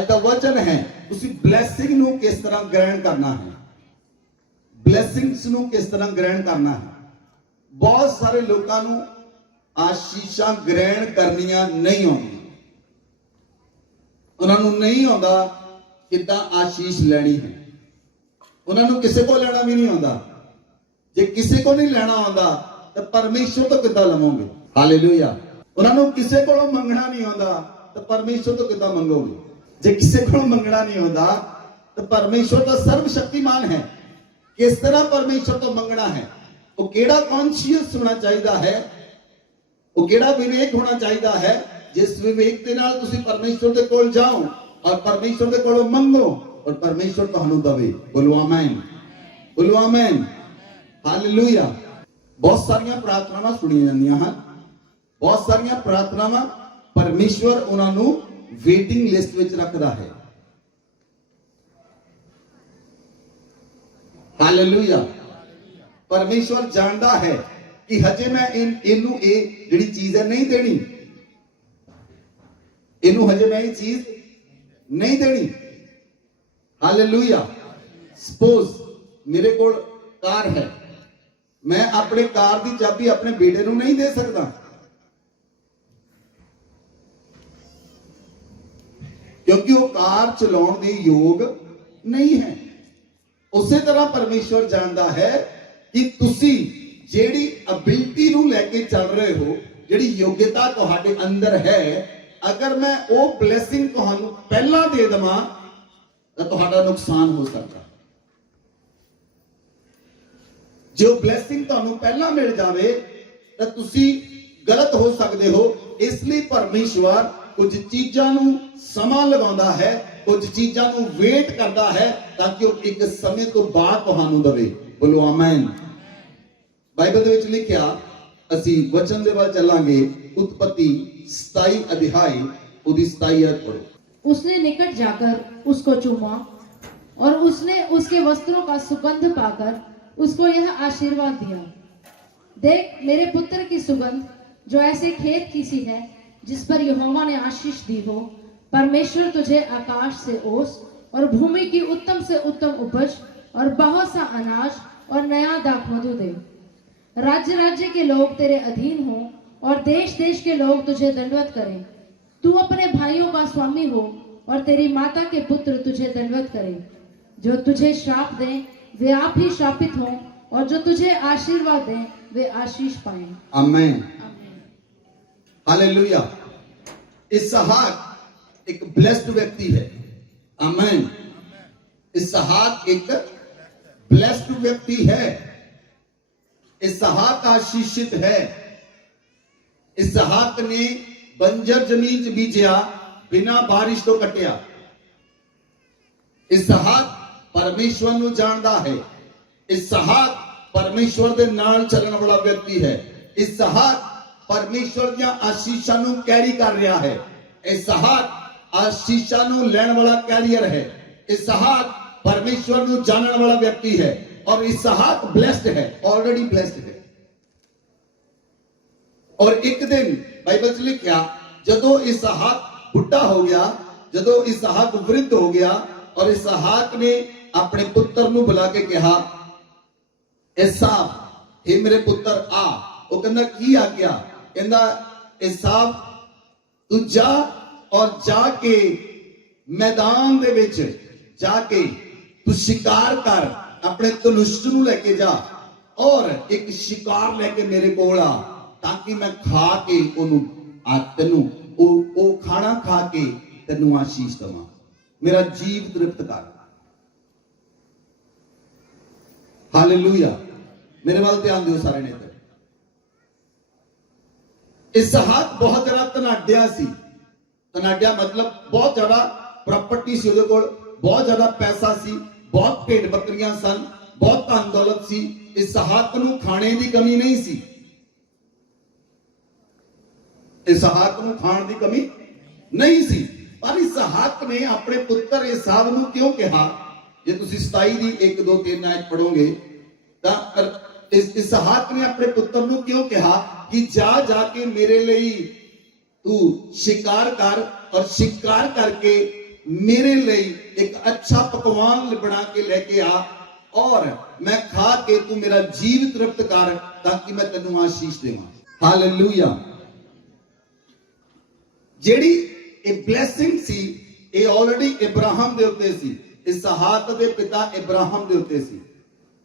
ਅੱਜ ਦਾ ਵਚਨ ਹੈ ਤੁਸੀਂ ਬਲੇਸਿੰਗ ਨੂੰ ਕਿਸ ਤਰ੍ਹਾਂ ਗ੍ਰਹਿਣ ਕਰਨਾ ਹੈ, ਬਲੇਸਿੰਗਸ ਨੂੰ ਕਿਸ ਤਰ੍ਹਾਂ ਗ੍ਰਹਿਣ ਕਰਨਾ ਹੈ। ਬਹੁਤ ਸਾਰੇ ਲੋਕਾਂ ਨੂੰ ਆਸ਼ੀਸ਼ਾਂ ਗ੍ਰਹਿਣ ਕਰਨੀਆਂ ਨਹੀਂ ਆਉਂਦੀਆਂ, ਉਹਨਾਂ ਨੂੰ ਨਹੀਂ ਆਉਂਦਾ ਕਿੱਦਾਂ ਆਸ਼ੀਸ਼ ਲੈਣੀ ਹੈ, ਉਹਨਾਂ ਨੂੰ ਕਿਸੇ ਕੋਲ ਲੈਣਾ ਵੀ ਨਹੀਂ ਆਉਂਦਾ। ਜੇ ਕਿਸੇ ਕੋਲ ਨਹੀਂ ਲੈਣਾ ਆਉਂਦਾ ਤਾਂ ਪਰਮੇਸ਼ਵਰ ਤੋਂ ਕਿੱਦਾਂ ਲਵੋਗੇ? ਹਾਲੇਲੂਇਆ। ਉਹਨਾਂ ਨੂੰ ਕਿਸੇ ਕੋਲੋਂ ਮੰਗਣਾ ਨਹੀਂ ਆਉਂਦਾ ਤਾਂ ਪਰਮੇਸ਼ਵਰ ਤੋਂ ਕਿੱਦਾਂ ਮੰਗੋਗੇ? ਜੇ ਕਿਸੇ ਕੋਲੋਂ ਮੰਗਣਾ ਨਹੀਂ ਆਉਂਦਾ ਤਾਂ ਪਰਮੇਸ਼ਵਰ ਤਾਂ ਸਰਵ ਸ਼ਕਤੀਮਾਨ ਹੈ, ਕਿਸ ਤਰ੍ਹਾਂ ਪਰਮੇਸ਼ਵਰ ਤੋਂ ਮੰਗਣਾ ਹੈ? ਉਹ ਕਿਹੜਾ ਕੌਨਸ਼ੀਅਸ ਹੋਣਾ ਚਾਹੀਦਾ ਹੈ, ਉਹ ਕਿਹੜਾ ਵਿਵੇਕ ਹੋਣਾ ਚਾਹੀਦਾ ਹੈ ਜਿਸ ਵਿਵੇਕ ਦੇ ਨਾਲ ਤੁਸੀਂ ਪਰਮੇਸ਼ਵਰ ਦੇ ਕੋਲ ਜਾਓ ਔਰ ਪਰਮੇਸ਼ਵਰ ਦੇ ਕੋਲੋਂ ਮੰਗੋ ਔਰ ਪਰਮੇਸ਼ਵਰ ਤੁਹਾਨੂੰ ਦਵੇ। ਬੋਲੋ ਆਮੇਨ, ਬੋਲੋ ਆਮੇਨ, ਹਾਲੇਲੂਇਆ। ਬਹੁਤ ਸਾਰੀਆਂ ਪ੍ਰਾਰਥਨਾਵਾਂ ਸੁਣੀਆਂ ਜਾਂਦੀਆਂ ਹਨ, ਬਹੁਤ ਸਾਰੀਆਂ ਪ੍ਰਾਰਥਨਾਵਾਂ ਪਰਮੇਸ਼ਵਰ ਉਹਨਾਂ ਨੂੰ ਵੇਟਿੰਗ ਲਿਸਟ ਵਿੱਚ ਰੱਖਦਾ ਹੈ। ਹਾਲੇਲੂਇਆ। ਪਰਮੇਸ਼ਵਰ ਜਾਣਦਾ ਹੈ ਕਿ ਹਜੇ ਮੈਂ ਇਹਨੂੰ ਇਹ ਜਿਹੜੀ ਚੀਜ਼ ਹੈ ਨਹੀਂ ਦੇਣੀ, ਇਹਨੂੰ ਹਜੇ ਮੈਂ ਇਹ ਚੀਜ਼ ਨਹੀਂ ਦੇਣੀ। ਹਾਲੇਲੂਇਆ। ਸਪੋਜ਼ ਮੇਰੇ ਕੋਲ ਕਾਰ ਹੈ, ਮੈਂ ਆਪਣੇ ਕਾਰ ਦੀ ਚਾਬੀ ਆਪਣੇ ਬੇਟੇ ਨੂੰ ਨਹੀਂ ਦੇ ਸਕਦਾ ਕਿਉਂਕਿ ਉਹ ਕਾਰ ਚਲਾਉਣ ਦੇ ਯੋਗ ਨਹੀਂ ਹੈ। ਉਸੇ ਤਰ੍ਹਾਂ ਪਰਮੇਸ਼ਵਰ ਜਾਣਦਾ ਹੈ ਕਿ ਤੁਸੀਂ ਜਿਹੜੀ ਅਬਿਲਿਟੀ ਨੂੰ ਲੈ ਕੇ ਚੱਲ ਰਹੇ ਹੋ, ਜਿਹੜੀ ਯੋਗਤਾ ਤੁਹਾਡੇ ਅੰਦਰ ਹੈ, ਅਗਰ ਮੈਂ ਉਹ ਬਲੇਸਿੰਗ ਤੁਹਾਨੂੰ ਪਹਿਲਾਂ ਦੇ ਦੇਵਾਂ ਤਾਂ ਤੁਹਾਡਾ ਨੁਕਸਾਨ ਹੋ ਸਕਦਾ। ਜੇ ਉਹ ਬਲੇਸਿੰਗ ਤੁਹਾਨੂੰ ਪਹਿਲਾਂ ਮਿਲ ਜਾਵੇ ਤਾਂ ਤੁਸੀਂ ਗਲਤ ਹੋ ਸਕਦੇ ਹੋ। ਇਸ ਲਈ ਪਰਮੇਸ਼ਵਰ ਕੁਝ ਚੀਜ਼ਾਂ ਨੂੰ ਸਮਾਂ ਲਗਾਉਂਦਾ ਹੈ, ਕੁਝ ਚੀਜ਼ਾਂ ਨੂੰ ਵੇਟ ਕਰਦਾ ਹੈ ਤਾਂ ਕਿ ਉਹ ਇੱਕ ਸਮੇਂ ਤੋਂ ਬਾਅਦ ਤੁਹਾਨੂੰ ਦੇਵੇ। ਬੋਲੋ ਆਮੇਨ। ਬਾਈਬਲ ਦੇ ਵਿੱਚ ਲਿਖਿਆ, ਅਸੀਂ ਵਚਨ ਦੇ ਵੱਲ ਚੱਲਾਂਗੇ। उत्पत्ति 27 अध्याय उसकी 27 आयत पढ़ो। उसने निकट जाकर उसको चूमा और उसने उसके वस्त्रों का सुगंध पाकर उसको यह आशीर्वाद दिया, देख मेरे पुत्र की सुगंध जो ऐसे खेत की सी है जिस पर यहोवा ने आशीष दी हो। परमेश्वर तुझे आकाश से ओस और भूमि की उत्तम से उत्तम उपज और बहुत सा अनाज और नया दाखमधु दे। राज्य राज्य के लोग तेरे अधीन हों और देश देश के लोग तुझे दंडवत करें। तू अपने भाइयों का स्वामी हो और तेरी माता के पुत्र तुझे दंडवत करें। जो तुझे श्राप दें वे आप ही श्रापित हों और जो तुझे आशीर्वाद दें वे आशीष पाएं। आमीन, हालेलुया। इसहाक एक ब्लेस्ड व्यक्ति है। आमीन। इसहाक एक ब्लेस्ड व्यक्ति है। इसहाक आशीषित है। इसहाक ने बंजर जमीन च बीजिया, बिना बारिश तो कटिया। इसहाक परमेश्वर ਨੂੰ ਜਾਣਦਾ ਹੈ। इसहाक परमेश्वर ਦੇ ਨਾਲ ਚੱਲਣ ਵਾਲਾ ਵਿਅਕਤੀ ਹੈ। इसहाक परमेश्वर ਦੀਆਂ ਆਸ਼ੀਸ਼ਾਂ ਨੂੰ ਕੈਰੀ ਕਰ ਰਿਹਾ ਹੈ। इसहाक ਆਸ਼ੀਸ਼ਾਂ ਨੂੰ ਲੈਣ ਵਾਲਾ ਕੈਰੀਅਰ ਹੈ। इसहाक परमेश्वर ਨੂੰ ਜਾਣਨ ਵਾਲਾ ਵਿਅਕਤੀ ਹੈ और इसहाक ब्लेस्ड है, ऑलरेडी ब्लेस्ड है। और एक दिन बाइबल च लिखा, जदों इसहाक बुढ़ा हो गया, जदों इसहाक वृद्ध हो गया और इसहाक ने अपने पुत्र ਨੂੰ बुला के कहा, एसाव हे मेरे पुत्र आ। वो कहना की आ गया? कहना एसाव तू जा और जाके मैदान दे विच जाके तू शिकार कर, अपने धनुष ਨੂੰ ਲੈ ਕੇ ਜਾ और एक शिकार लेके मेरे कोल आ ताकि मैं खा के तेनू ओ खाना खा के तेनू आशीष दवां, मेरा जीव तृप्त कर। हालेलुया। मेरे वाल ध्यान दियो सारे ने। इसहाक बहुत ज्यादा धनाढ्या सी। धनाढ्या मतलब बहुत ज्यादा प्रॉपर्टी सी उहदे कोल, बहुत ज्यादा पैसा सी, बहुत भेड़ बकरियां सन, बहुत धन दौलत सी। इसहाक नूं खाने की कमी नहीं सी। इसहाक नूं खाण दी कमी नहीं सी। पर इसहाक ने अपने पुत्र एसाव नूं क्यों कहा? जे तुसीं 27 दी 1 2 3 आयत पढ़ोगे तां इसहाक ने अपने पुत्र नूं क्यों कहा कि जा जाके मेरे लिए तू शिकार कर और शिकार करके मेरे लिए एक अच्छा पकवान बना के लेके आ और मैं खा के तू मेरा जीव तृप्त कर ताकि मैं तेनू आशीष देवां। हालेलुया। ਜਿਹੜੀ ਇਹ ਬਲੇਸਿੰਗ ਸੀ ਇਹ ਆਲਰੇਡੀ ਇਬਰਾਹਿਮ ਦੇ ਉੱਤੇ ਸੀ, ਇਸਹਾਕ ਦੇ ਪਿਤਾ ਇਬਰਾਹਿਮ ਦੇ ਉੱਤੇ ਸੀ।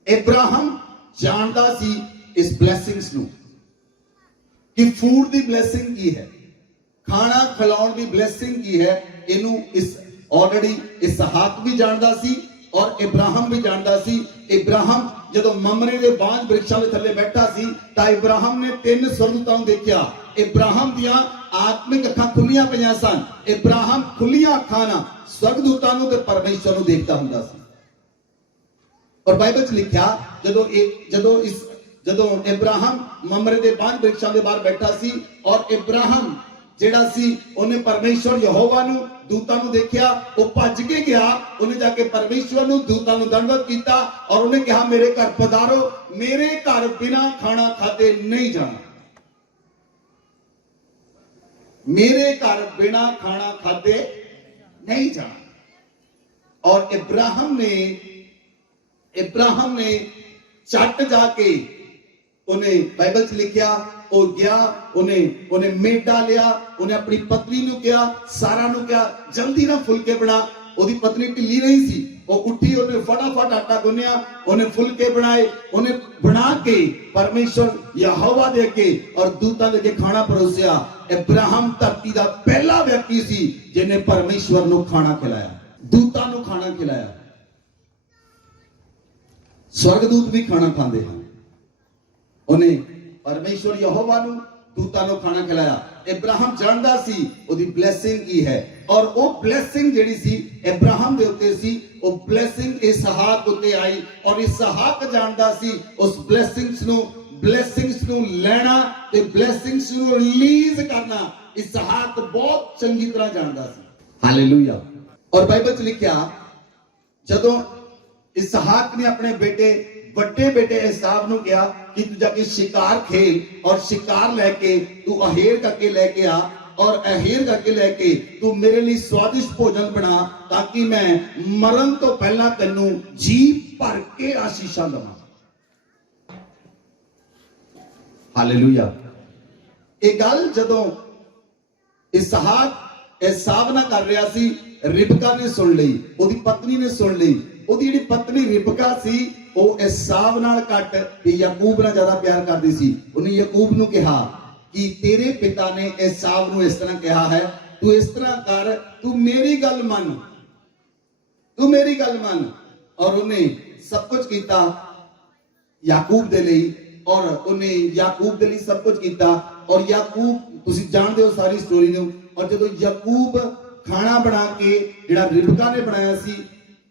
ਇਬਰਾਹਿਮ ਜਾਣਦਾ ਸੀ ਇਸ ਬਲੇਸਿੰਗਸ ਨੂੰ ਕਿ ਫੂਡ ਦੀ ਬਲੇਸਿੰਗ ਕੀ ਹੈ, ਖਾਣਾ ਖਿਲਾਉਣ ਦੀ ਬਲੇਸਿੰਗ ਕੀ ਹੈ। ਇਹਨੂੰ ਇਸ ਆਲਰੇਡੀ ਇਸਹਾਕ ਵੀ ਜਾਣਦਾ ਸੀ ਔਰ ਇਬਰਾਹਿਮ ਵੀ ਜਾਣਦਾ ਸੀ। ਇਬਰਾਹਿਮ ਜਦੋਂ ਮਮਰੇ ਦੇ ਬਾਂਝ ਬ੍ਰਿਖਸ਼ਾਂ ਦੇ ਥੱਲੇ ਬੈਠਾ ਸੀ ਤਾਂ ਇਬਰਾਹਿਮ ਨੇ 3 ਸਵਰਗਦੂਤਾਂ ਨੂੰ ਦੇਖਿਆ। ਇਬਰਾਹਿਮ ਦੀਆਂ ਆਤਮਿਕ ਅੱਖਾਂ ਖੁੱਲੀਆਂ ਪਈਆਂ ਸਨ। ਇਬਰਾਹਿਮ ਖੁੱਲੀਆਂ ਅੱਖਾਂ ਨਾਲ ਸਵਰਗਦੂਤਾਂ ਨੂੰ ਤੇ ਪਰਮੇਸ਼ਰ ਨੂੰ ਦੇਖਦਾ ਹੁੰਦਾ ਸੀ। ਔਰ ਬਾਈਬਲ 'ਚ ਲਿਖਿਆ ਜਦੋਂ ਇਬਰਾਹਿਮ ਮਮਰੇ ਦੇ ਬਾਂਝ ਬ੍ਰਿਖਸ਼ਾਂ ਦੇ ਬਾਹਰ ਬੈਠਾ ਸੀ ਔਰ ਇਬਰਾਹਿਮ ਜਿਹੜਾ ਸੀ ਉਹਨੇ ਪਰਮੇਸ਼ਰ ਯਹੋਵਾ ਨੂੰ ਦੂਤਾਂ ਨੂੰ ਦੇਖਿਆ, ਉਹ ਭੱਜ ਕੇ ਗਿਆ, ਉਹਨੇ ਜਾ ਕੇ ਪਰਮੇਸ਼ਰ ਨੂੰ ਦੂਤਾਂ ਨੂੰ ਦੰਡਵਤ ਕੀਤਾ ਔਰ ਉਹਨੇ ਕਿਹਾ ਮੇਰੇ ਘਰ ਪਧਾਰੋ, ਮੇਰੇ ਘਰ ਬਿਨਾ ਖਾਣਾ ਖਾਦੇ ਨਹੀਂ ਜਾਣਾ, मेरे घर बिना खाना खाते नहीं जाना। और इब्राहिम ने चट जाके उन्हें बाइबल च लिखिया वो गया, उन्हें मेढा लिया, उन्हें अपनी पत्नी नु कहा, सारा नु कहा जल्दी ना फुलके बना। ਉਹਦੀ ਪਤਨੀ ਢਿੱਲੀ ਨਹੀਂ ਸੀ, ਉਹ ਉੱਠੀ, ਉਹਨੇ ਫਟਾਫਟ ਆਟਾ ਗੁੰਨਿਆ, ਉਹਨੇ ਫੁਲਕੇ ਬਣਾਏ, ਉਹਨੇ ਬਣਾ ਕੇ ਪਰਮੇਸ਼ਰ ਯਹੋਵਾ ਦੇ ਅੱਗੇ ਔਰ ਦੂਤਾਂ ਦੇ ਅੱਗੇ ਖਾਣਾ ਪਰੋਸਿਆ। ਇਬਰਾਹਿਮ ਧਰਤੀ ਦਾ ਪਹਿਲਾ ਵਿਅਕਤੀ ਸੀ ਜਿਹਨੇ ਪਰਮੇਸ਼ਰ ਨੂੰ ਖਾਣਾ ਖਿਲਾਇਆ, ਦੂਤਾਂ ਨੂੰ ਖਾਣਾ ਖਿਲਾਇਆ। ਸਵਰਗਦੂਤ ਵੀ ਖਾਣਾ ਖਾਂਦੇ ਹਨ। ਉਹਨੇ ਪਰਮੇਸ਼ਰ ਯਹੋਵਾ ਨੂੰ ਦੂਤਾਂ ਨੂੰ ਖਾਣਾ ਖਿਲਾਇਆ। ਇਬਰਾਹਿਮ ਜਾਣਦਾ ਸੀ ਉਹਦੀ ਬਲੇਸਿੰਗ ਕੀ ਹੈ ਔਰ ਉਹ ਬਲੇਸਿੰਗ ਜਿਹੜੀ ਸੀ ਇਬਰਾਹਿਮ ਦੇ ਉੱਤੇ ਸੀ, ਉਹ ਬਲੇਸਿੰਗ ਇਸਹਾਕ ਉੱਤੇ ਆਈ ਔਰ ਇਸਹਾਕ ਜਾਣਦਾ ਸੀ ਉਸ ਬਲੇਸਿੰਗਸ ਨੂੰ ਲੈਣਾ ਤੇ ਬਲੇਸਿੰਗਸ ਨੂੰ ਰਿਲੀਜ਼ ਕਰਨਾ ਇਸਹਾਕ ਬਹੁਤ ਚੰਗੀ ਤਰ੍ਹਾਂ ਜਾਣਦਾ ਸੀ। ਹਾਲੇਲੂਇਆ। ਔਰ ਬਾਈਬਲ 'ਚ ਲਿਖਿਆ ਜਦੋਂ ਇਸਹਾਕ ਨੇ ਆਪਣੇ ਵੱਡੇ ਬੇਟੇ ਏਸਾव ਨੂੰ ਕਿਹਾ कि तू जाके शिकार खेल और शिकार लेके तू अहेर करके लेके आ और अहेर करके लेके तू मेरे लिए स्वादिष्ट भोजन बना ताकि मैं मरण तो पहला तेनू जी भर के आशीषां दवां। हालेलुया। ये गल जदों इसहाक ਏਸਾव ना कर रहा सी, रिबका ने सुन ली, ओदी पत्नी ने सुन ली। ओदी जिहड़ी पत्नी रिबका सी ਉਹ ਏਸਾव ਨਾਲ ਘੱਟ ਤੇ ਯਾਕੂਬ ਨਾਲ ਜ਼ਿਆਦਾ ਪਿਆਰ ਕਰਦੀ ਸੀ। ਉਹਨੇ ਯਾਕੂਬ ਨੂੰ ਕਿਹਾ ਕਿ ਤੇਰੇ ਪਿਤਾ ਨੇ ਏਸਾव ਨੂੰ ਇਸ ਤਰ੍ਹਾਂ ਕਿਹਾ ਹੈ, ਤੂੰ ਇਸ ਤਰ੍ਹਾਂ ਕਰ, ਤੂੰ ਮੇਰੀ ਗੱਲ ਮੰਨ। ਔਰ ਉਹਨੇ ਸਭ ਕੁਝ ਕੀਤਾ ਯਾਕੂਬ ਦੇ ਲਈ ਔਰ ਉਹਨੇ ਯਾਕੂਬ ਦੇ ਲਈ ਸਭ ਕੁਝ ਕੀਤਾ। ਔਰ ਯਾਕੂਬ ਤੁਸੀਂ ਜਾਣਦੇ ਹੋ ਸਾਰੀ ਸਟੋਰੀ ਨੂੰ। ਔਰ ਜਦੋਂ ਯਾਕੂਬ ਖਾਣਾ ਬਣਾ ਕੇ ਜਿਹੜਾ ਰਿਬਕਾ ਨੇ ਬਣਾਇਆ ਸੀ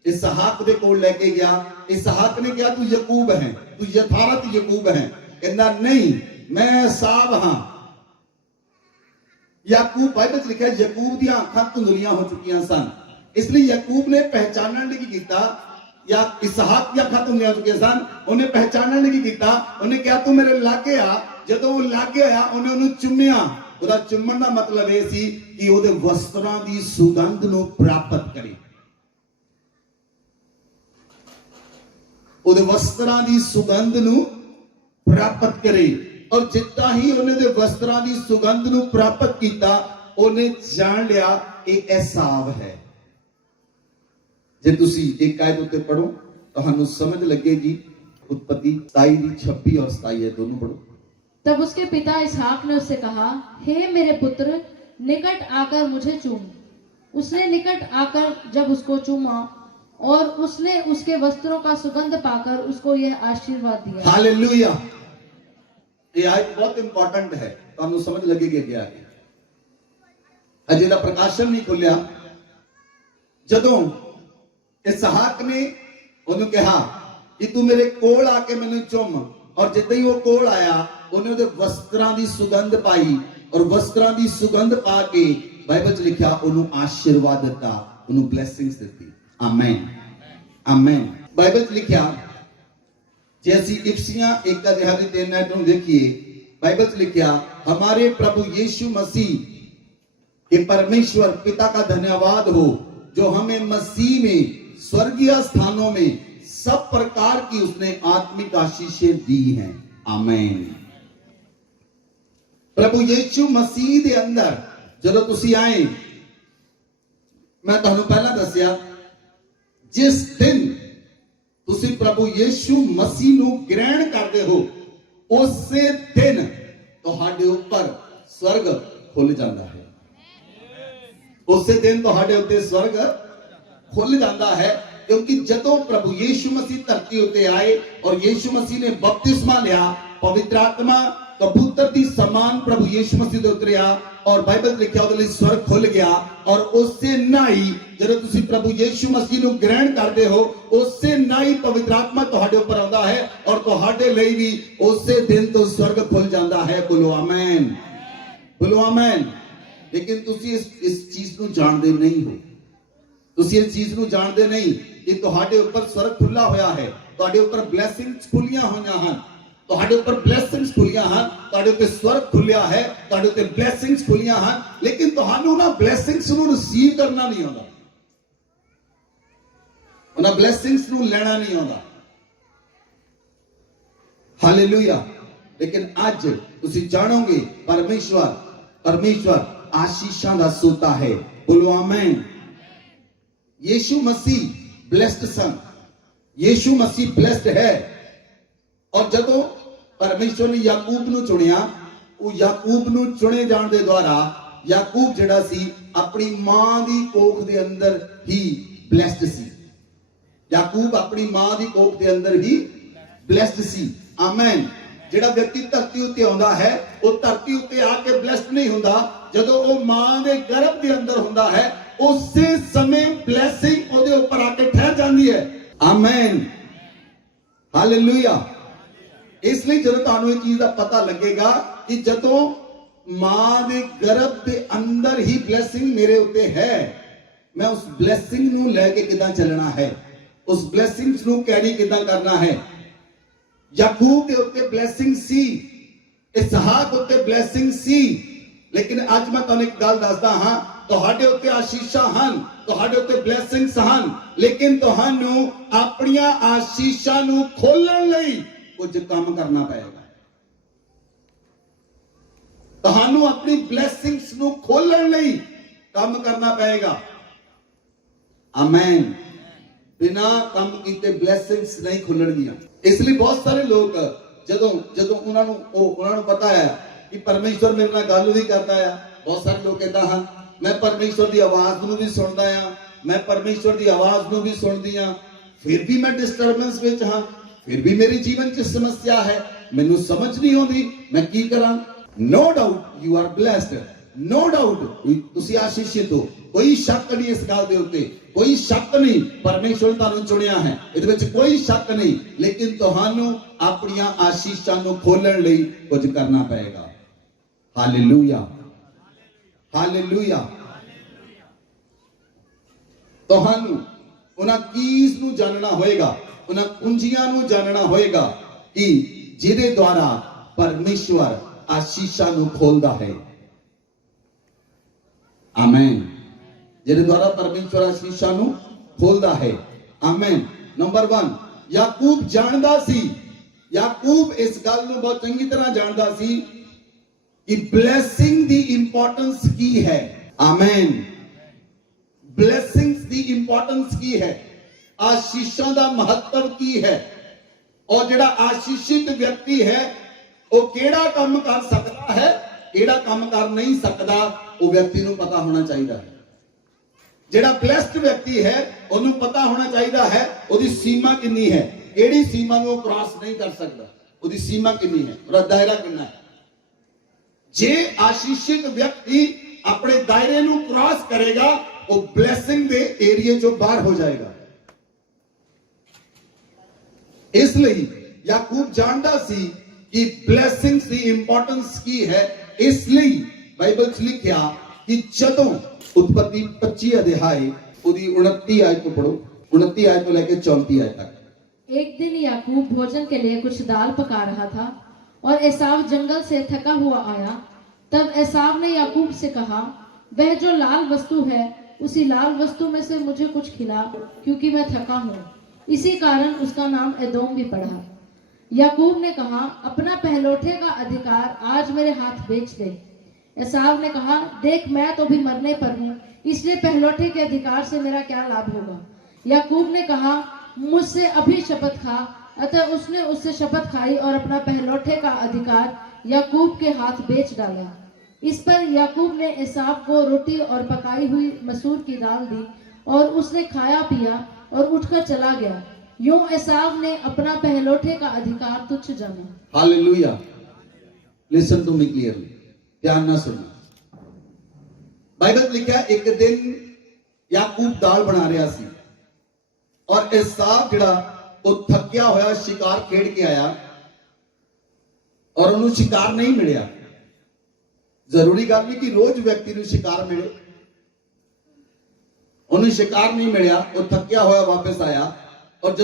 इसहाक दे कोल लेके गया, इसहाक ने कहा तू याकूब है, तू यथार्थ याकूब है। कहना नहीं मैं ਏਸਾव हां। याकूब बाइबल च लिखा है याकूब दी आंखां धुंधलियां हो चुकियां सन, इसलिए याकूब ने पहचानने लगी कीता या इसहाक दी आंखां धुंधलियां हो चुकियां सन, उन्हें पहचानने लगी कीता। उन्हें कहा तू मेरे लागे आ। जदों वो लागे आया उन्हें उन्हें चुम्मिया। ਉਹਦਾ ਚੁੰਮਣ ਦਾ ਮਤਲਬ ਇਹ ਸੀ ਕਿ ਉਹਦੇ ਵਸਤਰਾਂ ਦੀ ਸੁਗੰਧ ਨੂੰ ਪ੍ਰਾਪਤ ਕਰੇ, ਉਹਦੇ ਵਸਤਰਾਂ ਦੀ ਸੁਗੰਧ ਨੂੰ ਪ੍ਰਾਪਤ ਕਰੇ। ਔਰ ਜਿੱਦਾਂ ਹੀ ਉਹਨੇ ਦੇ ਵਸਤਰਾਂ ਦੀ ਸੁਗੰਧ ਨੂੰ ਪ੍ਰਾਪਤ ਕੀਤਾ ਉਹਨੇ ਜਾਣ ਲਿਆ ਇਹ ਏਸਾव ਹੈ। ਜੇ ਤੁਸੀਂ ਇੱਕ ਆਇਤ ਉੱਤੇ ਪੜੋ ਤੁਹਾਨੂੰ ਸਮਝ ਲੱਗੇਗੀ। उत्पत्ति 27 ਦੀ 26 और 27 है, दोनों पढ़ो। तब उसके पिता इसहाक ने उससे कहा, हे मेरे पुत्र, निकट आकर मुझे चूम। उसने निकट आकर जब उसको चूमा और उसने उसके वस्त्रों का सुगंध पाकर उसको यह आशीर्वाद दिया। हालेलुया। ये आयत बहुत इंपॉर्टेंट है, ਤੁਹਾਨੂੰ ਸਮਝ ਲੱਗੇਗੀ क्या है। अजे दा प्रकाशन नहीं खुलिया। ਜਦੋਂ इसहाक ने ਉਹਨੂੰ ਕਿਹਾ कि तू मेरे कोल आके मैनू चुम, और जिद्दां ही वो कोल आया ਉਹਨੇ ਉਹਦੇ ਵਸਤਰਾਂ ਦੀ ਸੁਗੰਧ ਪਾਈ ਔਰ ਵਸਤਰਾਂ ਦੀ ਸੁਗੰਧ ਪਾ ਕੇ ਬਾਈਬਲ 'ਚ ਲਿਖਿਆ ਉਹਨੂੰ ਆਸ਼ੀਰਵਾਦ ਦਿੱਤਾ, ਉਹਨੂੰ ਬਲੇਸਿੰਗਸ ਦਿੱਤੀ। Amen amen. ਬਾਈਬਲ 'ਚ ਲਿਖਿਆ ਜੇ ਅਸੀਂ ਇਫਸੀਆਂ 1:3 ਨੂੰ ਦੇਖੀਏ बाइबल से लिखा हमारे प्रभु यीशु मसीह के परमेश्वर पिता का धन्यवाद हो जो हमें मसीह में स्वर्गीय स्थानों में सब प्रकार की उसने आत्मिक आशीषें दी हैं। आमीन। प्रभु यीशु मसीह दे अंदर ਜਦੋਂ ਤੁਸੀਂ ਆਏ, ਮੈਂ ਤੁਹਾਨੂੰ ਪਹਿਲਾਂ ਦੱਸਿਆ, ਜਿਸ ਦਿਨ ਤੁਸੀਂ ਪ੍ਰਭੂ ਯੀਸ਼ੂ ਮਸੀਹ ਨੂੰ ਗ੍ਰਹਿਣ ਕਰਦੇ ਹੋ, ਉਸੇ ਦਿਨ ਤੁਹਾਡੇ ਉੱਪਰ ਸਵਰਗ ਖੁੱਲ ਜਾਂਦਾ ਹੈ। ਉਸੇ ਦਿਨ ਤੁਹਾਡੇ ਉੱਤੇ ਸਵਰਗ ਖੁੱਲ ਜਾਂਦਾ ਹੈ, ਕਿਉਂਕਿ ਜਦੋਂ ਪ੍ਰਭੂ ਯੀਸ਼ੂ ਮਸੀਹ ਧਰਤੀ ਉੱਤੇ ਆਏ ਔਰ ਯੀਸ਼ੂ ਮਸੀਹ ਨੇ ਬਪਤਿਸਮਾ ਲਿਆ, ਪਵਿੱਤਰ ਆਤਮਾ कबूतर दी समान प्रभु यीशु मसीह दे उतरिया और बाइबल लिखिया ਉਹਦੇ ਲਈ स्वर्ग खुल गया और ਉਸੇ ਨਾਈ ਜਦੋਂ ਤੁਸੀਂ ਪ੍ਰਭੂ ਯੀਸ਼ੂ ਮਸੀਹ ਨੂੰ ਗ੍ਰਹਿਣ ਕਰਦੇ ਹੋ, ਉਸੇ ਨਾਈ ਪਵਿੱਤਰ ਆਤਮਾ ਤੁਹਾਡੇ ਉੱਪਰ ਆਉਂਦਾ ਹੈ ਔਰ ਤੁਹਾਡੇ ਲਈ ਵੀ ਉਸੇ ਦਿਨ ਤੋਂ स्वर्ग खुल ਜਾਂਦਾ ਹੈ। ਬੋਲੋ ਆਮੇਨ, ਬੋਲੋ ਆਮੇਨ। ਲੇਕਿਨ ਤੁਸੀਂ ਇਸ ਚੀਜ਼ ਨੂੰ ਜਾਣਦੇ ਨਹੀਂ ਹੋ, ਤੁਸੀਂ ਇਸ ਚੀਜ਼ ਨੂੰ ਜਾਣਦੇ ਨਹੀਂ ਕਿ ਤੁਹਾਡੇ ਉੱਪਰ स्वर्ग ਖੁੱਲਾ ਹੋਇਆ ਹੈ, ਤੁਹਾਡੇ ਉੱਪਰ ਬਲੇਸਿੰਗਸ ਖੁੱਲੀਆਂ ਹੋਈਆਂ ਹਨ, ਤੁਹਾਡੇ ਉੱਪਰ ਬਲੇਸਿੰਗਸ ਖੁੱਲੀਆਂ ਹਨ, ਤੁਹਾਡੇ ਉੱਤੇ ਸਵਰਗ ਖੁੱਲਿਆ ਹੈ, ਤੁਹਾਡੇ ਉੱਤੇ ਬਲੇਸਿੰਗਸ ਖੁੱਲੀਆਂ ਹਨ, ਲੇਕਿਨ ਤੁਹਾਨੂੰ ਨਾ ਬਲੇਸਿੰਗਸ ਨੂੰ ਰਿਸੀਵ ਕਰਨਾ ਨਹੀਂ ਆਉਂਦਾ, ਉਹਨਾਂ ਬਲੇਸਿੰਗਸ ਨੂੰ ਲੈਣਾ ਨਹੀਂ ਆਉਂਦਾ। ਹਾਲੇਲੂਇਆ। ਲੇਕਿਨ ਅੱਜ ਤੁਸੀਂ ਜਾਣੋਗੇ ਪਰਮੇਸ਼ਵਰ ਆਸ਼ੀਸ਼ਾਂ ਦਾ ਸੋਤਾ ਹੈ। ਬੋਲੋ ਆਮੇਨ। ਯੀਸ਼ੂ ਮਸੀਹ ਬਲੈਸਡ ਸਨ, ਯੀਸ਼ੂ ਮਸੀਹ ਬਲੈਸਡ ਹੈ। और जदों परमेश्वर ने याकूब ਨੂੰ ਚੁਣਿਆ, ਉਹ याकूब ਨੂੰ ਚੁਣੇ ਜਾਣ ਦੇ ਦੁਆਰਾ याकूब ਜਿਹੜਾ ਸੀ ਆਪਣੀ ਮਾਂ ਦੀ ਕੋਖ ਦੇ ਅੰਦਰ ਹੀ ਬਲੈਸਡ ਸੀ। याकूब ਆਪਣੀ ਮਾਂ ਦੀ ਕੋਖ ਦੇ ਅੰਦਰ ਹੀ ਬਲੈਸਡ ਸੀ। ਆਮੇਨ। ਜਿਹੜਾ ਵਿਅਕਤੀ ਧਰਤੀ ਉੱਤੇ ਆਉਂਦਾ ਹੈ, ਉਹ ਧਰਤੀ ਉੱਤੇ ਆ ਕੇ ਬਲੈਸਡ ਨਹੀਂ ਹੁੰਦਾ, ਜਦੋਂ ਉਹ ਮਾਂ ਦੇ ਗਰਭ ਦੇ ਅੰਦਰ ਹੁੰਦਾ ਹੈ, ਉਸੇ ਸਮੇਂ ਬਲੇਸਿੰਗ ਉਹਦੇ ਉੱਪਰ ਆ ਕੇ ਠਹਿਰ ਜਾਂਦੀ ਹੈ। Amen, hallelujah. ਇਸ ਲਈ ਜਦੋਂ ਤੁਹਾਨੂੰ ਇਹ ਚੀਜ਼ ਦਾ ਪਤਾ ਲੱਗੇਗਾ ਕਿ ਜਦੋਂ ਮਾਂ ਦੇ ਗਰਭ ਦੇ ਅੰਦਰ ਹੀ ਬਲੇਸਿੰਗ ਮੇਰੇ ਉੱਤੇ ਹੈ, ਮੈਂ ਉਸ ਬਲੇਸਿੰਗ ਨੂੰ ਲੈ ਕੇ ਕਿੱਦਾਂ ਚੱਲਣਾ ਹੈ, ਉਸ ਬਲੇਸਿੰਗਸ ਨੂੰ ਕੈਰੀ ਕਿੱਦਾਂ ਕਰਨਾ ਹੈ। याकूब ਦੇ ਉੱਤੇ ਬਲੇਸਿੰਗ ਸੀ, ਇਸਹਾਕ ਉੱਤੇ ਬਲੇਸਿੰਗ ਸੀ, ਲੇਕਿਨ ਅੱਜ ਮੈਂ ਤੁਹਾਨੂੰ ਇੱਕ ਗੱਲ ਦੱਸਦਾ ਹਾਂ, ਤੁਹਾਡੇ ਉੱਤੇ ਆਸ਼ੀਸ਼ਾਂ ਹਨ, ਤੁਹਾਡੇ ਉੱਤੇ ਬਲੇਸਿੰਗਸ ਹਨ, ਲੇਕਿਨ ਤੁਹਾਨੂੰ ਆਪਣੀਆਂ ਆਸ਼ੀਸ਼ਾਂ ਨੂੰ ਖੋਲਣ ਲਈ ਕੁਝ ਕੰਮ ਕਰਨਾ ਪਏਗਾ। ਤੁਹਾਨੂੰ ਆਪਣੀ ਬਲੇਸਿੰਗਸ ਨੂੰ ਖੋਲਣ ਲਈ ਕੰਮ ਕਰਨਾ ਪਏਗਾ। ਆਮੇਨ। ਬਿਨਾ ਕੰਮ ਕੀਤੇ ਬਲੇਸਿੰਗਸ ਨਹੀਂ ਖੁੱਲਣਗੀਆਂ। ਇਸ ਲਈ ਬਹੁਤ ਸਾਰੇ ਲੋਕ ਜਦੋਂ ਉਹਨਾਂ ਨੂੰ ਪਤਾ ਹੈ ਕਿ ਪਰਮੇਸ਼ਵਰ ਮੇਰੇ ਨਾਲ ਗੱਲ ਵੀ ਕਰਦਾ ਹੈ, ਬਹੁਤ ਸਾਰੇ ਲੋਕ ਕਹਿੰਦਾ ਹਨ, ਮੈਂ ਪਰਮੇਸ਼ਵਰ ਦੀ ਆਵਾਜ਼ ਨੂੰ ਵੀ ਸੁਣਦਾ ਆ, ਮੈਂ ਪਰਮੇਸ਼ਵਰ ਦੀ ਆਵਾਜ਼ ਨੂੰ ਵੀ ਸੁਣਦੀ ਆ, ਫਿਰ ਵੀ ਮੈਂ ਡਿਸਟਰਬੈਂਸ ਵਿੱਚ ਹਾਂ, ਫਿਰ ਵੀ ਮੇਰੇ ਜੀਵਨ 'ਚ ਸਮੱਸਿਆ ਹੈ, ਮੈਨੂੰ ਸਮਝ ਨਹੀਂ ਆਉਂਦੀ ਮੈਂ ਕੀ ਕਰਾਂ। No doubt you are blessed, no doubt ਤੁਸੀਂ ਆਸ਼ੀਸ਼ਿਤ ਹੋ, ਕੋਈ ਸ਼ੱਕ ਨਹੀਂ ਇਸ ਗੱਲ ਦੇ ਉੱਤੇ, ਕੋਈ ਸ਼ੱਕ ਨਹੀਂ। ਪਰਮੇਸ਼ਵਰ ਤੁਹਾਨੂੰ ਚੁਣਿਆ ਹੈ, ਇਹਦੇ ਵਿੱਚ ਕੋਈ ਸ਼ੱਕ ਨਹੀਂ, ਲੇਕਿਨ ਤੁਹਾਨੂੰ ਆਪਣੀਆਂ ਆਸ਼ੀਸ਼ਾਂ ਨੂੰ ਖੋਲਣ ਲਈ ਕੁਝ ਕਰਨਾ ਪਏਗਾ। Hallelujah, hallelujah. ਤੁਹਾਨੂੰ ਉਹਨਾਂ ਕੀਜ਼ ਨੂੰ ਜਾਣਨਾ ਹੋਏਗਾ, ਉਹਨਾਂ ਕੁੰਜੀਆਂ ਨੂੰ ਜਾਣਨਾ ਹੋਏਗਾ ਕਿ ਜਿਹਦੇ ਦੁਆਰਾ ਪਰਮੇਸ਼ਵਰ ਆਸ਼ੀਸ਼ਾਂ ਨੂੰ ਖੋਲਦਾ ਹੈ। ਆਮੇਨ। ਜਿਹਦੇ ਦੁਆਰਾ ਪਰਮੇਸ਼ਵਰ ਆਸ਼ੀਸ਼ਾਂ ਨੂੰ ਖੋਲਦਾ ਹੈ। ਆਮੇਨ। ਨੰਬਰ 1, याकूब ਜਾਣਦਾ ਸੀ, याकूब ਇਸ ਗੱਲ ਨੂੰ ਬਹੁਤ ਚੰਗੀ ਤਰ੍ਹਾਂ ਜਾਣਦਾ ਸੀ ਕਿ ਬਲੇਸਿੰਗ ਦੀ ਇੰਪੋਰਟੈਂਸ ਕੀ ਹੈ। ਆਮੇਨ। ਬਲੇਸਿੰਗਸ ਦੀ ਇੰਪੋਰਟੈਂਸ ਕੀ ਹੈ, ਆਸ਼ੀਸ਼ਾਂ ਦਾ ਮਹੱਤਵ ਕੀ ਹੈ, ਔਰ ਜਿਹੜਾ ਆਸ਼ੀਸ਼ਿਤ ਵਿਅਕਤੀ ਹੈ ਉਹ ਕਿਹੜਾ ਕੰਮ ਕਰ ਸਕਦਾ ਹੈ, ਕਿਹੜਾ ਕੰਮ ਕਰ ਨਹੀਂ ਸਕਦਾ, ਉਹ ਵਿਅਕਤੀ ਨੂੰ ਪਤਾ ਹੋਣਾ ਚਾਹੀਦਾ ਹੈ। ਜਿਹੜਾ ਬਲੈਸਡ ਵਿਅਕਤੀ ਹੈ ਉਹਨੂੰ ਪਤਾ ਹੋਣਾ ਚਾਹੀਦਾ ਹੈ ਉਹਦੀ ਸੀਮਾ ਕਿੰਨੀ ਹੈ, ਕਿਹੜੀ ਸੀਮਾ ਨੂੰ ਉਹ ਕ੍ਰਾਸ ਨਹੀਂ ਕਰ ਸਕਦਾ, ਉਹਦੀ ਸੀਮਾ ਕਿੰਨੀ ਹੈ, ਉਹਦਾ ਦਾਇਰਾ ਕਿੰਨਾ ਹੈ। ਜੇ ਆਸ਼ੀਸ਼ਿਤ ਵਿਅਕਤੀ ਆਪਣੇ ਦਾਇਰੇ ਨੂੰ ਕ੍ਰਾਸ ਕਰੇਗਾ, ਉਹ ਬਲੇਸਿੰਗ ਦੇ ਏਰੀਏ ਚੋਂ ਬਾਹਰ ਹੋ ਜਾਏਗਾ। ਇਸ ਲਈ याकूब ਜਾਣਦਾ ਸੀ ਕਿ ਬਲੇਸਿੰਗਸ ਦੀ ਇੰਪੋਰਟੈਂਸ ਕੀ ਹੈ। ਇਸ ਲਈ ਬਾਈਬਲ 'ਚ ਲਿਖਿਆ ਕਿ ਜਦੋਂ उत्पत्ति 25 अध्याय ਉਹਦੀ 29 आयत को पढ़ो, 29 आयत को लेकर 34 आयत तक। एक दिन याकूब भोजन के लिए कुछ दाल पका रहा था और एसाव जंगल से थका हुआ आया। तब एसाव ने याकूब से कहा, वह जो लाल वस्तु है उसी लाल वस्तु में से मुझे कुछ खिला, क्योंकि मैं थका हूँ। इसी कारण उसका नाम एदोम भी पड़ा। याकूब ने कहा, अपना पहलौठे का अधिकार आज मेरे हाथ बेच दे। एसाव ने कहा, देख मैं तो भी मरने पर हूँ, इसलिए पहलौठे के अधिकार से मेरा क्या लाभ होगा। याकूब ने कहा, मुझसे अभी शपथ खा। अतः उसने उससे शपथ खाई और अपना पहलौठे का अधिकार याकूब के हाथ बेच डाला। इस पर याकूब ने एसाव को रोटी और पकाई हुई मसूर की दाल दी, और उसने खाया पिया और उठकर चला गया। यूं एसाव ने अपना पहलौठे का अधिकार तुच्छ जाना। Hallelujah. Listen to me clearly, ध्यान ना सुनना। बाइबल लिखा, एक दिन याकूब दाल बना रहा सी और एसाव जिहड़ा ਉਹ ਥੱਕਿਆ ਹੋਇਆ शिकार खेड के आया और ਉਹਨੂੰ शिकार नहीं मिलिया। जरूरी गल नहीं कि रोज व्यक्ति ਨੂੰ शिकार मिले, ਉਹਨੂੰ शिकार नहीं मिलिया। ਉਹ ਥੱਕਿਆ ਹੋਇਆ वापस आया और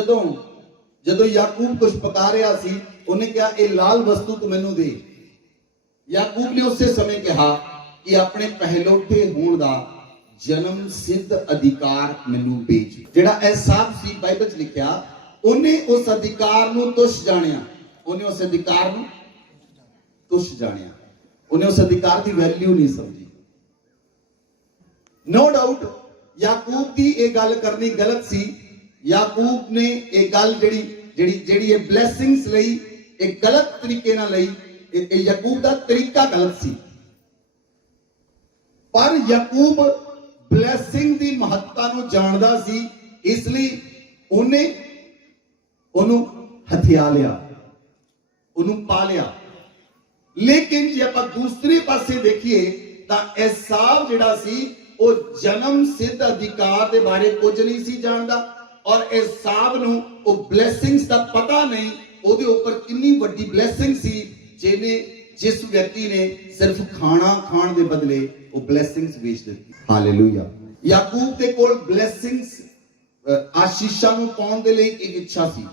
ਜਦੋਂ याकूब कुछ पका रहा सी, ਉਹਨੇ ਕਿਹਾ ਇਹ लाल वस्तु तू ਮੈਨੂੰ दे। याकूब ने ਉਸੇ समय कहा कि अपने पहलौठे होण ਦਾ जन्म सिद्ध अधिकार ਮੈਨੂੰ ਵੇਚ। ਜਿਹੜਾ एसाव ਸੀ बाइबल 'ਚ लिखिया, ਉਹਨੇ ਉਸ ਅਧਿਕਾਰ ਨੂੰ ਤੁਛ ਜਾਣਿਆ। ਉਹਨੇ ਉਸ ਅਧਿਕਾਰ ਨੂੰ ਤੁਛ ਜਾਣਿਆ। ਉਹਨੇ ਉਸ ਅਧਿਕਾਰ ਦੀ ਵੈਲਿਊ ਨਹੀਂ ਸਮਝੀ। नो डाउट याकूब ਦੀ ਇਹ ਗੱਲ ਕਰਨੀ ਗਲਤ ਸੀ। याकूब ਨੇ ਇਹ ਗੱਲ ਜਿਹੜੀ ਇਹ ਬਲੇਸਿੰਗਸ ਲਈ ਇਹ ਗਲਤ ਤਰੀਕੇ ਨਾਲ ਲਈ। ਇਹ याकूब ਦਾ ਤਰੀਕਾ ਗਲਤ ਸੀ। ਪਰ याकूब ਬਲੇਸਿੰਗ ਦੀ ਮਹੱਤਤਾ ਨੂੰ ਜਾਣਦਾ ਸੀ, ਇਸ ਲਈ ਉਹਨੂੰ ਹਥਿਆ ਲਿਆ, ਉਹਨੂੰ ਪਾ ਲਿਆ। ਲੇਕਿਨ ਜੇ ਆਪਾਂ ਦੂਸਰੇ ਪਾਸੇ ਦੇਖੀਏ ਤਾਂ एसाव ਜਿਹੜਾ ਸੀ ਉਹ ਜਨਮ ਸਿੱਧ ਅਧਿਕਾਰ ਦੇ ਬਾਰੇ ਕੁਝ ਨਹੀਂ ਸੀ ਜਾਣਦਾ, ਔਰ एसाव ਨੂੰ ਉਹ ਬਲੇਸਿੰਗਸ ਦਾ ਪਤਾ ਨਹੀਂ ਉਹਦੇ ਉੱਪਰ ਕਿੰਨੀ ਵੱਡੀ ਬਲੇਸਿੰਗ ਸੀ ਜਿਸ ਵਿਅਕਤੀ ਨੇ ਸਿਰਫ ਖਾਣਾ ਖਾਣ ਦੇ ਬਦਲੇ ਉਹ ਬਲੇਸਿੰਗਸ ਵੇਚ ਦਿੱਤੀ। ਹਾਲੇਲੂਇਆ। याकूब ਦੇ ਕੋਲ ਬਲੇਸਿੰਗਸ ਆਸ਼ੀਸ਼ਾਂ ਨੂੰ ਪਾਉਣ ਦੇ ਲਈ ਇੱਕ ਇੱਛਾ ਸੀ।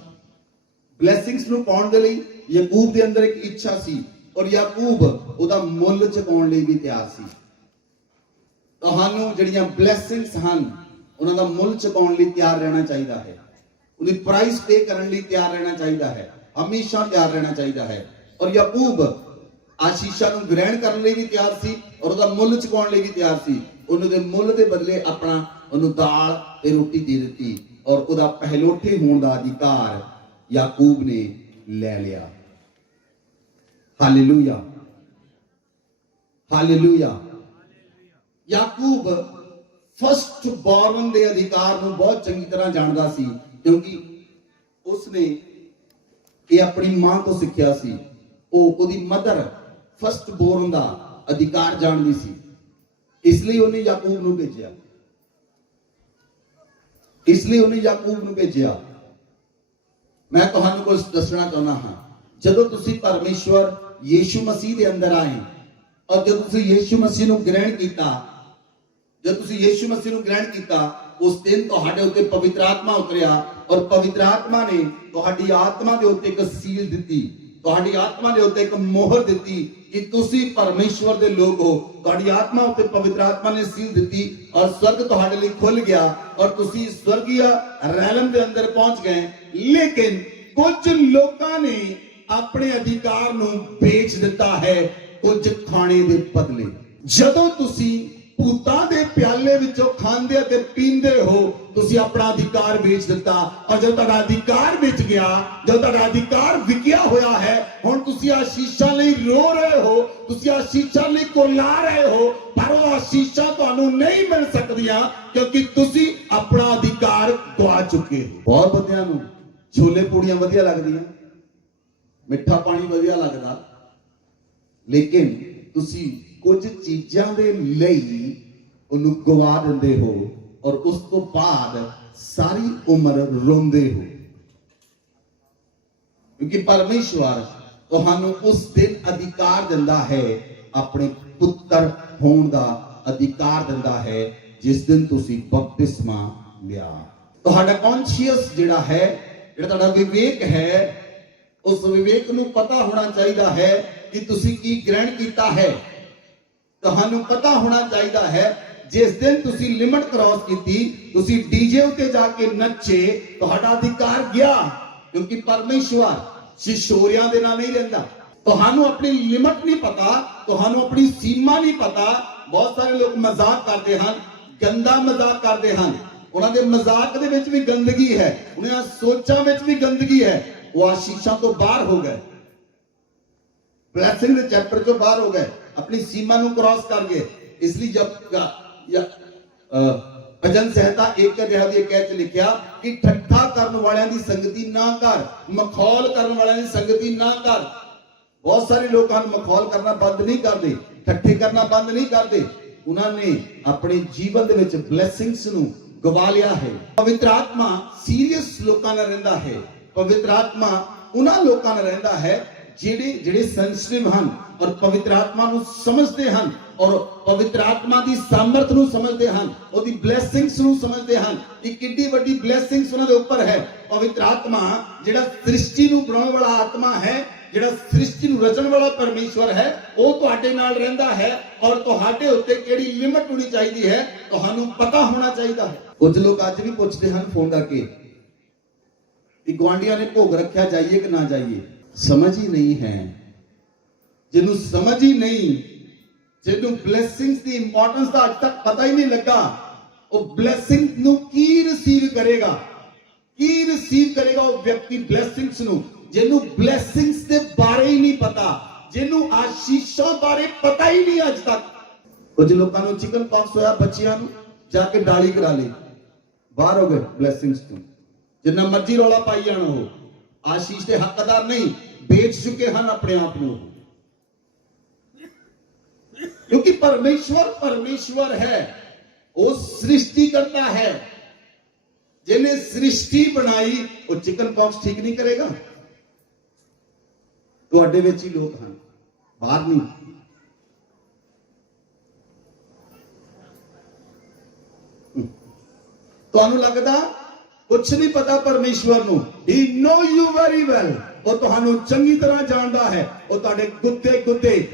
ਬਲੇਸਿੰਗਸ ਨੂੰ ਪਾਉਣ ਦੇ ਲਈ याकूब ਦੇ ਅੰਦਰ ਇੱਕ ਇੱਛਾ ਸੀ, ਔਰ याकूब ਉਹਦਾ ਮੁੱਲ ਚੁਕਾਉਣ ਲਈ ਵੀ ਤਿਆਰ ਸੀ। ਤੁਹਾਨੂੰ ਜਿਹੜੀਆਂ ਬਲੇਸਿੰਗਸ ਹਨ ਉਹਨਾਂ ਦਾ ਮੁੱਲ ਚੁਕਾਉਣ ਲਈ ਤਿਆਰ ਰਹਿਣਾ ਚਾਹੀਦਾ ਹੈ। ਉਹਦੀ ਪ੍ਰਾਈਸ ਪੇ ਕਰਨ ਲਈ ਤਿਆਰ ਰਹਿਣਾ ਚਾਹੀਦਾ ਹੈ। ਹਮੇਸ਼ਾ ਤਿਆਰ ਰਹਿਣਾ ਚਾਹੀਦਾ ਹੈ। ਔਰ याकूब ਆਸ਼ੀਸ਼ਾਂ ਨੂੰ ਗ੍ਰਹਿਣ ਕਰਨ ਲਈ ਵੀ ਤਿਆਰ ਸੀ ਔਰ ਉਹਦਾ ਮੁੱਲ ਚੁਕਾਉਣ ਲਈ ਵੀ ਤਿਆਰ ਸੀ। ਉਹਨੂੰ ਦੇ ਮੁੱਲ ਦੇ ਬਦਲੇ ਆਪਣਾ ਉਹਨੂੰ ਦਾਲ ਤੇ ਰੋਟੀ ਦੇ ਦਿੱਤੀ ਔਰ ਉਹਦਾ ਪਹਿਲੋਠੇ ਹੋਣ ਦਾ ਅਧਿਕਾਰ याकूब ਨੇ ਲੈ ਲਿਆ। Hallelujah, hallelujah. Yakub first born ਦੇ ਅਧਿਕਾਰ ਨੂੰ ਬਹੁਤ ਚੰਗੀ ਤਰ੍ਹਾਂ ਜਾਣਦਾ ਸੀ, ਕਿਉਂਕਿ ਉਸਨੇ ਇਹ ਆਪਣੀ ਮਾਂ ਤੋਂ ਸਿੱਖਿਆ ਸੀ। ਉਹਦੀ ਮਦਰ ਫਸਟ ਬੋਰਨ ਦਾ ਅਧਿਕਾਰ ਜਾਣਦੀ ਸੀ, ਇਸ ਲਈ ਉਹਨੇ याकूब ਨੂੰ ਭੇਜਿਆ। ਇਸ ਲਈ ਉਹਨੇ याकूब ਨੂੰ ਭੇਜਿਆ। ਮੈਂ ਤੁਹਾਨੂੰ ਕੁਝ ਦੱਸਣਾ ਚਾਹੁੰਦਾ ਹਾਂ। ਜਦੋਂ ਤੁਸੀਂ ਪਰਮੇਸ਼ਵਰ ਯੀਸ਼ੂ ਮਸੀਹ ਦੇ ਅੰਦਰ ਆਏ ਔਰ ਜਦੋਂ ਤੁਸੀਂ ਯੀਸ਼ੂ ਮਸੀਹ ਨੂੰ ਗ੍ਰਹਿਣ ਕੀਤਾ, जब तुसी यीशु मसीह ਨੂੰ ग्रहण किया, उस दिन ਤੁਹਾਡੇ ਉੱਤੇ ਪਵਿੱਤਰ ਆਤਮਾ ਉਤਰਿਆ ਔਰ ਪਵਿੱਤਰ ਆਤਮਾ ਨੇ ਤੁਹਾਡੀ ਆਤਮਾ ਦੇ ਉੱਤੇ ਇੱਕ ਸੀਲ ਦਿੱਤੀ, ਤੁਹਾਡੀ ਆਤਮਾ ਦੇ ਉੱਤੇ ਇੱਕ ਮੋਹਰ ਦਿੱਤੀ ਕਿ ਤੁਸੀਂ ਪਰਮੇਸ਼ਵਰ ਦੇ ਲੋਕ ਹੋ। ਤੁਹਾਡੀ ਆਤਮਾ ਉੱਤੇ ਪਵਿੱਤਰ ਆਤਮਾ ਨੇ ਸੀਲ ਦਿੱਤੀ ਔਰ स्वर्ग ਤੁਹਾਡੇ ਲਈ ਖੁੱਲ ਗਿਆ ਔਰ ਤੁਸੀਂ स्वर्गीय ਰੈਲਮ ਦੇ ਅੰਦਰ ਪਹੁੰਚ ਗਏ। ਲੇਕਿਨ ਕੁਝ ਲੋਕਾਂ ਨੇ ਆਪਣੇ ਅਧਿਕਾਰ ਨੂੰ ਵੇਚ ਦਿੱਤਾ ਹੈ ਕੁਝ ਖਾਣੇ ਦੇ ਬਦਲੇ। ਜਦੋਂ ਤੁਸੀਂ ਭੂਤਾਂ ਦੇ ਪਿਆਲੇ ਵਿੱਚੋਂ ਖਾਂਦੇ ਅਤੇ ਪੀਂਦੇ ਹੋ, ਤੁਸੀਂ ਆਪਣਾ ਅਧਿਕਾਰ ਵੇਚ ਦਿੱਤਾ ਔਰ ਜਦੋਂ ਤੁਹਾਡਾ ਅਧਿਕਾਰ ਵਿਕ ਗਿਆ, ਜਦੋਂ ਤੁਹਾਡਾ ਅਧਿਕਾਰ ਵਿਕਿਆ ਹੋਇਆ ਹੈ, ਹੁਣ ਤੁਸੀਂ ਆਸ਼ੀਸ਼ਾਂ ਲਈ ਰੋ ਰਹੇ ਹੋ, ਤੁਸੀਂ ਆਸ਼ੀਸ਼ਾਂ ਲਈ ਕੁਰਲਾ ਰਹੇ ਹੋ, ਪਰ ਉਹ ਆਸ਼ੀਸ਼ਾਂ ਤੁਹਾਨੂੰ ਨਹੀਂ ਮਿਲ ਸਕਦੀਆਂ ਕਿਉਂਕਿ ਤੁਸੀਂ ਆਪਣਾ ਅਧਿਕਾਰ ਗਵਾ ਚੁੱਕੇ ਹੋ। ਬਹੁਤ ਬੰਦਿਆਂ ਨੂੰ ਛੋਲੇ ਪੂੜੀਆਂ ਵਧੀਆ ਲੱਗਦੀਆਂ, ਮਿੱਠਾ ਪਾਣੀ ਵਧੀਆ ਲੱਗਦਾ, ਲੇਕਿਨ ਤੁਸੀਂ ਕੁਝ ਚੀਜ਼ਾਂ ਦੇ ਲਈ ਉਹਨੂੰ ਗਵਾ ਦਿੰਦੇ ਹੋ ਔਰ ਉਸ ਤੋਂ ਬਾਅਦ ਸਾਰੀ ਉਮਰ ਰੋਂਦੇ ਹੋ, ਕਿਉਂਕਿ ਪਰਮੇਸ਼ਵਰ ਤੁਹਾਨੂੰ ਉਸ ਦਿਨ ਅਧਿਕਾਰ ਦਿੰਦਾ ਹੈ, ਆਪਣੇ ਪੁੱਤਰ ਹੋਣ ਦਾ ਅਧਿਕਾਰ ਦਿੰਦਾ ਹੈ ਜਿਸ ਦਿਨ ਤੁਸੀਂ ਬਪਤਿਸਮਾ ਲਿਆ। ਤੁਹਾਡਾ ਕੌਨਸ਼ੀਅਸ ਜਿਹੜਾ ਹੈ, ਜਿਹੜਾ ਤੁਹਾਡਾ ਵਿਵੇਕ ਹੈ, ਉਸ ਵਿਵੇਕ ਨੂੰ ਪਤਾ ਹੋਣਾ ਚਾਹੀਦਾ ਹੈ ਕਿ ਤੁਸੀਂ ਕੀ ਗ੍ਰਹਿਣ ਕੀਤਾ ਹੈ। ਤੁਹਾਨੂੰ ਪਤਾ ਹੋਣਾ ਚਾਹੀਦਾ ਹੈ ਜਿਸ ਦਿਨ ਤੁਸੀਂ ਲਿਮਟ ਕ੍ਰਾਸ ਕੀਤੀ, ਤੁਸੀਂ ਡੀਜੇ ਉੱਤੇ ਜਾ ਕੇ ਨੱਚੇ, ਤੁਹਾਡਾ ਅਧਿਕਾਰ ਗਿਆ, ਕਿਉਂਕਿ ਪਰਮੇਸ਼ਵਰ ਸ਼ਿਸ਼ੋਰਿਆਂ ਦੇ ਨਾਲ ਨਹੀਂ ਰਹਿੰਦਾ। ਤੁਹਾਨੂੰ ਆਪਣੀ ਲਿਮਟ ਨਹੀਂ ਪਤਾ, ਤੁਹਾਨੂੰ ਆਪਣੀ ਸੀਮਾ ਨਹੀਂ ਪਤਾ। ਬਹੁਤ ਸਾਰੇ ਲੋਕ ਮਜ਼ਾਕ ਕਰਦੇ ਹਨ, ਗੰਦਾ ਮਜ਼ਾਕ ਕਰਦੇ ਹਨ। ਉਹਨਾਂ ਦੇ ਮਜ਼ਾਕ ਦੇ ਵਿੱਚ ਵੀ ਗੰਦਗੀ ਹੈ, ਉਹਨਾਂ ਦੀਆਂ ਸੋਚਾਂ ਵਿੱਚ ਵੀ ਗੰਦਗੀ ਹੈ। ਉਹ ਆਸ਼ੀਸ਼ਾਂ ਤੋਂ ਬਾਹਰ ਹੋ ਗਏ, ब्लेसिंग ਦੇ ਚੈਪਟਰ ਤੋਂ ਬਾਹਰ ਹੋ ਗਏ, ਆਪਣੀ ਸੀਮਾ ਨੂੰ ਕ੍ਰਾਸ ਕਰ ਗਏ। ਇਸ ਲਈ ਜਦ ਭਜਨ ਸੰਹਿਤਾ 1 ਅਧਿਆਇ ਦੀ 1 ਚ ਲਿਖਿਆ ਕਿ ਠੱਠਾ ਕਰਨ ਵਾਲਿਆਂ ਦੀ ਸੰਗਤੀ ਨਾ ਕਰ, ਮਖੌਲ ਕਰਨ ਵਾਲਿਆਂ ਦੀ ਸੰਗਤੀ ਨਾ ਕਰ। ਬਹੁਤ ਸਾਰੇ ਲੋਕ ਹਨ ਮਖੌਲ ਕਰਨਾ ਬੰਦ ਨਹੀਂ ਕਰਦੇ, ਠੱਠੇ ਕਰਨਾ ਬੰਦ ਨਹੀਂ ਕਰਦੇ। ਉਹਨਾਂ ਨੇ ਆਪਣੇ ਜੀਵਨ ਦੇ ਵਿੱਚ ਬਲੇਸਿੰਗਸ ਨੂੰ ਗਵਾ ਲਿਆ ਹੈ। ਪਵਿੱਤਰ ਆਤਮਾ ਸੀਰੀਅਸ ਲੋਕਾਂ ਨਾਲ ਰਹਿੰਦਾ ਹੈ। ਪਵਿੱਤਰ ਆਤਮਾ ਉਹਨਾਂ ਲੋਕਾਂ ਨਾਲ ਰਹਿੰਦਾ ਹੈ ਜਿਹੜੇ ਸੈਂਸਿਟਿਵ ਹਨ ਔਰ ਪਵਿੱਤਰ ਆਤਮਾ ਨੂੰ ਸਮਝਦੇ ਹਨ, ਔਰ ਪਵਿੱਤਰ ਆਤਮਾ ਦੀ ਸਾਮਰਥ ਨੂੰ ਸਮਝਦੇ ਹਨ, ਉਹਦੀ ਬਲੇਸਿੰਗਸ ਨੂੰ ਸਮਝਦੇ ਹਨ ਕਿ ਕਿੰਨੀ ਵੱਡੀ ਬਲੇਸਿੰਗਸ ਉਹਨਾਂ ਦੇ ਉੱਪਰ ਹੈ। ਪਵਿੱਤਰ ਆਤਮਾ ਜਿਹੜਾ ਸ੍ਰਿਸ਼ਟੀ ਨੂੰ ਬਣਾਉਣ ਵਾਲਾ ਆਤਮਾ ਹੈ, ਜਿਹੜਾ ਸ੍ਰਿਸ਼ਟੀ ਨੂੰ ਰਚਣ ਵਾਲਾ ਪਰਮੇਸ਼ਵਰ ਹੈ, ਉਹ ਤੁਹਾਡੇ ਨਾਲ ਰਹਿੰਦਾ ਹੈ। ਔਰ ਤੁਹਾਡੇ ਉੱਤੇ ਕਿਹੜੀ ਲਿਮਟ ਹੋਣੀ ਚਾਹੀਦੀ ਹੈ ਤੁਹਾਨੂੰ ਪਤਾ ਹੋਣਾ ਚਾਹੀਦਾ ਹੈ। ਕੁਝ ਲੋਕ ਅੱਜ ਵੀ ਪੁੱਛਦੇ ਹਨ ਫੋਨ ਕਰਕੇ ਕਿ ਗੁਆਂਢੀਆਂ ਨੇ ਭੋਗ ਰੱਖਿਆ, ਜਾਈਏ ਕਿ ਨਾ ਜਾਈਏ। ਸਮਝ ਹੀ ਨਹੀਂ ਹੈ। ਜਿਹਨੂੰ ਸਮਝ ਹੀ ਨਹੀਂ, ਜਿਹਨੂੰ ਬਲੇਸਿੰਗਸ ਦੀ ਇੰਪੋਰਟੈਂਸ ਦਾ ਅੱਜ ਤੱਕ ਪਤਾ ਹੀ ਨਹੀਂ ਲੱਗਾ, ਉਹ ਬਲੇਸਿੰਗ ਨੂੰ ਕੀ ਰਿਸੀਵ ਕਰੇਗਾ, ਕੀ ਰਿਸੀਵ ਕਰੇਗਾ ਉਹ ਵਿਅਕਤੀ ਬਲੇਸਿੰਗਸ ਨੂੰ, ਜਿਹਨੂੰ ਬਲੇਸਿੰਗਸ ਦੇ ਬਾਰੇ ਹੀ ਨਹੀਂ ਪਤਾ, ਜਿਹਨੂੰ ਆਸ਼ੀਸ਼ਾਂ ਬਾਰੇ ਪਤਾ ਹੀ ਨਹੀਂ ਅੱਜ ਤੱਕ। ਕੁਝ ਲੋਕਾਂ ਨੂੰ ਚਿਕਨ ਪੌਕਸ ਹੋਇਆ, ਬੱਚਿਆਂ ਨੂੰ ਜਾ ਕੇ ਡਾਲੀ ਕਰਾ ਲਈ, ਬਾਹਰ ਹੋ ਗਏ ਬਲੇਸਿੰਗਸ ਤੋਂ। ਜਿੰਨਾ ਮਰਜ਼ੀ ਰੌਲਾ ਪਾਈ ਜਾਣ, ਉਹ ਆਸ਼ੀਸ਼ ਦੇ ਹੱਕਦਾਰ ਨਹੀਂ, ਵੇਚ ਚੁੱਕੇ ਹਨ ਆਪਣੇ ਆਪ ਨੂੰ। क्योंकि परमेश्वर है, वो सृष्टि करता है। जिन्हें सृष्टि बनाई वो चिकन पॉक्स ठीक नहीं करेगा। ਤੁਹਾਡੇ ਵਿੱਚ ਹੀ ਲੋਕ ਹਨ, ਬਾਹਰ ਨਹੀਂ। ਤੁਹਾਨੂੰ ਲੱਗਦਾ ਕੁਛ ਨਹੀਂ ਪਤਾ ਪਰਮੇਸ਼ਵਰ ਨੂੰ। He know you very well। ਉਹ ਤੁਹਾਨੂੰ ਚੰਗੀ ਤਰ੍ਹਾਂ ਜਾਣਦਾ ਹੈ। ਉਹ ਤੁਹਾਡੇ ਗੁੱਦੇ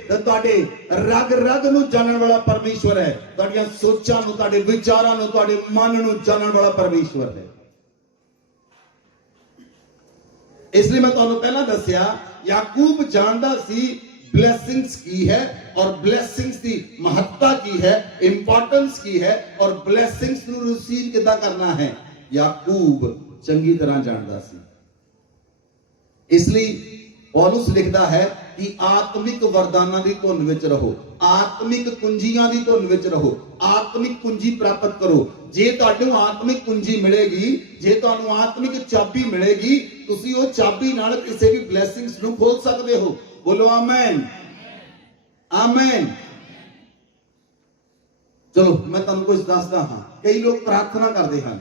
ਤੇ ਤੁਹਾਡੇ ਰਗ ਨੂੰ ਜਾਣਨ ਵਾਲਾ ਪਰਮੇਸ਼ਵਰ ਹੈ। ਤੁਹਾਡੀਆਂ ਸੋਚਾਂ ਨੂੰ, ਤੁਹਾਡੇ ਵਿਚਾਰਾਂ ਨੂੰ, ਤੁਹਾਡੇ ਮਨ ਨੂੰ ਜਾਣਨ ਵਾਲਾ ਪਰਮੇਸ਼ਵਰ ਹੈ। ਇਸ ਲਈ ਮੈਂ ਤੁਹਾਨੂੰ ਪਹਿਲਾਂ ਦੱਸਿਆ, ਯਾਕੂਬ ਜਾਣਦਾ ਸੀ ब्लेसिंग्स की है और ब्लेसिंग्स की महत्ता की है, इंपॉर्टेंस की है, और ब्लेसिंग्स ਨੂੰ रिसीव ਕਿੱਦਾਂ ਕਰਨਾ ਹੈ ਯਾਕੂਬ ਚੰਗੀ ਤਰ੍ਹਾਂ ਜਾਣਦਾ ਸੀ। ਇਸ ਲਈ ਪੌਲੁਸ ਲਿਖਦਾ ਹੈ ਕਿ ਆਤਮਿਕ ਵਰਦਾਨਾਂ ਦੀ ਧੁਨ ਵਿੱਚ ਰਹੋ, ਆਤਮਿਕ ਕੁੰਜੀਆਂ ਦੀ ਧੁਨ ਵਿੱਚ ਰਹੋ, ਆਤਮਿਕ ਕੁੰਜੀ ਪ੍ਰਾਪਤ ਕਰੋ। ਜੇ ਤੁਹਾਨੂੰ ਆਤਮਿਕ ਕੁੰਜੀ ਮਿਲੇਗੀ, ਜੇ ਤੁਹਾਨੂੰ ਆਤਮਿਕ ਚਾਬੀ ਮਿਲੇਗੀ, ਤੁਸੀਂ ਉਹ ਚਾਬੀ ਨਾਲ ਕਿਸੇ ਵੀ ਬਲੇਸਿੰਗਸ ਨੂੰ ਖੋਲ ਸਕਦੇ ਹੋ। बोलो आमेन, आमेन। चलो मैं तुहानू कुछ दसदा हां। कई लोग प्रार्थना करते हैं,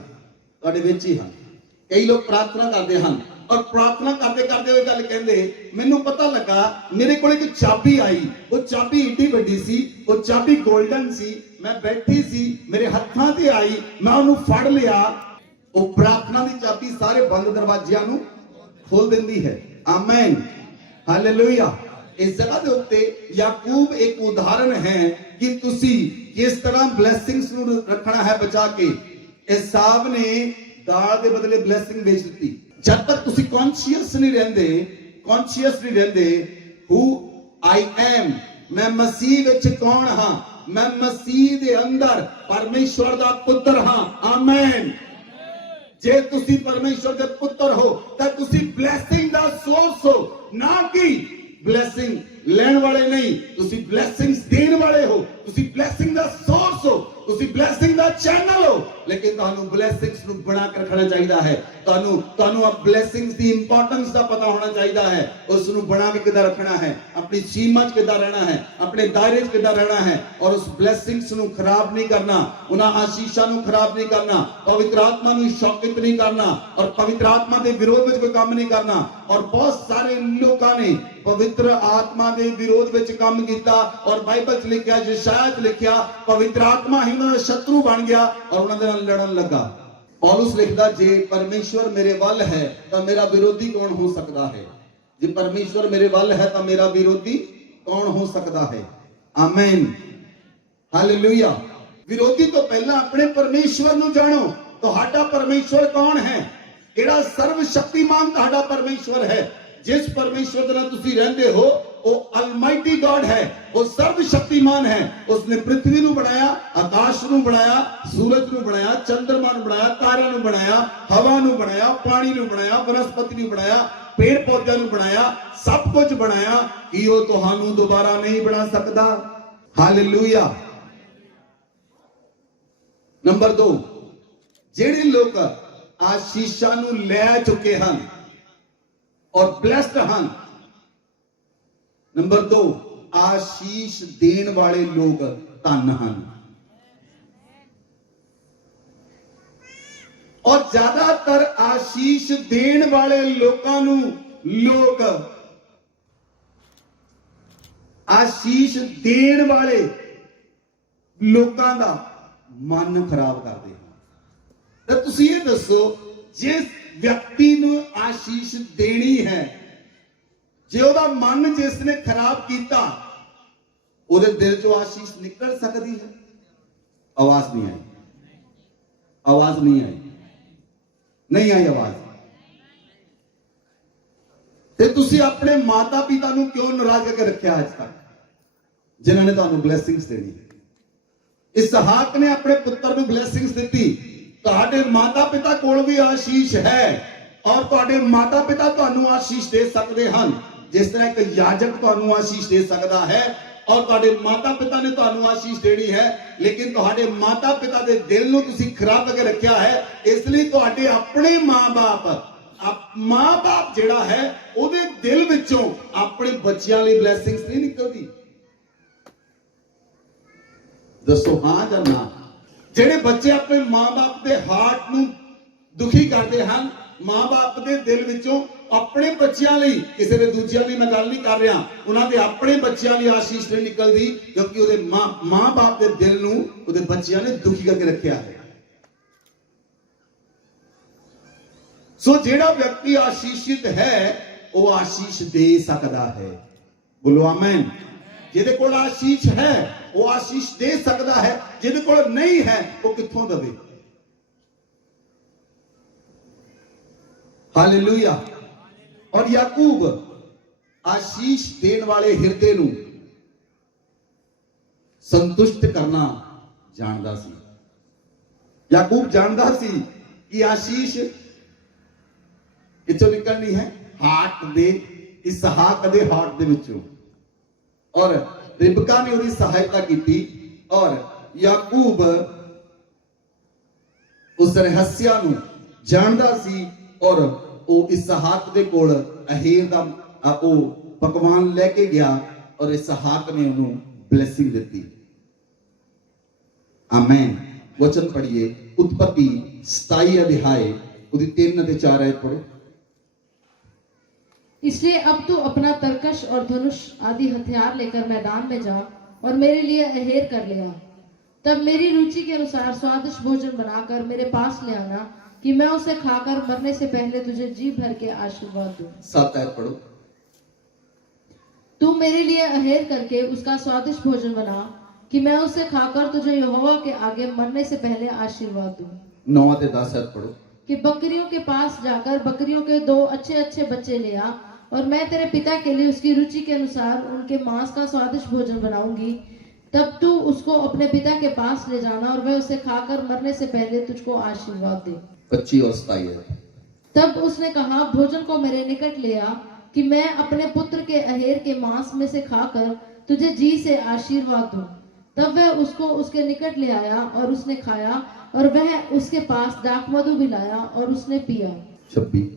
तुहाडे विच ही हैं, कई लोग प्रार्थना करते हैं और प्रार्थना करते करते हुए गल कहंदे, मैनू पता लगा मेरे कोल एक चाबी आई, वो चाबी इड्डी वड्डी सी, वो चाबी गोल्डन सी, मैं बैठी सी, मेरे हत्थां ते आई, मैं उहनू फड़ लिया। वो प्रार्थना दी चाबी सारे बंद दरवाजियां नू खोल दिंदी है। आमेन, हालेलुया। इस जगह के उत्ते याकूब एक उदाहरण है कि तुसी किस तरह ब्लेसिंग्स नू रखना है बचा के। एसाव ने दाल के बदले ब्लेसिंग बेच दी। जब तक तुसी कॉन्शियस नहीं रहंदे हु आई एम, मैं मसीह विच कौन हां, मैं मसीह दे अंदर परमेश्वर दा पुत्र हां। आमेन। जे तुसी परमेश्वर दे पुत्र हो तां तुसी ब्लेसिंग दा सोर्स हो, ना कि ब्लेसिंग लेने वाले नहीं। तुसी ब्लेसिंग्स देने वाले हो, तुसी ब्लेसिंग दा सोर्स हो, तुसी ब्लेसिंग दा चैनल हो। लेकिन ਤੁਹਾਨੂੰ ब्लेसिंग्स ਨੂੰ ਬਣਾ ਕੇ ਰੱਖਣਾ ਚਾਹੀਦਾ ਹੈ। ਤੁਹਾਨੂੰ ਆ ब्लेसिंग्स ਦੀ ਇੰਪੋਰਟੈਂਸ ਦਾ ਪਤਾ ਹੋਣਾ ਚਾਹੀਦਾ ਹੈ। ਉਸ ਨੂੰ ਬਣਾ ਕੇ ਕਿੱਦਾਂ ਰੱਖਣਾ ਹੈ, ਆਪਣੀ ਸੀਮਾ 'ਚ ਕਿੱਦਾਂ ਰਹਿਣਾ ਹੈ, ਆਪਣੇ ਦਾਇਰੇ 'ਚ ਕਿੱਦਾਂ ਰਹਿਣਾ ਹੈ, ਔਰ ਉਸ ब्लेसिंग्स ਨੂੰ ਖਰਾਬ ਨਹੀਂ ਕਰਨਾ, ਉਹਨਾਂ ਆਸ਼ੀਸ਼ਾਂ ਨੂੰ ਖਰਾਬ ਨਹੀਂ ਕਰਨਾ, ਪਵਿੱਤਰ ਆਤਮਾ ਨੂੰ ਸ਼ੌਕਿਤ ਨਹੀਂ ਕਰਨਾ, ਔਰ ਪਵਿੱਤਰ ਆਤਮਾ ਦੇ ਵਿਰੋਧ ਵਿੱਚ ਕੋਈ ਕੰਮ ਨਹੀਂ ਕਰਨਾ। ਔਰ ਬਹੁਤ ਸਾਰੇ ਲੋਕਾਂ ਨੇ ਪਵਿੱਤਰ ਆਤਮਾ ਦੇ ਵਿਰੋਧ ਵਿੱਚ ਕੰਮ ਕੀਤਾ, ਔਰ ਬਾਈਬਲ 'ਚ ਲਿਖਿਆ, ਯਸ਼ਾਇਆ 'ਚ ਲਿਖਿਆ, ਪਵਿੱਤਰ ਆਤਮਾ ਹੀ ਉਹਨਾਂ ਦਾ ਸ਼ਤਰੂ ਬਣ ਗਿਆ ਔਰ ਉਹਨਾਂ ਦੇ ਨਾਲ ਲੜਨ ਲੱਗਾ। ਪੌਲੁਸ ਲਿਖਦਾ, ਜੇ ਪਰਮੇਸ਼ਵਰ ਮੇਰੇ ਵੱਲ ਹੈ ਤਾਂ ਮੇਰਾ ਵਿਰੋਧੀ ਕੌਣ ਹੋ ਸਕਦਾ ਹੈ। ਜੇ ਪਰਮੇਸ਼ਵਰ ਮੇਰੇ ਵੱਲ ਹੈ ਤਾਂ ਮੇਰਾ ਵਿਰੋਧੀ ਕੌਣ ਹੋ ਸਕਦਾ ਹੈ। Amen, hallelujah. ਵਿਰੋਧੀ ਤੋਂ ਪਹਿਲਾਂ ਆਪਣੇ ਪਰਮੇਸ਼ਵਰ ਨੂੰ ਜਾਣੋ। ਤੁਹਾਡਾ ਪਰਮੇਸ਼ਵਰ ਕੌਣ ਹੈ? ਕਿਹੜਾ ਸਰਵ ਸ਼ਕਤੀਮਾਨ ਤੁਹਾਡਾ ਪਰਮੇਸ਼ਵਰ ਹੈ। जिस परमेश्वर के नाम तुसी रहंदे हो वो अलमाइटी गॉड है, वो सर्व शक्तिमान है। उसने पृथ्वी नू बनाया, आकाश नू बनाया, सूरज नू बनाया, चंद्रमा नू बनाया, तारा नू बनाया, हवा नू बनाया, पानी नू बनाया, वनस्पति नू बनाया, पेड़ पौधे नू बनाया, सब कुछ बनाया कि वो तुहानू दोबारा नहीं बना सकता। हालेलुया। नंबर 2, जेड़े लोग आशीषां नू ले चुके हैं और ब्लेस्ड हैं। नंबर 2, आशीष देन वाले लोग धन हैं। और ज्यादातर आशीष देन वाले लोगों नू लोग आशीष देन वाले लोगों का मन खराब करते हैं। तो तुसी ये दसो, जिस व्यक्ति नू आशीष देनी है, जे ओदा मन जिसने खराब किया, ओदे दिल चो आशीष निकल सकती है? आवाज नहीं आई, आवाज नहीं आई, नहीं आई आवाज। ते तुसी अपने माता पिता नू क्यों नाराज करके रखा आज तक, जिन्होंने तुहानू ब्लैसिंग्स देनी? इसहाक ने अपने पुत्र नू ब्लैसिंग्स दी। ਤੁਹਾਡੇ ਮਾਤਾ ਪਿਤਾ ਕੋਲ ਵੀ ਆਸ਼ੀਸ਼ ਹੈ ਔਰ ਤੁਹਾਡੇ ਮਾਤਾ ਪਿਤਾ ਤੁਹਾਨੂੰ ਆਸ਼ੀਸ਼ ਦੇ ਸਕਦੇ ਹਨ। ਜਿਸ ਤਰ੍ਹਾਂ ਇੱਕ ਯਾਜਕ ਤੁਹਾਨੂੰ ਆਸ਼ੀਸ਼ ਦੇ ਸਕਦਾ ਹੈ ਔਰ ਤੁਹਾਡੇ ਮਾਤਾ ਪਿਤਾ ਨੇ ਤੁਹਾਨੂੰ ਆਸ਼ੀਸ਼ ਦੇਣੀ ਹੈ, ਲੇਕਿਨ ਤੁਹਾਡੇ ਮਾਤਾ ਪਿਤਾ ਦੇ ਦਿਲ ਨੂੰ ਤੁਸੀਂ ਖਰਾਬ ਕਰਕੇ ਰੱਖਿਆ ਹੈ। ਇਸ ਲਈ ਤੁਹਾਡੇ ਆਪਣੇ ਮਾਂ-ਬਾਪ ਜਿਹੜਾ ਹੈ ਉਹਦੇ ਦਿਲ ਵਿੱਚੋਂ ਆਪਣੇ ਬੱਚਿਆਂ ਲਈ ਬਲੇਸਿੰਗਸ ਨਹੀਂ ਨਿਕਲਦੀ। ਦੱਸੋ ਹਾਂ ਜਾਂ ਨਾ? ਜਿਹੜੇ ਬੱਚੇ ਆਪਣੇ ਮਾਂ-ਬਾਪ ਦੇ ਹਾਰਟ ਨੂੰ ਦੁਖੀ ਕਰਦੇ ਹਨ, ਮਾਂ-ਬਾਪ ਦੇ ਦਿਲ ਵਿੱਚੋਂ ਆਪਣੇ ਬੱਚਿਆਂ ਲਈ, ਕਿਸੇ ਦੇ ਦੂਜਿਆਂ ਦੀ ਮੈਂ ਗੱਲ ਨਹੀਂ ਕਰ ਰਿਹਾ, ਉਹਨਾਂ ਦੇ ਆਪਣੇ ਬੱਚਿਆਂ ਲਈ ਆਸ਼ੀਸ਼ ਨਹੀਂ ਨਿਕਲਦੀ, ਕਿਉਂਕਿ ਉਹਦੇ ਮਾਂ-ਬਾਪ ਦੇ ਦਿਲ ਨੂੰ ਉਹਦੇ ਬੱਚਿਆਂ ਨੇ ਦੁਖੀ ਕਰਕੇ ਰੱਖਿਆ ਹੈ। ਸੋ ਜਿਹੜਾ ਵਿਅਕਤੀ ਆਸ਼ੀਸ਼ਿਤ ਹੈ ਉਹ ਆਸ਼ੀਸ਼ ਦੇ ਸਕਦਾ ਹੈ। ਬੋਲੋ ਆਮੇਨ। ਜਿਹਦੇ ਕੋਲ ਆਸ਼ੀਸ਼ ਹੈ ਉਹ ਆਸ਼ੀਸ਼ ਦੇ ਸਕਦਾ ਹੈ, ਜਿਹਦੇ ਕੋਲ ਨਹੀਂ ਹੈ ਉਹ ਕਿੱਥੋਂ ਦੇਵੇ? हालेलुया। और याकूब आशीष देने वाले हिरदे नू संतुष्ट करना जानदा सी। याकूब जानदा सी कि आशीष किथों निकलनी है? हार्ट दे, इसहाक दे हार्ट दे विचों। और रिबका ने उसकी सहायता की और याकूब उस रहस्य नू जानदा सी और वो इसहाक दे कोल अहेर दा वो पकवान लेके गया और इसहाक ने उन्हें ब्लेसिंग दी। आमेन। वचन पढ़िए उत्पत्ति 27 अध्याय 3 ते 4 आयत पढ़ो। इसलिए अब तू अपना तरकश और धनुष आदि हथियार लेकर मैदान में जा और मेरे लिए अहेर कर ले आ। तब मेरी रुचि के अनुसार स्वादिष्ट भोजन बनाकर मेरे पास ले आना कि मैं उसे खाकर मरने से पहले तुझे जी भर के आशीर्वाद दूं। 7 आयत पढ़ो। तू मेरे लिए अहेर करके उसका स्वादिष्ट भोजन बना कि मैं उसे खाकर तुझे यहोवा के आगे मरने से पहले आशीर्वाद दूं। 9 ते 10 आयत पढ़ो। कि बकरियों के पास जाकर बकरियों के 2 अच्छे अच्छे बच्चे ले आ और मैं तेरे पिता के लिए उसकी रुचि के अनुसार उनके मांस का स्वादिष्ट भोजन बनाऊंगी। तब तू उसको अपने पिता के पास ले जाना और वह उसे खाकर मरने से पहले तुझको आशीर्वाद दे। 25 और 27। तब उसने कहा भोजन को मेरे निकट ले आ कि मैं अपने पुत्र के अहेर के मांस में से खाकर तुझे जी से आशीर्वाद दूं। तब वह उसको उसके निकट ले आया और उसने खाया और वह उसके पास दाखमधु भी लाया और उसने पिया। 26।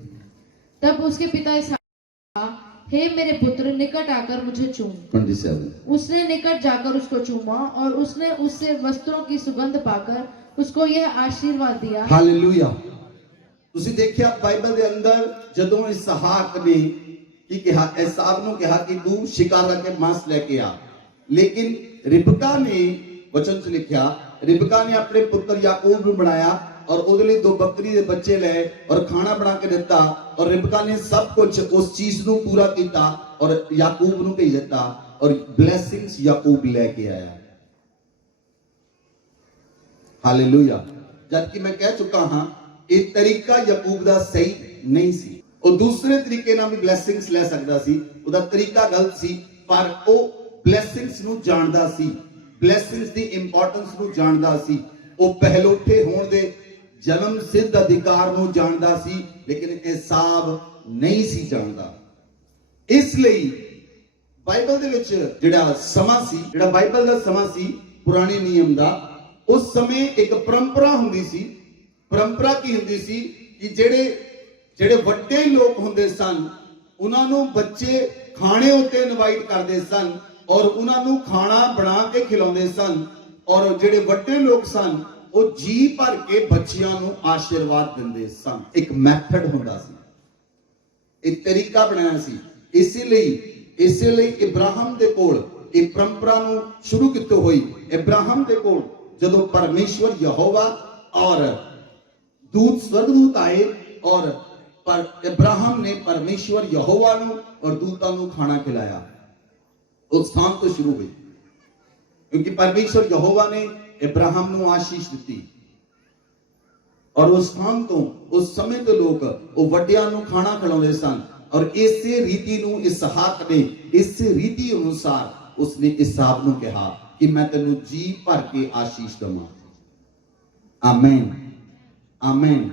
तब उसके पिता इसहाक ने कहा, हे मेरे पुत्र निकट आकर मुझे चूम। 27। उसने निकट जाकर उसको चूमा और उसने उससे वस्त्रों की सुगंध पाकर उसको यह आशीर्वाद दिया। हालेलुया। ਤੁਸੀਂ ਦੇਖਿਆ ਬਾਈਬਲ ਦੇ ਅੰਦਰ ਜਦੋਂ ਇਸਹਾਕ ਨੇ ਕੀ ਕਿਹਾ, ਇਸਾਕ ਨੂੰ ਕਿਹਾ ਕਿ ਤੂੰ ਸ਼ਿਕਾਰ ਕਰਕੇ ਮਾंस ਲੈ ਕੇ ਆ, लेकिन रिबका ने वचन से लिखा रिबका ने अपने पुत्र याकूब ਨੂੰ ਬਣਾਇਆ और ਉਹਦੇ ਲਈ 2 ਬੱਕਰੀ ਦੇ ਬੱਚੇ ਲਏ और खाना बना के ਦਿੱਤਾ और रिबका ने सब कुछ उस चीज ਨੂੰ पूरा ਕੀਤਾ और याकूब ਨੂੰ ਭੇਜ ਦਿੱਤਾ और ब्लेसिंग्स याकूब ਲੈ ਕੇ आया। ਹਾਲੇਲੂਇਆ। ਜਦ ਕਿ ਮੈਂ ਕਹਿ ਚੁੱਕਾ ਹਾਂ ਇਹ ਤਰੀਕਾ ਯਾਕੂਬ ਦਾ ਸਹੀ ਨਹੀਂ ਸੀ। ਉਹ ਦੂਸਰੇ ਤਰੀਕੇ ਨਾਲ ਵੀ ਬਲੇਸਿੰਗਸ ਲੈ ਸਕਦਾ ਸੀ, ਉਹਦਾ ਤਰੀਕਾ ਗਲਤ ਸੀ, ਪਰ ਉਹ ਬਲੇਸਿੰਗਸ ਨੂੰ ਜਾਣਦਾ ਸੀ, ਬਲੇਸਿੰਗਸ ਦੀ ਇੰਪੋਰਟੈਂਸ ਨੂੰ ਜਾਣਦਾ ਸੀ। ਉਹ ਪਹਿਲੋਠੇ ਹੋਣ ਦੇ ਜਨਮ ਸਿੱਧ ਅਧਿਕਾਰ ਨੂੰ ਜਾਣਦਾ ਸੀ, ਲੇਕਿਨ ਏਸਾਵ ਨਹੀਂ ਸੀ ਜਾਣਦਾ। ਇਸ ਲਈ ਬਾਈਬਲ ਦੇ ਵਿੱਚ ਜਿਹੜਾ ਸਮਾਂ ਸੀ, ਜਿਹੜਾ ਬਾਈਬਲ ਦਾ ਸਮਾਂ ਸੀ ਪੁਰਾਣੇ ਨਿਯਮ ਦਾ, ਉਸ ਸਮੇਂ ਇੱਕ ਪਰੰਪਰਾ ਹੁੰਦੀ ਸੀ। ਪਰੰਪਰਾ ਕੀ ਹੁੰਦੀ ਸੀ ਕਿ ਜਿਹੜੇ ਵੱਡੇ ਲੋਕ ਹੁੰਦੇ ਸਨ ਉਹਨਾਂ ਨੂੰ ਬੱਚੇ ਖਾਣੇ ਉੱਤੇ ਇਨਵਾਈਟ ਕਰਦੇ ਸਨ ਔਰ ਉਹਨਾਂ ਨੂੰ ਖਾਣਾ ਬਣਾ ਕੇ ਖਿਲਾਉਂਦੇ ਸਨ, ਔਰ ਜਿਹੜੇ ਵੱਡੇ ਲੋਕ ਸਨ ਉਹ ਜੀ ਭਰ ਕੇ ਬੱਚਿਆਂ ਨੂੰ ਆਸ਼ੀਰਵਾਦ ਦਿੰਦੇ ਸਨ। ਇੱਕ ਮੈਥਡ ਹੁੰਦਾ ਸੀ, ਇੱਕ ਤਰੀਕਾ ਬਣਾਇਆ ਸੀ। ਇਸੇ ਲਈ ਇਬਰਾਹਿਮ ਦੇ ਕੋਲ ਇਹ ਪਰੰਪਰਾ ਨੂੰ ਸ਼ੁਰੂ ਕੀਤੀ ਹੋਈ। ਇਬਰਾਹਿਮ ਦੇ ਕੋਲ ਜਦੋਂ ਪਰਮੇਸ਼ਵਰ ਯਹੋਵਾ ਔਰ ਦੂਤ ਸਵਰਗਦੂਤ ਆਏ ਔਰ ਪਰ ਇਬਰਾਹਿਮ ਨੇ ਪਰਮੇਸ਼ਵਰ ਯਹੋਵਾ ਨੂੰ ਔਰ ਦੂਤਾਂ ਨੂੰ ਖਾਣਾ ਖਿਲਾਇਆ, ਉਸ ਸਥਾਨ ਤੋਂ ਸ਼ੁਰੂ ਹੋਈ, ਕਿਉਂਕਿ ਪਰਮੇਸ਼ਵਰ ਯਹੋਵਾ ਨੇ ਇਬਰਾਹਿਮ ਨੂੰ ਆਸ਼ੀਸ਼ ਦਿੱਤੀ ਔਰ ਉਸ ਸਥਾਨ ਤੋਂ ਉਸ ਸਮੇਂ ਦੇ ਲੋਕ ਉਹ ਵੱਡਿਆਂ ਨੂੰ ਖਾਣਾ ਖਿਲਾਉਂਦੇ ਸਨ। ਔਰ ਇਸੇ ਰੀਤੀ ਨੂੰ ਇਸਹਾਕ ਨੇ ਇਸੇ ਰੀਤੀ ਅਨੁਸਾਰ ਉਸਨੇ ਇਸਾਬ ਨੂੰ ਕਿਹਾ ਕਿ ਮੈਂ ਤੈਨੂੰ ਜੀ ਭਰ ਕੇ ਆਸ਼ੀਸ਼ ਦਵਾਂ। Amen, amen.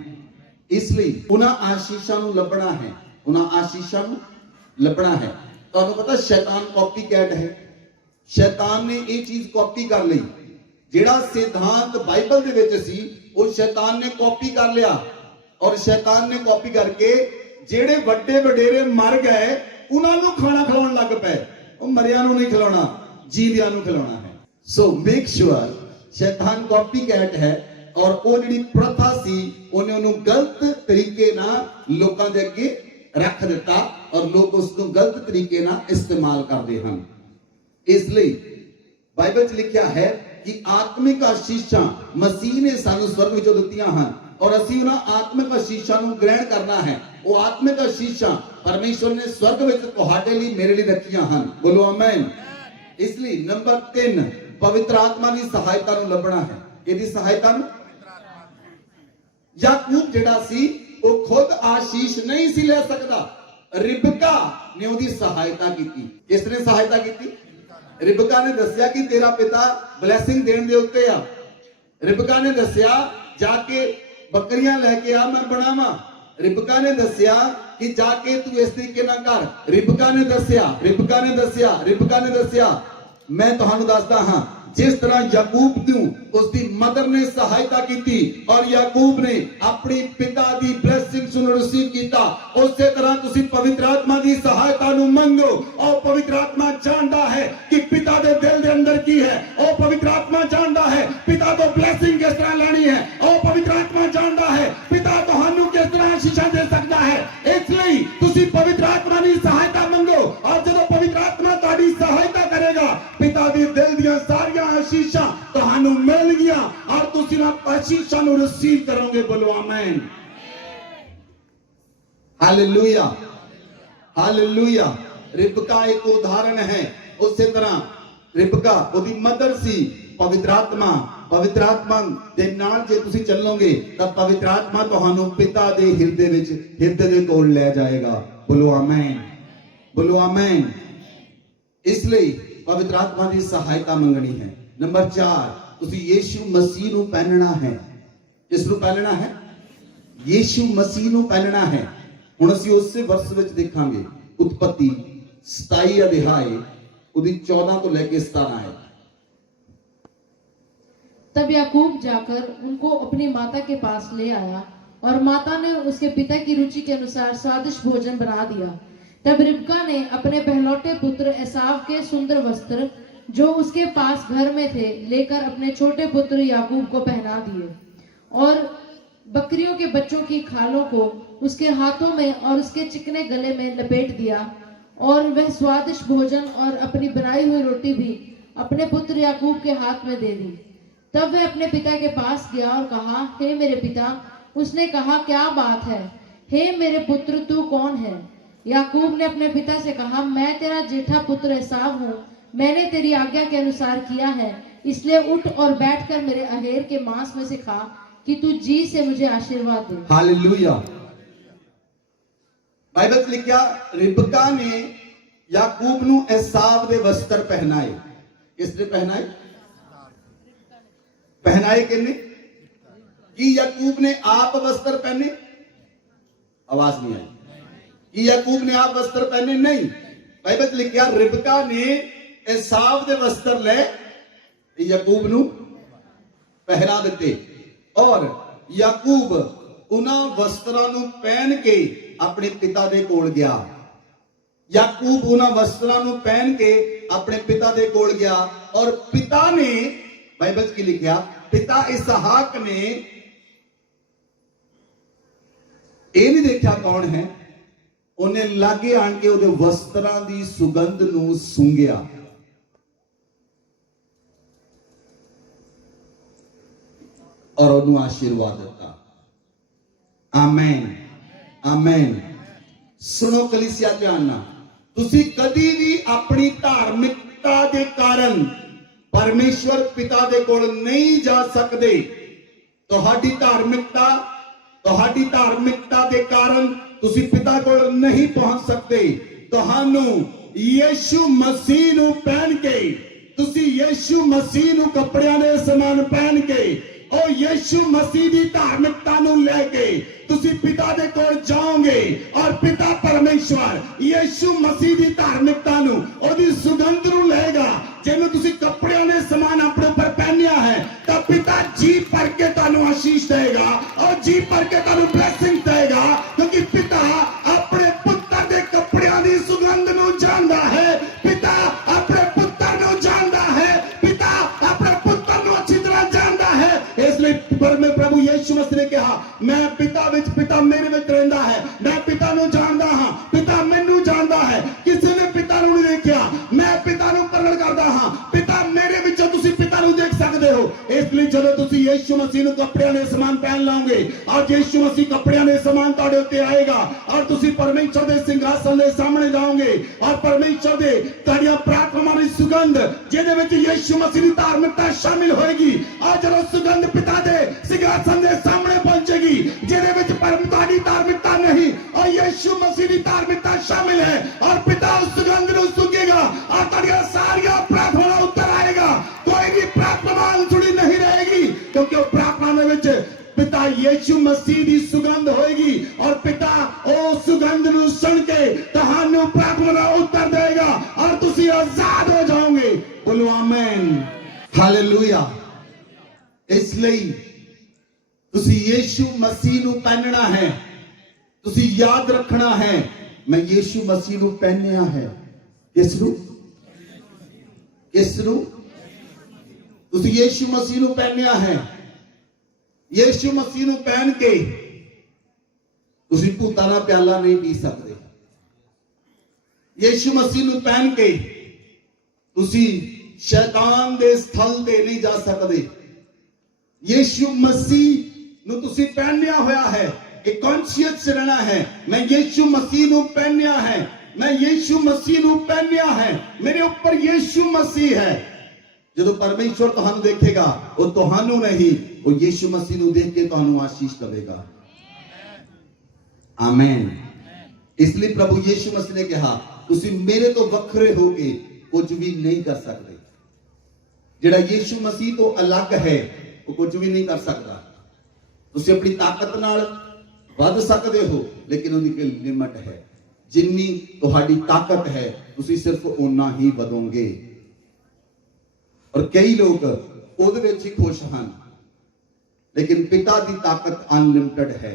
ਇਸ ਲਈ ਉਹਨਾਂ ਆਸ਼ੀਸ਼ਾਂ ਨੂੰ ਲੱਭਣਾ ਹੈ, ਉਹਨਾਂ ਆਸ਼ੀਸ਼ਾਂ ਨੂੰ ਲੱਭਣਾ ਹੈ। ਤੁਹਾਨੂੰ ਪਤਾ ਸ਼ੈਤਾਨ ਕਾਪੀ ਕੈਟ ਹੈ। ਸ਼ੈਤਾਨ ਨੇ ਇਹ ਚੀਜ਼ ਕਾਪੀ ਕਰ ਲਈ, ਜਿਹੜਾ ਸਿਧਾਂਤ ਬਾਈਬਲ ਦੇ ਵਿੱਚ ਸੀ ਉਹ ਸ਼ੈਤਾਨ ਨੇ ਕਾਪੀ ਕਰ ਲਿਆ, ਔਰ ਸ਼ੈਤਾਨ ਨੇ ਕਾਪੀ ਕਰਕੇ ਜਿਹੜੇ ਵੱਡੇ ਵਡੇਰੇ ਮਰ ਗਏ ਉਹਨਾਂ ਨੂੰ ਖਾਣਾ ਖਿਲਾਉਣ ਲੱਗ ਪਏ। ਉਹ ਮਰਿਆਂ ਨੂੰ ਨਹੀਂ ਖਿਲਾਉਣਾ, ਜੀਵਿਆਂ ਨੂੰ ਖਿਲਾਉਣਾ ਹੈ। ਸੋ ਮੇਕ ਸ਼ੋਰ ਸ਼ੈਤਾਨ ਕਾਪੀ ਕੈਟ ਹੈ, ਔਰ ਉਹ ਜਿਹੜੀ ਪ੍ਰਥਾ ਸੀ ਉਹਨੂੰ ਗਲਤ ਤਰੀਕੇ ਨਾਲ ਲੋਕਾਂ ਦੇ ਅੱਗੇ ਰੱਖ ਦਿੱਤਾ ਔਰ ਲੋਕ ਉਸ ਨੂੰ ਗਲਤ ਤਰੀਕੇ ਨਾਲ ਇਸਤੇਮਾਲ ਕਰਦੇ ਹਨ। ਇਸ ਲਈ ਬਾਈਬਲ 'ਚ ਲਿਖਿਆ ਹੈ ਕਿ ਆਤਮਿਕ ਆਸ਼ੀਸ਼ਾਂ ਮਸੀਹ ਨੇ ਸਾਨੂੰ ਸਵਰਗ ਵਿੱਚੋਂ ਦਿੱਤੀਆਂ ਹਨ ਔਰ ਅਸੀਂ ਉਹਨਾਂ ਆਤਮਿਕ ਆਸ਼ੀਸ਼ਾਂ ਨੂੰ ਗ੍ਰਹਿਣ ਕਰਨਾ ਹੈ। ਉਹ ਆਤਮਿਕ ਆਸ਼ੀਸ਼ਾਂ ਪਰਮੇਸ਼ਵਰ ਨੇ ਸਵਰਗ ਵਿੱਚ ਤੁਹਾਡੇ ਲਈ ਮੇਰੇ ਲਈ ਰੱਖੀਆਂ ਹਨ। ਬੋਲੋ ਆਮੇਨ। ਇਸ ਲਈ ਨੰਬਰ 3 ਪਵਿੱਤਰ ਆਤਮਾ ਦੀ ਸਹਾਇਤਾ ਨੂੰ ਲੱਭਣਾ ਹੈ। ਇਹਦੀ ਸਹਾਇਤਾ ਨੂੰ ਯਾਕੂਬ ਜਿਹੜਾ ਸੀ ਉਹ ਖੁਦ ਆਸ਼ੀਸ਼ ਨਹੀਂ ਸੀ ਲੈ ਸਕਦਾ, ਰਿਬਕਾ ਨੇ ਉਹਦੀ ਸਹਾਇਤਾ ਕੀਤੀ। ਕਿਸ ਨੇ ਸਹਾਇਤਾ ਕੀਤੀ? ਰਿਬਕਾ ਨੇ ਦੱਸਿਆ ਕਿ ਤੇਰਾ ਪਿਤਾ ਬਲੇਸਿੰਗ ਦੇਣ ਦੇ ਉੱਤੇ ਆ। ਰਿਬਕਾ ਨੇ ਦੱਸਿਆ ਜਾ ਕੇ ਬੱਕਰੀਆਂ ਲੈ ਕੇ ਆ ਮੈਂ ਬਣਾਵਾਂ। ਰਿਬਕਾ ਨੇ ਦੱਸਿਆ ਕਿ ਜਾ ਕੇ ਤੂੰ ਇਸ ਤਰੀਕੇ ਨਾਲ ਕਰ। ਰਿਬਕਾ ਨੇ ਦੱਸਿਆ ਮੈਂ ਤੁਹਾਨੂੰ ਦੱਸਦਾ ਹਾਂ ਜਿਸ ਤਰ੍ਹਾਂ ਯਾਕੂਬ ਨੂੰ ਉਸਦੀ ਮਦਰ ਨੇ ਸਹਾਇਤਾ ਕੀਤੀ ਔਰ ਯਾਕੂਬ ਨੇ ਆਪਣੀ ਪਿਤਾ ਦੀ ਬਲੇਸਿੰਗਸ ਨੂੰ ਰਿਸੀਵ ਕੀਤਾ, ਉਸੇ ਤਰ੍ਹਾਂ ਤੁਸੀਂ ਪਵਿੱਤਰ ਆਤਮਾ ਦੀ ਸਹਾਇਤਾ ਨੂੰ ਮੰਗੋ। ਉਹ ਪਵਿੱਤਰ ਆਤਮਾ ਜਾਣਦਾ ਹੈ ਕਿ ਪਿਤਾ ਦੇ ਦਿਲ ਦੇ ਅੰਦਰ ਕੀ ਹੈ। ਉਹ ਪਵਿੱਤਰ ਆਤਮਾ ਜਾਣਦਾ ਹੈ ਪਿਤਾ ਤੋਂ ਬਲੇਸਿੰਗ ਕਿਸ ਤਰ੍ਹਾਂ ਲੈਣੀ ਹੈ। ਉਹ ਪਵਿੱਤਰ ਆਤਮਾ ਜਾਣਦਾ ਹੈ ਪਿਤਾ ਤੁਹਾਨੂੰ ਕਿਸ ਤਰ੍ਹਾਂ ਆਸ਼ੀਸ਼ਾਂ ਦੇ ਸਕਦਾ ਹੈ। ਇਸ ਲਈ ਤੁਸੀਂ ਪਵਿੱਤਰ ਆਤਮਾ ਦੀ ਸਹਾਇਤਾ ਮੰਗੋ, ਔਰ ਜਦੋਂ ਪਵਿੱਤਰ ਆਤਮਾ ਤੁਹਾਡੀ ਸਹਾਇਤਾ ਕਰੇਗਾ ਪਿਤਾ ਦੇ ਦਿਲ ਦੀਆਂ ਸਾਰੀਆਂ ਆਸ਼ੀਸ਼ਾਂ ਤੁਹਾਨੂੰ ਮਿਲਣਗੀਆਂ ਔਰ ਤੁਸੀਂ ਉਹਨਾਂ ਆਸ਼ੀਸ਼ਾਂ ਨੂੰ ਰਿਸੀਵ ਕਰੋਗੇ। ਬੋਲੋ ਆਮੇਨ, ਹਾਲੇਲੂਇਆ, ਹਾਲੇਲੂਇਆ। ਰਿਬਕਾ ਇੱਕ ਉਦਾਹਰਣ ਹੈ। ਉਸੇ ਤਰ੍ਹਾਂ ਰਿਬਕਾ ਉਹਦੀ ਮਦਰ ਸੀ। ਪਵਿੱਤਰ ਆਤਮਾ ਦੇ ਨਾਲ ਜੇ ਤੁਸੀਂ ਚੱਲੋਗੇ ਤਾਂ ਪਵਿੱਤਰ ਆਤਮਾ ਤੁਹਾਨੂੰ ਪਿਤਾ ਦੇ ਹਿਰਦੇ ਦੇ ਕੋਲ ਲੈ ਜਾਏਗਾ। ਬੋਲੋ ਆਮੇਨ, ਬੋਲੋ ਆਮੇਨ। ਇਸ ਲਈ ਪਵਿੱਤਰ ਆਤਮਾ ਦੀ ਸਹਾਇਤਾ ਮੰਗਣੀ ਹੈ। ਨੰਬਰ 4 ਤੁਸੀਂ ਯੀਸ਼ੂ ਮਸੀਹ ਨੂੰ ਪਹਿਨਣਾ ਹੈ। ਕਿਸ ਨੂੰ ਪਹਿਨਣਾ ਹੈ? ਯੀਸ਼ੂ ਮਸੀਹ ਨੂੰ ਪਹਿਨਣਾ ਹੈ। ਹੁਣ ਅਸੀਂ ਉਸੇ ਵਰਸ ਵਿੱਚ ਦੇਖਾਂਗੇ ਉਤਪत्ति 27 ਅਧਿਆਏ ਉਹਦੀ 14 ਤੋਂ ਲੈ ਕੇ 17 ਹੈ। तब याकूब जाकर उनको अपनी माता के पास ले आया और माता ने उसके पिता की रुचि के अनुसार स्वादिष्ट भोजन बना दिया। तब रिबका ने अपने पहलौठे पुत्र एसाव के सुंदर वस्त्र जो उसके पास घर में थे लेकर अपने छोटे पुत्र याकूब को पहना दिए और बकरियों के बच्चों की खालों को उसके हाथों में और उसके चिकने गले में लपेट दिया और वह स्वादिष्ट भोजन और अपनी बनाई हुई रोटी भी अपने पुत्र याकूब के हाथ में दे दी। तब वह अपने पिता के पास गया और कहा, हे मेरे पिता। उसने कहा, क्या बात है? हे मेरे पुत्र, तू कौन है? याकूब ने अपने पिता से कहा, मैं तेरा जेठा पुत्र एसाव हूँ। मैंने तेरी आज्ञा के अनुसार किया है इसलिए उठ और बैठकर मेरे अहेर के मांस में से खा, कि तू जी से मुझे आशीर्वाद दे। हालेलुया। बाइबल लिखा रिबका ने याकूब ਨੂੰ एसाव ਦੇ वस्त्र पहनाए। किसने पहनाए? पहनाए किसने? कि याकूब ने आप वस्त्र पहने? आवाज नहीं आई। कि याकूब ने आप वस्त्र पहने? नहीं। बाइबल लिखा रिबका ने एसाव ਦੇ वस्त्र ले याकूब ਨੂੰ ਪਹਿਰਾ ਦਿੱਤੇ और याकूब ਉਹਨਾਂ ਵਸਤਰਾਂ ਨੂੰ ਪਹਿਨ ਕੇ ਆਪਣੇ ਪਿਤਾ ਦੇ ਕੋਲ ਗਿਆ। याकूब ਉਹਨਾਂ ਵਸਤਰਾਂ ਨੂੰ ਪਹਿਨ ਕੇ ਆਪਣੇ ਪਿਤਾ ਦੇ ਕੋਲ ਗਿਆ और पिता ने बाइबल की लिखा पिता इसहाक ने ਇਹ ਨਹੀਂ ਦੇਖਿਆ ਕੌਣ ਹੈ, ਉਹਨੇ ਲਾਗੇ ਆਣ ਕੇ ਉਹਦੇ ਵਸਤਰਾਂ ਦੀ ਸੁਗੰਧ ਨੂੰ ਸੁੰਘਿਆ। और ਉਹਨੂੰ आशीर्वाद ਦਿੱਤਾ। आमेन आमेन। सुनो कलीसिया ध्यान ਨਾਲ, ਤੁਸੀਂ ਕਦੀ ਵੀ ਆਪਣੀ ਧਾਰਮਿਕਤਾ ਦੇ ਕਾਰਨ ਪਰਮੇਸ਼ਵਰ ਪਿਤਾ ਦੇ ਕੋਲ ਨਹੀਂ ਜਾ ਸਕਦੇ। ਤੁਹਾਡੀ ਧਾਰਮਿਕਤਾ ਦੇ ਕਾਰਨ ਤੁਸੀਂ ਪਿਤਾ ਕੋਲ ਨਹੀਂ ਪਹੁੰਚ ਸਕਦੇ। ਤੁਹਾਨੂੰ ਯੀਸ਼ੂ ਮਸੀਹ ਨੂੰ ਪਹਿਨ ਕੇ, ਤੁਸੀਂ ਯੀਸ਼ੂ ਮਸੀਹ ਨੂੰ ਕੱਪੜਿਆਂ ਦੇ ਸਮਾਨ ਪਹਿਨ ਕੇ, ਉਹ ਯੀਸ਼ੂ ਮਸੀਹ ਦੀ ਧਾਰਮਿਕਤਾ ਨੂੰ ਲੈ ਕੇ ਤੁਸੀਂ ਪਿਤਾ ਦੇ ਕੋਲ ਜਾਓਗੇ ਔਰ ਪਿਤਾ ਪਰਮੇਸ਼ਵਰ ਯੀਸ਼ੂ ਮਸੀਹ ਦੀ ਧਾਰਮਿਕਤਾ ਨੂੰ, ਉਹਦੀ ਸੁਗੰਧ ਨੂੰ ਲਏਗਾ। ਜਿਹਨੂੰ ਤੁਸੀਂ ਕੱਪੜਿਆਂ ਦੇ ਸਮਾਨ ਆਪਣੇ ਉੱਪਰ ਪਹਿਨਿਆ ਹੈ ਤਾਂ ਪਿਤਾ ਜੀ ਭਰ ਕੇ ਤੁਹਾਨੂੰ ਆਸ਼ੀਸ਼ ਦੇਗਾ ਔਰ ਜੀ ਭਰ ਕੇ ਤੁਹਾਨੂੰ ਬਲੇਸਿੰਗ ਦੇਗਾ, ਕਿਉਂਕਿ ਪਿਤਾ ਆਪਣੇ ਪੁੱਤਰ ਦੇ ਕੱਪੜਿਆਂ ਦੀ ਸੁਗੰਧ ਨੂੰ ਜਾਣਦਾ ਹੈ। ਪਿਤਾ ਆਪਣੇ ਪੁੱਤਰ ਨੂੰ ਜਾਣਦਾ ਹੈ। ਪਿਤਾ ਆਪਣੇ ਪੁੱਤਰ ਨੂੰ ਅੱਛੀ ਤਰ੍ਹਾਂ ਜਾਣਦਾ ਹੈ। इसलिए प्रभु यीशु मसीह ने कहा मैं पिता विच, पिता मेरे विच रहिंदा है। मैं पिता नूं जानदा हां, पिता मैनूं जानदा है। किसी ने पिता नूं नहीं देखिया, मैं पिता नूं प्रगट करदा हां। पिता मेरे विचों तुसीं पिता नूं देख सकदे हो। इसलिए जदों तुसीं यीशु मसीह नूं कपड़ियां दे समान पहन लाओगे और यीशु मसीह कपड़ियां दे समान तुहाडे उत्ते आएगा और तुसीं परमेश्वर दे सिंहासन दे सामने जाओगे और परमेश्वर दे तुहाडीआं प्रार्थनावां दी सुगंध जिहदे विच यीशु मसीह दी धार्मिकता शामिल होएगी और जदों सुगंध पिता दे सिंहासन दे सामने पहुंचेगी जिहदे विच परमतानी धार्मिकता नहीं और यीशु मसीह दी धार्मिकता शामिल है और पिता उस सुगंध ਨੂੰ सुंघेगा और तुहाडीआं सारियां प्रार्थना उत्तर आएगा। कोई भी प्रार्थना अनसुनी नहीं रहेगी क्योंकि वो प्रार्थना दे विच पिता यीशु मसीह दी सुगंध होएगी और पिता ओ सुगंध ਨੂੰ सुन के ਤੁਹਾਨੂੰ प्रार्थना उत्तर देगा और तुसीं आजाद हो जाओगे। बोलो आमीन हालेलुया। इसलिए तुसी यीशु मसीह ਨੂੰ ਪਹਿਨਣਾ ਹੈ। ਤੁਸੀਂ याद रखना है मैं यीशु मसीह ਨੂੰ ਪਹਿਨਿਆ है। किस ਨੂੰ? ਤੁਸੀਂ यीशु मसीह ਨੂੰ ਪਹਿਨਿਆ है। यीशु मसीह ਨੂੰ ਪਹਿਨ ਕੇ ਤੁਸੀਂ ਭੂਤਾਂ ਦਾ ਪਿਆਲਾ ਨਹੀਂ ਪੀ ਸਕਦੇ। यीशु मसीह ਨੂੰ ਪਹਿਨ ਕੇ ਤੁਸੀਂ शैतान ਦੇ स्थल ਤੇ ਨਹੀਂ ਜਾ ਸਕਦੇ। यीशु मसीह ਨੂੰ ਤੁਸੀਂ ਪਹਿਨਿਆ ਹੋਇਆ ਹੈ। एक कॉन्शियस रहना है मैं यीशु मसीह ਨੂੰ ਪਹਿਨਿਆ है। मैं यीशु मसीह ਨੂੰ ਪਹਿਨਿਆ है। मेरे ऊपर यीशु मसीह है। ਜਦੋਂ ਪਰਮੇਸ਼ਵਰ ਤੁਹਾਨੂੰ ਦੇਖੇਗਾ ਉਹ ਤੁਹਾਨੂੰ ਨਹੀਂ, ਉਹ ਯੀਸ਼ੂ ਮਸੀਹ ਨੂੰ ਦੇਖ ਕੇ ਤੁਹਾਨੂੰ ਆਸ਼ੀਸ਼ ਦੇਵੇਗਾ। ਆਮੇਨ। ਇਸ ਲਈ ਪ੍ਰਭੂ ਯੀਸ਼ੂ ਮਸੀਹ ਨੇ ਕਿਹਾ ਤੁਸੀਂ ਮੇਰੇ ਤੋਂ ਵੱਖਰੇ ਹੋ ਕੇ ਕੁਝ ਵੀ ਨਹੀਂ ਕਰ ਸਕਦੇ। ਜਿਹੜਾ ਯੀਸ਼ੂ ਮਸੀਹ ਤੋਂ ਅਲੱਗ ਹੈ ਉਹ ਕੁਝ ਵੀ ਨਹੀਂ ਕਰ ਸਕਦਾ। ਤੁਸੀਂ ਆਪਣੀ ਤਾਕਤ ਨਾਲ ਵੱਧ ਸਕਦੇ ਹੋ ਲੇਕਿਨ ਉਹਦੀ ਕੋਈ ਲਿਮਟ ਹੈ। ਜਿੰਨੀ ਤੁਹਾਡੀ ਤਾਕਤ ਹੈ ਤੁਸੀਂ ਸਿਰਫ ਉਨਾ ਹੀ ਵਧੋਗੇ। और कई लोग ਉਹਦੇ ਵਿੱਚ ਹੀ ਖੁਸ਼ ਹਨ लेकिन पिता की ताकत अनलिमिटेड है।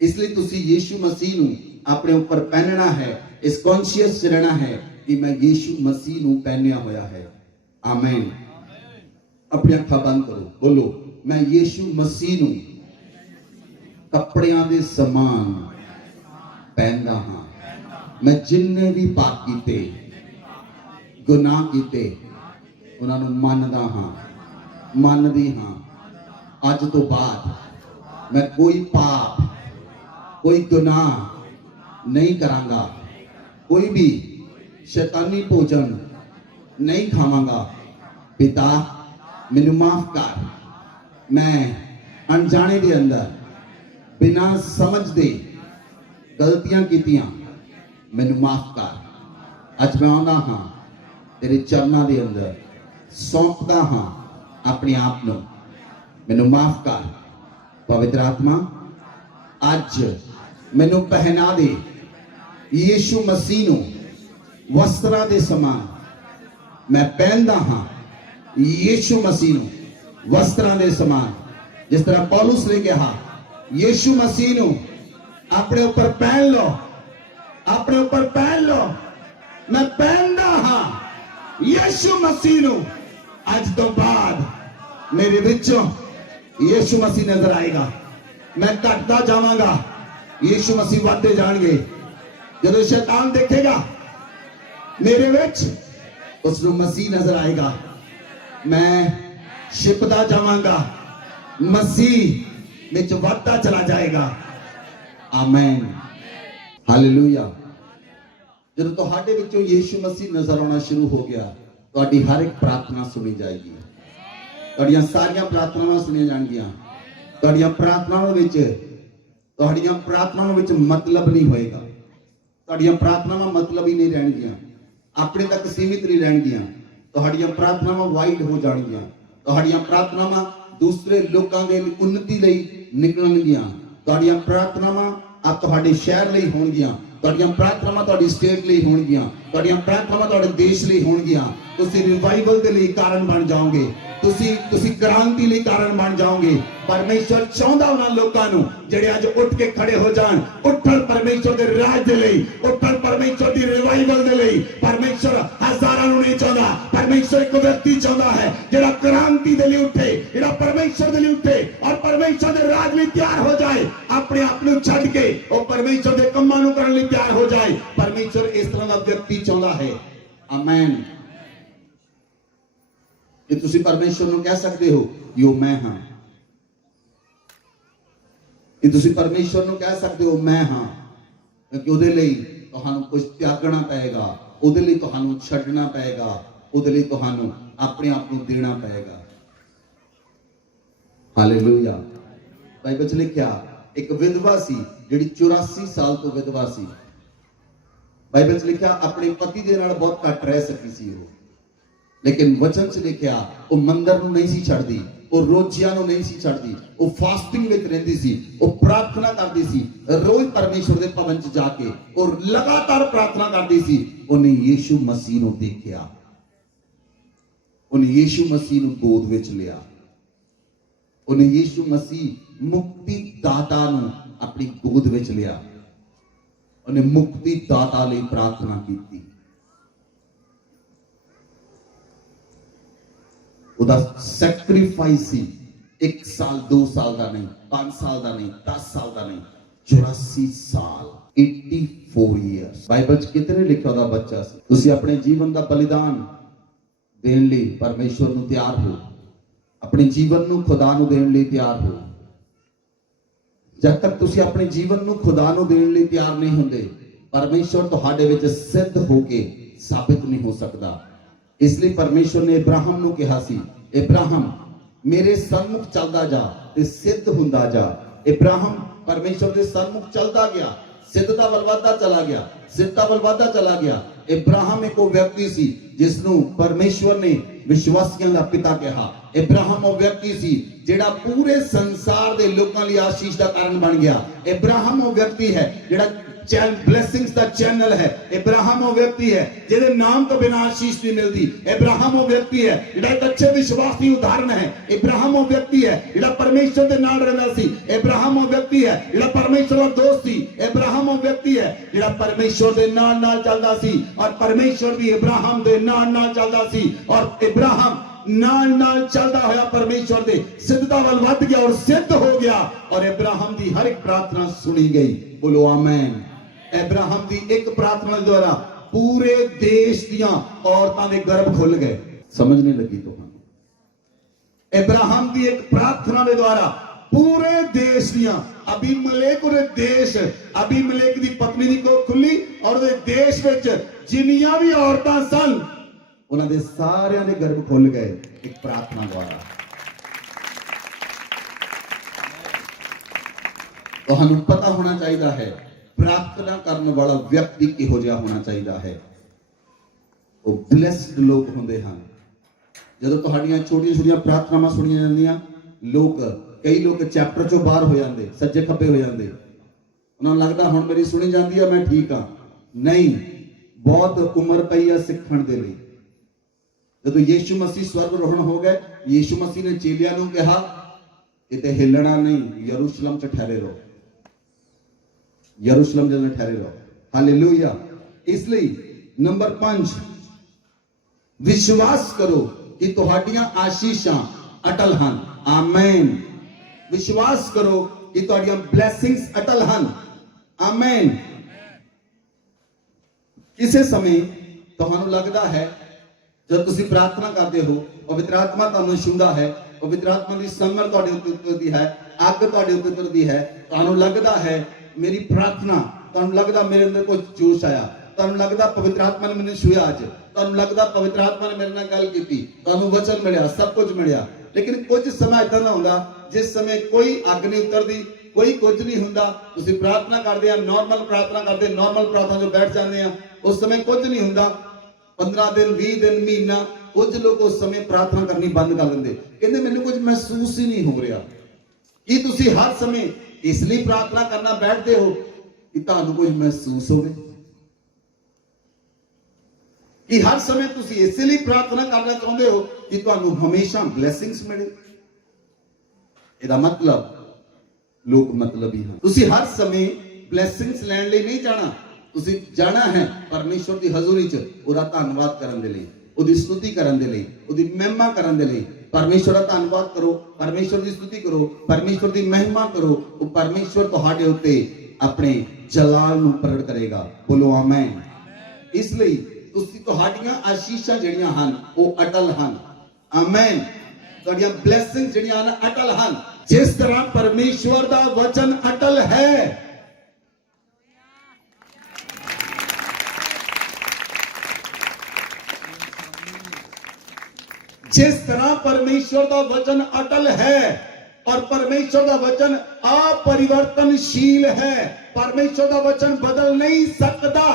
इसलिए तुसी यीशु मसीह ਨੂੰ अपने ऊपर पहनना है। इस कॉन्शियस रहना है कि मैं यीशु मसीह ਨੂੰ पहनया होया है। आमीन। अपनी अखां बंद करो, बोलो मैं यीशु मसीह ਨੂੰ कपड़ियां दे समान पहनदा हां। मैं जिन्ने भी पाप कीते गुनाह कीते उन्हां ਨੂੰ ਮੰਨਦਾ ਹਾਂ, ਮੰਨਦੀ ਹਾਂ। ਅੱਜ ਤੋਂ ਬਾਅਦ मैं कोई पाप कोई गुनाह नहीं करांगा। कोई भी शैतानी भोजन नहीं खावांगा। पिता मैनू माफ कर, मैं अनजाने दे अंदर बिना समझ दे गलतियां कीतियां, मैनू माफ कर। अज मैं आउंदा हां तेरे चरनां दे अंदर, सौंपदा हां अपने आप नूं, मैनू माफ कर। पवित्र आत्मा अज मैनू पहना दे यीशु मसीह नूं वस्त्रां दे समान। मैं पहनदा हां यीशु मसीह नूं वस्त्रां दे समान। जिस तरह पौलुस ने कहा यीशु मसीह नूं अपने ऊपर पहन लो, अपने ऊपर पहन लो। मैं पहनदा हां यीशु मसीह नूं। अज तो बाद मेरे विचों यीशु मसीह नजर आएगा। मैं घटदा जावांगा, यीशु मसीह बढ़ते जाएंगे। जदों शैतान देखेगा मेरे विच, उसनूं मसीह नजर आएगा। मैं छिपदा जावांगा, मसीह विच बढ़ता चला जाएगा। आमीन, हालेलुया। जदों तुहाडे विचों यीशु मसीह नजर आना शुरू हो गया, तुहाडी हर एक प्रार्थना सुनी जाएगी। तुहाडीआं सारियां प्रार्थनावां सुनियां जाणगीआं। तुहाडीआं प्रार्थनावां विच मतलब नहीं होएगा। तुहाडीआं प्रार्थनावां मतलब ही नहीं रहणगीआं, अपने तक सीमित नहीं रहणगीआं। तुहाडीआं प्रार्थनावां वाइड हो जाणगीआं। तुहाडीआं प्रार्थनावां दूसरे लोकां दे उन्नति लई निकलणगीआं। तुहाडीआं प्रार्थनावां आप तुहाडे शहर लई होणगीआं। तुहाडीआं प्रार्थनावां तुहाडी स्टेट लई होणगीआं। तुहाडीआं प्रार्थनावां तुहाडे देश लई होणगीआं। तुसीं रिवाइवल दे लई कारण बन जाओगे। तुसीं क्रांति लई कारण बन जाओगे। परमेश्वर चाहुंदा उन्हां लोकां नूं ਜਿਹੜੇ ਅੱਜ ਉੱਠ ਕੇ ਖੜੇ ਹੋ ਜਾਣ, ਉੱਠਣ ਪਰਮੇਸ਼ਰ ਦੇ ਰਾਜ ਦੇ ਲਈ, ਉੱਠਣ ਪਰਮੇਸ਼ਰ ਦੀ ਰਿਵਾਈਵਲ ਦੇ ਲਈ। ਪਰਮੇਸ਼ਰ ਹਜ਼ਾਰਾਂ ਨੂੰ ਨਹੀਂ ਚਾਹੁੰਦਾ, ਪਰਮੇਸ਼ਰ ਇੱਕ ਵਿਅਕਤੀ ਚਾਹੁੰਦਾ ਹੈ ਜਿਹੜਾ ਕ੍ਰਾਂਤੀ ਦੇ ਲਈ ਉੱਠੇ, ਜਿਹੜਾ ਪਰਮੇਸ਼ਰ ਦੇ ਲਈ ਉੱਠੇ ਔਰ ਪਰਮੇਸ਼ਰ ਦੇ ਰਾਜ ਲਈ ਤਿਆਰ ਹੋ ਜਾਏ। ਆਪਣੇ ਆਪ ਨੂੰ ਛੱਡ ਕੇ ਉਹ ਪਰਮੇਸ਼ਰ ਦੇ ਕੰਮਾਂ ਨੂੰ ਕਰਨ ਲਈ ਤਿਆਰ ਹੋ ਜਾਏ। ਪਰਮੇਸ਼ਰ ਇਸ ਤਰ੍ਹਾਂ ਦਾ ਵਿਅਕਤੀ ਚਾਹੁੰਦਾ ਹੈ। ਆਮੇਨ। ਜੇ ਤੁਸੀਂ ਪਰਮੇਸ਼ਰ ਨੂੰ ਕਹਿ ਸਕਦੇ ਹੋ ਯੋ ਮੈਂ ਹਾਂ, ਕਿ ਤੁਸੀਂ ਪਰਮੇਸ਼ਰ ਨੂੰ ਕਹਿ ਸਕਦੇ ਹੋ ਮੈਂ ਹਾਂ, ਕਿਉਂਕਿ ਉਹਦੇ ਲਈ ਤੁਹਾਨੂੰ ਕੁਝ ਤਿਆਗਣਾ ਪਏਗਾ, ਉਹਦੇ ਲਈ ਤੁਹਾਨੂੰ ਛੱਡਣਾ ਪਏਗਾ, ਉਹਦੇ ਲਈ ਤੁਹਾਨੂੰ ਆਪਣੇ ਆਪ ਨੂੰ ਦੇਣਾ ਪਏਗਾ। ਹਾਲੇਲੂਇਆ। ਬਾਈਬਲ 'ਚ ਲਿਖਿਆ ਇੱਕ ਵਿਧਵਾ ਸੀ ਜਿਹੜੀ 84 ਸਾਲ ਤੋਂ ਵਿਧਵਾ ਸੀ। ਬਾਈਬਲ 'ਚ ਲਿਖਿਆ ਆਪਣੇ ਪਤੀ ਦੇ ਨਾਲ ਬਹੁਤ ਘੱਟ ਰਹਿ ਸਕੀ ਸੀ ਉਹ, ਲੇਕਿਨ ਵਚਨ 'ਚ ਲਿਖਿਆ ਉਹ ਮੰਦਰ ਨੂੰ ਨਹੀਂ ਸੀ ਛੱਡਦੀ, ਉਹ ਰੋਜ਼ਿਆਂ ਨੂੰ ਨਹੀਂ ਸੀ ਛੱਡਦੀ, ਉਹ ਫਾਸਟਿੰਗ ਵਿੱਚ ਰਹਿੰਦੀ ਸੀ, ਉਹ ਪ੍ਰਾਰਥਨਾ ਕਰਦੀ ਸੀ ਰੋਜ਼ ਪਰਮੇਸ਼ਰ ਦੇ ਭਵਨ 'ਚ ਜਾ ਕੇ, ਉਹ ਲਗਾਤਾਰ ਪ੍ਰਾਰਥਨਾ ਕਰਦੀ ਸੀ। ਉਹਨੇ ਯੀਸ਼ੂ ਮਸੀਹ ਨੂੰ ਦੇਖਿਆ, ਉਹਨੇ ਯੀਸ਼ੂ ਮਸੀਹ ਨੂੰ ਗੋਦ ਵਿੱਚ ਲਿਆ, ਉਹਨੇ ਯੀਸ਼ੂ ਮਸੀਹ ਮੁਕਤੀ ਦਾਤਾ ਨੂੰ ਆਪਣੀ ਗੋਦ ਵਿੱਚ ਲਿਆ, ਉਹਨੇ ਮੁਕਤੀ ਦਾਤਾ ਲਈ ਪ੍ਰਾਰਥਨਾ ਕੀਤੀ। ਉਹਦਾ ਸੈਕਰੀਫਾਈਸ ਸੀ 1 ਸਾਲ 2 ਸਾਲ ਦਾ ਨਹੀਂ, 5 ਸਾਲ ਦਾ ਨਹੀਂ, 10 ਸਾਲ ਦਾ ਨਹੀਂ, 84 ਸਾਲ 84 ਇਅਰਸ। ਬਾਈਬਲ 'ਚ ਕਿਤਨੇ ਲਿਖਿਆ ਉਹਦਾ ਬੱਚਾ ਸੀ। ਤੁਸੀਂ ਆਪਣੇ ਜੀਵਨ ਦਾ ਬਲੀਦਾਨ ਦੇਣ ਲਈ ਪਰਮੇਸ਼ਵਰ ਨੂੰ ਤਿਆਰ ਹੋ, ਆਪਣੇ ਜੀਵਨ ਨੂੰ ਖੁਦਾ ਨੂੰ ਦੇਣ ਲਈ ਤਿਆਰ ਹੋ। ਜਦ ਤੱਕ ਤੁਸੀਂ ਆਪਣੇ ਜੀਵਨ ਨੂੰ ਖੁਦਾ ਨੂੰ ਦੇਣ ਲਈ ਤਿਆਰ ਨਹੀਂ ਹੁੰਦੇ, ਪਰਮੇਸ਼ਵਰ ਤੁਹਾਡੇ ਵਿੱਚ ਸਿੱਧ ਹੋ ਕੇ ਸਾਬਿਤ ਨਹੀਂ ਹੋ ਸਕਦਾ। ਇਸ ਲਈ ਪਰਮੇਸ਼ਵਰ ਨੇ ਇਬਰਾਹਿਮ ਨੂੰ ਕਿਹਾ ਸੀ, ਇਬਰਾਹਿਮ ਮੇਰੇ ਸਨਮੁਖ ਚੱਲਦਾ ਜਾ ਤੇ ਸਿੱਧ ਹੁੰਦਾ ਜਾ। ਇਬਰਾਹਿਮ ਪਰਮੇਸ਼ਵਰ ਦੇ ਸਨਮੁਖ ਚੱਲਦਾ ਗਿਆ, ਸਿੱਧਤਾ ਵੱਲ ਵਧਦਾ ਚਲਾ ਗਿਆ, ਸਿੱਧਤਾ ਵੱਲ ਵਧਦਾ ਚਲਾ ਗਿਆ। ਇਬਰਾਹਿਮ ਇੱਕ ਉਹ ਵਿਅਕਤੀ ਸੀ ਜਿਸ ਨੂੰ ਪਰਮੇਸ਼ਵਰ ਨੇ ਵਿਸ਼ਵਾਸੀਆਂ ਦਾ ਪਿਤਾ ਕਿਹਾ। ਇਬਰਾਹਿਮ ਉਹ ਵਿਅਕਤੀ ਸੀ ਜਿਹੜਾ ਪੂਰੇ ਸੰਸਾਰ ਦੇ ਲੋਕਾਂ ਲਈ ਆਸ਼ੀਸ਼ ਦਾ ਕਾਰਨ ਬਣ ਗਿਆ। ਇਬਰਾਹਿਮ ਉਹ ਵਿਅਕਤੀ ਹੈ ਜਿਹੜਾ ब्लेसिंग्स का चैनल है। इब्राहिम वो व्यक्ति है जिहदे नाम तो बिना आशीष नहीं मिलती। इब्राहिम वो व्यक्ति है जिहड़ा एक अच्छे विश्वासी उदाहरण है। इब्राहिम वो व्यक्ति है जिहड़ा परमेश्वर दे नाल रहंदा सी। इब्राहिम वो व्यक्ति है जिहड़ा परमेश्वर दा दोस्त सी। इब्राहिम वो व्यक्ति है जिहड़ा परमेश्वर दे नाल नाल चलदा सी और परमेश्वर भी इब्राहिम दे नाल नाल चलदा सी और इब्राहिम नाल नाल चलदा होया परमेश्वर दे सिद्धता वल वध गया और सिद्ध हो गया और इब्राहिम दी हर एक प्रार्थना सुनी गई। बोलो आमीन। इब्राहिम दी एक प्रार्थना द्वारा पूरे देश दियां औरतां दे गर्भ खुल गए। समझ नहीं लगी तुहानू? इब्राहिम दी एक प्रार्थना दे द्वारा पूरे देश दियां, अबीमलेक दे देश, अबीमलेक दी पत्नी दी को खुली और दे देश विच जिन्नियां भी औरतां सन ਉਹਨਾਂ ਦੇ ਸਾਰਿਆਂ ਦੇ ਗਰਭ ਖੁੱਲ ਗਏ ਇੱਕ ਪ੍ਰਾਰਥਨਾ ਦੁਆਰਾ। ਤੁਹਾਨੂੰ ਪਤਾ ਹੋਣਾ ਚਾਹੀਦਾ ਹੈ ਪ੍ਰਾਰਥਨਾ ਕਰਨ ਵਾਲਾ ਵਿਅਕਤੀ ਕਿਹੋ ਜਿਹਾ ਹੋਣਾ ਚਾਹੀਦਾ ਹੈ। ਉਹ ਬਲੈਸਡ ਲੋਕ ਹੁੰਦੇ ਹਨ। ਜਦੋਂ ਤੁਹਾਡੀਆਂ ਛੋਟੀਆਂ ਛੋਟੀਆਂ ਪ੍ਰਾਰਥਨਾਵਾਂ ਸੁਣੀਆਂ ਜਾਂਦੀਆਂ, ਕਈ ਲੋਕ ਚੈਪਟਰ ਚੋਂ ਬਾਹਰ ਹੋ ਜਾਂਦੇ, ਸੱਜੇ ਖੱਬੇ ਹੋ ਜਾਂਦੇ। ਉਹਨਾਂ ਨੂੰ ਲੱਗਦਾ ਹੁਣ ਮੇਰੀ ਸੁਣੀ ਜਾਂਦੀ ਆ, ਮੈਂ ਠੀਕ ਆ। ਨਹੀਂ, ਬਹੁਤ ਉਮਰ ਪਈ ਆ ਸਿੱਖਣ ਦੇ ਲਈ। ਜਦੋਂ ਯੀਸ਼ੂ ਮਸੀਹ ਸਵਰਗ ਰੋਹਣ ਹੋ ਗਏ, ਯੀਸ਼ੂ ਮਸੀਹ ਨੇ ਚੇਲਿਆਂ ਨੂੰ ਕਿਹਾ ਕਿਤੇ ਹਿੱਲਣਾ ਨਹੀਂ, ਯਰੂਸ਼ਲਮ 'ਚ ਠਹਿਰੇ ਰਹੋ, ਯਰੂਸ਼ਲਮ ਦੇ ਨਾਲ ਠਹਿਰੇ ਰਹੋ। ਹਾਲੇਲੂਇਆ। ਇਸ ਲਈ ਨੰਬਰ 5, ਵਿਸ਼ਵਾਸ ਕਰੋ ਕਿ ਤੁਹਾਡੀਆਂ ਆਸ਼ੀਸ਼ਾਂ ਅਟਲ ਹਨ। ਆਮੇਨ। ਵਿਸ਼ਵਾਸ ਕਰੋ ਕਿ ਤੁਹਾਡੀਆਂ ਬਲੇਸਿੰਗਸ ਅਟਲ ਹਨ। ਆਮੇਨ। ਕਿਸੇ ਸਮੇਂ ਤੁਹਾਨੂੰ ਲੱਗਦਾ ਹੈ ਜਦ ਤੁਸੀਂ ਪ੍ਰਾਰਥਨਾ ਕਰਦੇ ਹੋ, ਪਵਿੱਤਰ ਆਤਮਾ ਤੁਹਾਨੂੰ ਛੂੰਹਦਾ ਹੈ, ਪਵਿੱਤਰ ਆਤਮਾ ਦੀ ਸਮਰ ਤੁਹਾਡੇ ਉੱਤੇ ਉਤਰਦੀ ਹੈ, ਅੱਗ ਤੁਹਾਡੇ ਉੱਤੇ ਉਤਰਦੀ ਹੈ। ਤੁਹਾਨੂੰ ਲੱਗਦਾ ਹੈ ਮੇਰੀ ਪ੍ਰਾਰਥਨਾ, ਤੁਹਾਨੂੰ ਲੱਗਦਾ ਮੇਰੇ ਅੰਦਰ ਕੋਈ ਜੋਸ਼ ਆਇਆ, ਤੁਹਾਨੂੰ ਲੱਗਦਾ ਪਵਿੱਤਰ ਆਤਮਾ ਨੇ ਮੈਨੂੰ ਛੂਹਿਆ ਅੱਜ, ਤੁਹਾਨੂੰ ਲੱਗਦਾ ਪਵਿੱਤਰ ਆਤਮਾ ਨੇ ਮੇਰੇ ਨਾਲ ਗੱਲ ਕੀਤੀ, ਤੁਹਾਨੂੰ ਵਚਨ ਮਿਲਿਆ, ਸਭ ਕੁਝ ਮਿਲਿਆ। ਲੇਕਿਨ ਕੁਝ ਸਮਾਂ ਇਦਾਂ ਦਾ ਹੁੰਦਾ ਜਿਸ ਸਮੇਂ ਕੋਈ ਅੱਗ ਨਹੀਂ ਉਤਰਦੀ, ਕੋਈ ਕੁਝ ਨਹੀਂ ਹੁੰਦਾ। ਤੁਸੀਂ ਪ੍ਰਾਰਥਨਾ ਕਰਦੇ ਆ, ਨਾਰਮਲ ਪ੍ਰਾਰਥਨਾ ਕਰਦੇ, ਨਾਰਮਲ ਪ੍ਰਾਰਥਨਾ ਜੋ ਬੈਠ ਜਾਂਦੇ ਆ, ਉਸ ਸਮੇਂ ਕੁਝ ਨਹੀਂ ਹੁੰਦਾ। 15 ਦਿਨ, 20 ਦਿਨ, ਮਹੀਨਾ, ਕੁਝ ਲੋਕ ਉਸ ਸਮੇਂ ਪ੍ਰਾਰਥਨਾ ਕਰਨੀ ਬੰਦ ਕਰ ਦਿੰਦੇ, ਕਹਿੰਦੇ ਮੈਨੂੰ ਕੁਝ ਮਹਿਸੂਸ ਹੀ ਨਹੀਂ ਹੋ ਰਿਹਾ। ਕੀ ਤੁਸੀਂ ਹਰ ਸਮੇਂ ਇਸ ਲਈ ਪ੍ਰਾਰਥਨਾ ਕਰਨਾ ਬੈਠਦੇ ਹੋ ਕਿ ਤੁਹਾਨੂੰ ਕੁਝ ਮਹਿਸੂਸ ਹੋਵੇ? ਕਿ ਹਰ ਸਮੇਂ ਤੁਸੀਂ ਇਸੇ ਲਈ ਪ੍ਰਾਰਥਨਾ ਕਰਨਾ ਚਾਹੁੰਦੇ ਹੋ ਕਿ ਤੁਹਾਨੂੰ ਹਮੇਸ਼ਾ ਬਲੇਸਿੰਗਸ ਮਿਲੇ? ਇਹਦਾ ਮਤਲਬ ਲੋਕ ਮਤਲਬੀ ਹਨ। ਤੁਸੀਂ ਹਰ ਸਮੇਂ ਬਲੇਸਿੰਗਸ ਲੈਣ ਲਈ ਨਹੀਂ ਜਾਣਾ, ਤੁਸੀਂ ਜਾਣਾ ਹੈ ਪਰਮੇਸ਼ਵਰ ਦੀ ਹਜ਼ੂਰੀ 'ਚ ਉਹਦਾ ਧੰਨਵਾਦ ਕਰਨ ਦੇ ਲਈ, ਉਹਦੀ ਸਤੁਤੀ ਕਰਨ ਦੇ ਲਈ, ਉਹਦੀ ਮਹਿਮਾ ਕਰਨ ਦੇ ਲਈ। ਪਰਮੇਸ਼ਵਰ ਦਾ ਧੰਨਵਾਦ ਕਰੋ, ਪਰਮੇਸ਼ਵਰ ਦੀ ਸਤੁਤੀ ਕਰੋ, ਪਰਮੇਸ਼ਵਰ ਦੀ ਮਹਿਮਾ ਕਰੋ। ਉਹ ਪਰਮੇਸ਼ਵਰ ਤੁਹਾਡੇ ਉੱਤੇ ਆਪਣੇ ਜਲਾਲ ਨੂੰ ਪ੍ਰਗਟ ਕਰੇਗਾ। ਬੋਲੋ ਆਮੇਨ। ਇਸ ਲਈ ਤੁਸੀਂ ਤੁਹਾਡੀਆਂ ਆਸ਼ੀਸ਼ਾਂ ਜਿਹੜੀਆਂ ਹਨ ਉਹ ਅਟਲ ਹਨ। ਆਮੇਨ। ਤੁਹਾਡੀਆਂ ਬਲੇਸਿੰਗਸ ਜਿਹੜੀਆਂ ਹਨ ਅਟਲ ਹਨ। ਜਿਸ ਤਰ੍ਹਾਂ ਪਰਮੇਸ਼ਵਰ ਦਾ ਵਚਨ ਅਟਲ ਹੈ, जिस तरह परमेश्वर का वचन अटल है और परमेश्वर का वचन अपरिवर्तनशील है, परमेश्वर का वचन बदल नहीं सकता।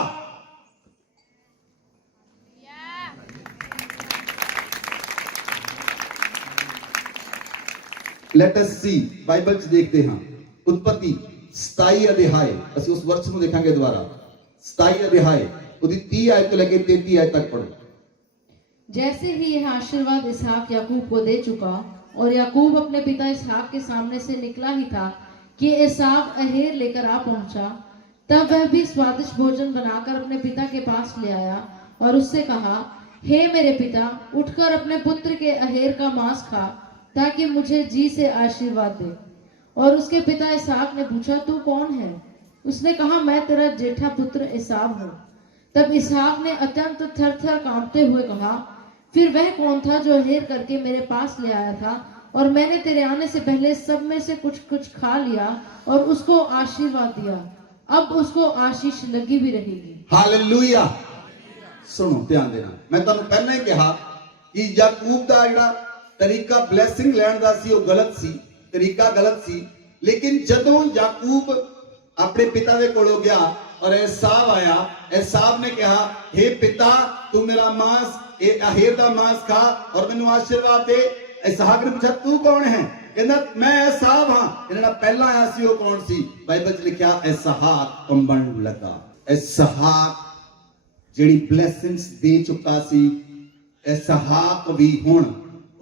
लेट अस सी, बाइबल च देखते हैं उत्पत्ति 27 अध्याय, ਅਸੀਂ ਉਸ ਵਰਸ ਨੂੰ ਦੇਖਾਂਗੇ ਦੁਬਾਰਾ। 27 अध्याय ਉਹਦੀ 30 ਆਇਤ ਤੋਂ ਲੈ ਕੇ 33 ਆਇਤ तक पढ़ो। जैसे ही यह आशीर्वाद इसहाक याकूब को दे चुका और याकूब अपने पिता इसहाक के सामने से निकला ही था कि एसाव अहेर लेकर आ पहुंचा, तब वह भी स्वादिष्ट भोजन बनाकर अपने पिता के पास ले आया और उससे कहा, हे मेरे पिता, उठकर अपने पुत्र के अहेर का मांस खा ताकि मुझे जी से आशीर्वाद दे। और उसके पिता इसहाक ने पूछा, तू कौन है? उसने कहा, मैं तेरा जेठा पुत्र एसाव हूँ। तब इसहाक ने अत्यंत थर-थर कांपते हुए कहा, फिर वह कौन था जो अहेर करके मेरे पास ले आया था? और मैंने तेरे आने से पहले सब में से कुछ कुछ खा लिया और उसको आशीर्वाद दिया। अब उसको आशीष लगी भी रहेगी। हालेलुया। सुनो, ध्यान देना, मैं तुहानू पहले ही कहा कि याकूब दा जिहड़ा तरीका ब्लैसिंग लैण दा सी ओह गलत सी, तरीका गलत सी। लेकिन जदों याकूब अपने पिता दे कोलों गया और एसाव आया, एसाव ने कहा, हे पिता, तू मेरा मांस अहेर दा मांस खा और मैनू आशीर्वाद दे। इसहाक ने पूछा, तू कौन है? कहंदा मैं एसाव हां। इन्हां पहला आया सी ओह कौन सी? बाइबल च लिखिया इसहाक कंबण लगा। इसहाक जिहड़ी ब्लैसिंग्स दे चुका सी, इसहाक भी हुण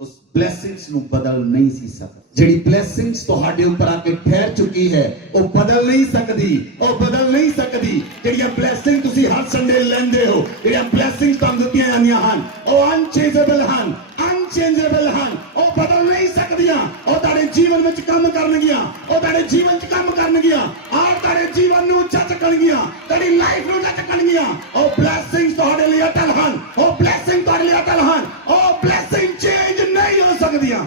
उस ब्लैसिंग्स नू बदल नहीं सी सकदा। जिहड़ी ब्लैसिंग्स तुहाडे उपर आके ठहर चुकी है ਉਹ ਬਦਲ ਨਹੀਂ ਸਕਦੀ, ਉਹ ਬਦਲ ਨਹੀਂ ਸਕਦੀ। ਜਿਹੜੀਆਂ ਬਲੇਸਿੰਗ ਤੁਸੀਂ ਹਰ ਸੰਡੇ ਲੈਂਦੇ ਹੋ, ਜਿਹੜੀਆਂ ਬਲੇਸਿੰਗਸ ਤੁਹਾਨੂੰ ਦਿੱਤੀਆਂ ਜਾਂਦੀਆਂ ਹਨ, ਉਹ ਅਨਚੇਂਜੇਬਲ ਹਨ, ਅਨਚੇਂਜੇਬਲ ਹਨ, ਉਹ ਬਦਲ ਨਹੀਂ ਸਕਦੀਆਂ। ਉਹ ਤੁਹਾਡੇ ਜੀਵਨ ਵਿੱਚ ਕੰਮ ਕਰਨਗੀਆਂ, ਉਹ ਤੁਹਾਡੇ ਜੀਵਨ 'ਚ ਕੰਮ ਕਰਨਗੀਆਂ ਔਰ ਤੁਹਾਡੇ ਜੀਵਨ ਨੂੰ ਉੱਚਾ ਚੱਕਣਗੀਆਂ, ਤੁਹਾਡੀ ਲਾਈਫ ਨੂੰ ਉੱਚਾ ਚੱਕਣਗੀਆਂ। ਉਹ ਬਲੇਸਿੰਗਸ ਤੁਹਾਡੇ ਲਈ ਅਟਲ ਹਨ, ਉਹ ਬਲੇਸਿੰਗ ਤੁਹਾਡੇ ਲਈ ਅਟਲ ਹਨ, ਉਹ ਬਲੇਸਿੰਗ ਚੇਂਜ ਨਹੀਂ ਹੋ ਸਕਦੀਆਂ।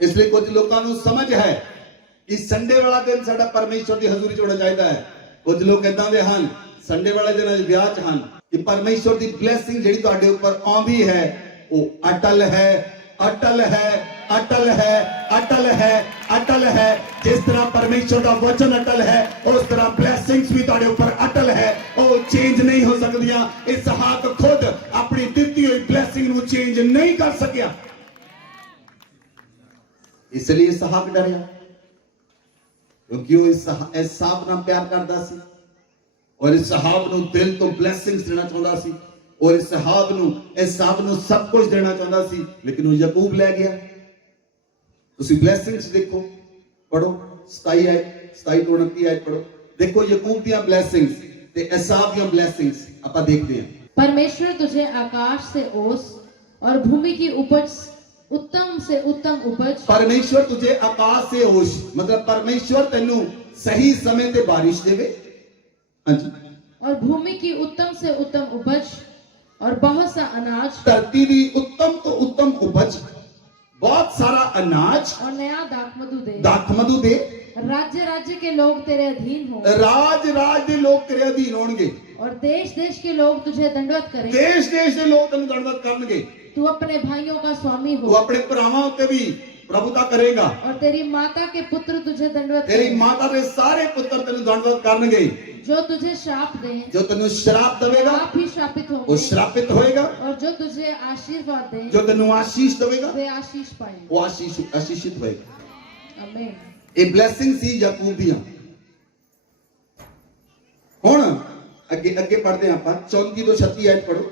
इसलिए कुछ लोगों को समझ है कि संडे वाला दिन साडा परमेश्वर की हजूरी च होना चाहिए है। कुछ लोग इदां दे हन संडे वाले दिन ब्याह च हन, कि परमेश्वर की ब्लैसिंग जिहड़ी तुहाडे उपर आउंदी है वो अटल है, अटल है, अटल है, अटल है, अटल है। जिस तरह परमेश्वर का वचन अटल है उस तरह ब्लैसिंग्स भी तुहाडे उपर अटल है, वो चेंज नहीं हो सकदियां। इसहाक खुद अपनी दित्ती हुई ब्लैसिंग नूं चेंज नहीं कर सकिया, इसलिए इसहाक डरिया, क्योंकि वो इसहाक नाल प्यार करता सी और इसहाक नूं दिल तो ब्लैसिंग्स देना चाहता सी और इसहाक नूं सब कुछ देना चाहता सी, लेकिन वो याकूब ले गया। तुसी ब्लैसिंग्स देखो, पढ़ो 27 आयत 27 ਤੋਂ 29 आयत पढ़ो, देखो याकूब दी ब्लैसिंग्स ते इसहाक दी ब्लैसिंग्स आपां देखते हैं। परमेश्वर तुझे आकाश से ओस और भूमि की उपज उत्तम से उत्तम उपज। परमेश्वर तुझे आकाश से ओस मतलब परमेश्वर तेनू सही समय ते बारिश देवे, हाँ जी, और भूमि की उत्तम से उत्तम उपज और बहुत सा अनाज, धरती दी उत्तम तो उत्तम उपज, बहुत सारा अनाज और नया दाखमधु दे। दाखमधु दे। राज्य राज्य के लोग तेरे अधीन हो, राज राज दे लोग तेरे अधीन होंगे और देश देश के लोग तुझे दंडवत करें। देश देश दे लोग तेनू दंडवत करनगे। तू अपने भाइयों का स्वामी तू हो अपने भरावां उत्ते भी प्रभुता करेगा, और तेरी माता के पुत्र तुझे दंडवत तेरी करें। माता दे सारे पुत्र तेनू दंडवत करनगे। जो तुझे श्राप दे जो तेनू श्राप देवेगा आप ही श्रापित वो होंगे, श्रापित होएगा, और जो तुझे आशीर्वाद दे जो तेनू आशीष देवेगा वे आशीष पाएंगे। वो आशीषित होएगा। आमीन। ये ब्लैसिंग सी याकूब दियां। हुण अगे अगे पढ़ते हैं आपां 34 ਤੋਂ 36 आयत पढ़ो।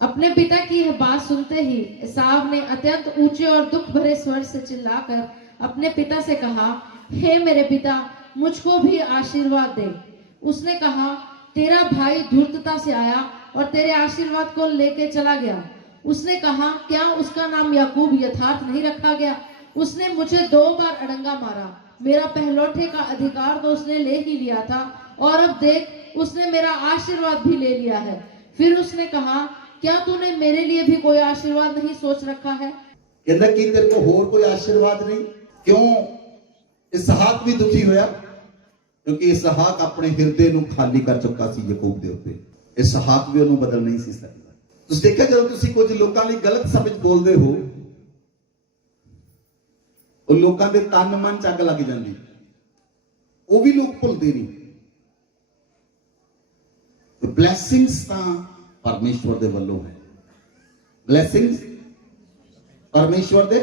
अपने पिता की यह बात सुनते ही एसाव ने अत्यंत ऊंचे और दुख भरे स्वर से चिल्लाकर अपने पिता से कहा, हे मेरे पिता, मुझको भी आशीर्वाद दे। उसने कहा, तेरा भाई धूर्तता से आया और तेरे आशीर्वाद को लेके चला गया। उसने कहा, क्या उसका नाम याकूब यथार्थ नहीं रखा गया? उसने मुझे 2 बार अड़ंगा मारा, मेरा पहलौठे का अधिकार तो उसने ले ही लिया था, और अब देख उसने मेरा आशीर्वाद भी ले लिया है। फिर उसने कहा, क्या तूने मेरे लिए भी कोई आशीर्वाद नहीं सोच रखा है? कहता कि तेरे को होर कोई आशीर्वाद नहीं? क्यों इसहाक भी दुखी होया? क्योंकि इसहाक अपने हिरदे नूं खाली कर चुका सी याकूब दे उत्ते। इसहाक भी ਉਹਨੂੰ बदल नहीं सी सकदा। तुसीं देखिਆ ਜਦੋਂ ਤੁਸੀਂ ਕੁਝ ਲੋਕਾਂ ਲਈ ਗਲਤ ਸ਼ਬਦ ਬੋਲਦੇ ਹੋ ਉਹ ਲੋਕਾਂ ਦੇ ਤਨ ਮਨ ਚ ਅੱਗ ਲੱਗ ਜਾਂਦੀ, ਉਹ ਵੀ ਲੋਕ ਭੁੱਲਦੇ ਨਹੀਂ। ब्लैसिंग्स ਤਾਂ परमेश्वर दे वल्लों है, ब्लैसिंग्स परमेश्वर दे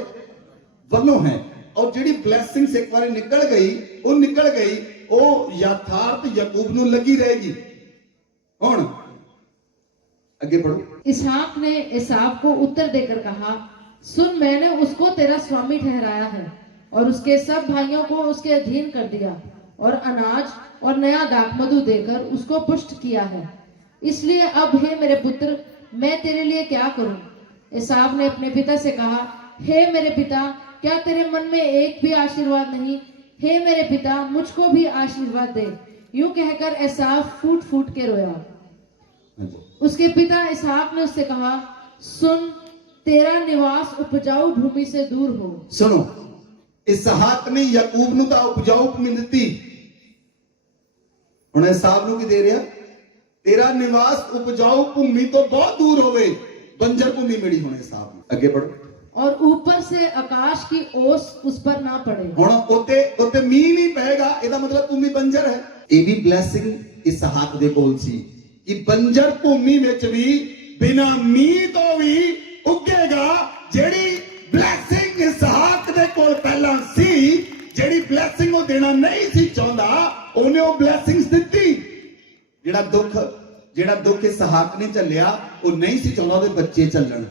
वल्लों है, और जिहड़ी ब्लैसिंग्स एक बार निकल गई वो यथार्थ याकूब नूं लगी रहेगी। हुण आगे पढ़ो। इसहाक ने एसाव को उत्तर देकर कहा, सुन, मैंने उसको तेरा स्वामी ठहराया है और उसके सब भाइयों को उसके अधीन कर दिया और अनाज और नया दाखमधु देकर उसको पुष्ट किया है। इसलिए अब हे मेरे पुत्र, मैं तेरे लिए क्या करूं? एसाव ने अपने पिता से कहा, हे मेरे पिता, क्या तेरे मन में एक भी आशीर्वाद नहीं? हे मेरे पिता, मुझको भी आशीर्वाद दे। यूं कहकर एसाव फूट फूट के रोया। उसके पिता इसहाक ने उससे कहा, सुन, तेरा निवास उपजाऊ भूमि से दूर हो। सुनो, इसहाक ने याकूब नूं तां उपजाऊ भूमि दित्ती, हुण एसाव नूं की दे रिहा? तेरा निवास उपजाऊ भूमि तो बहुत दूर होवे, बंजर भूमि मिली हुण एसाव नूं। आगे पढ़ो। और ऊपर से आकाश की ओस उस पर ना पड़े। हुण उत्ते मींह नहीं पएगा, इहदा मतलब भूमि बंजर है। ये भी ब्लैसिंग इसहाक दे कोल सी कि बंजर भूमि विच भी बिना मींह तो भी उगेगा। जेड़ी ब्लैसिंग इसहाक दे कोल पहला सी, जेड़ी ब्लैसिंग वो देना नहीं सी चाहता, उन्हें वो ब्लैसिंग्स दित्ती। जेड़ा दुख इसहाक ने झल्लिया वो नहीं सी चाहता ਉਹਦੇ ਬੱਚੇ ਚੱਲਣ।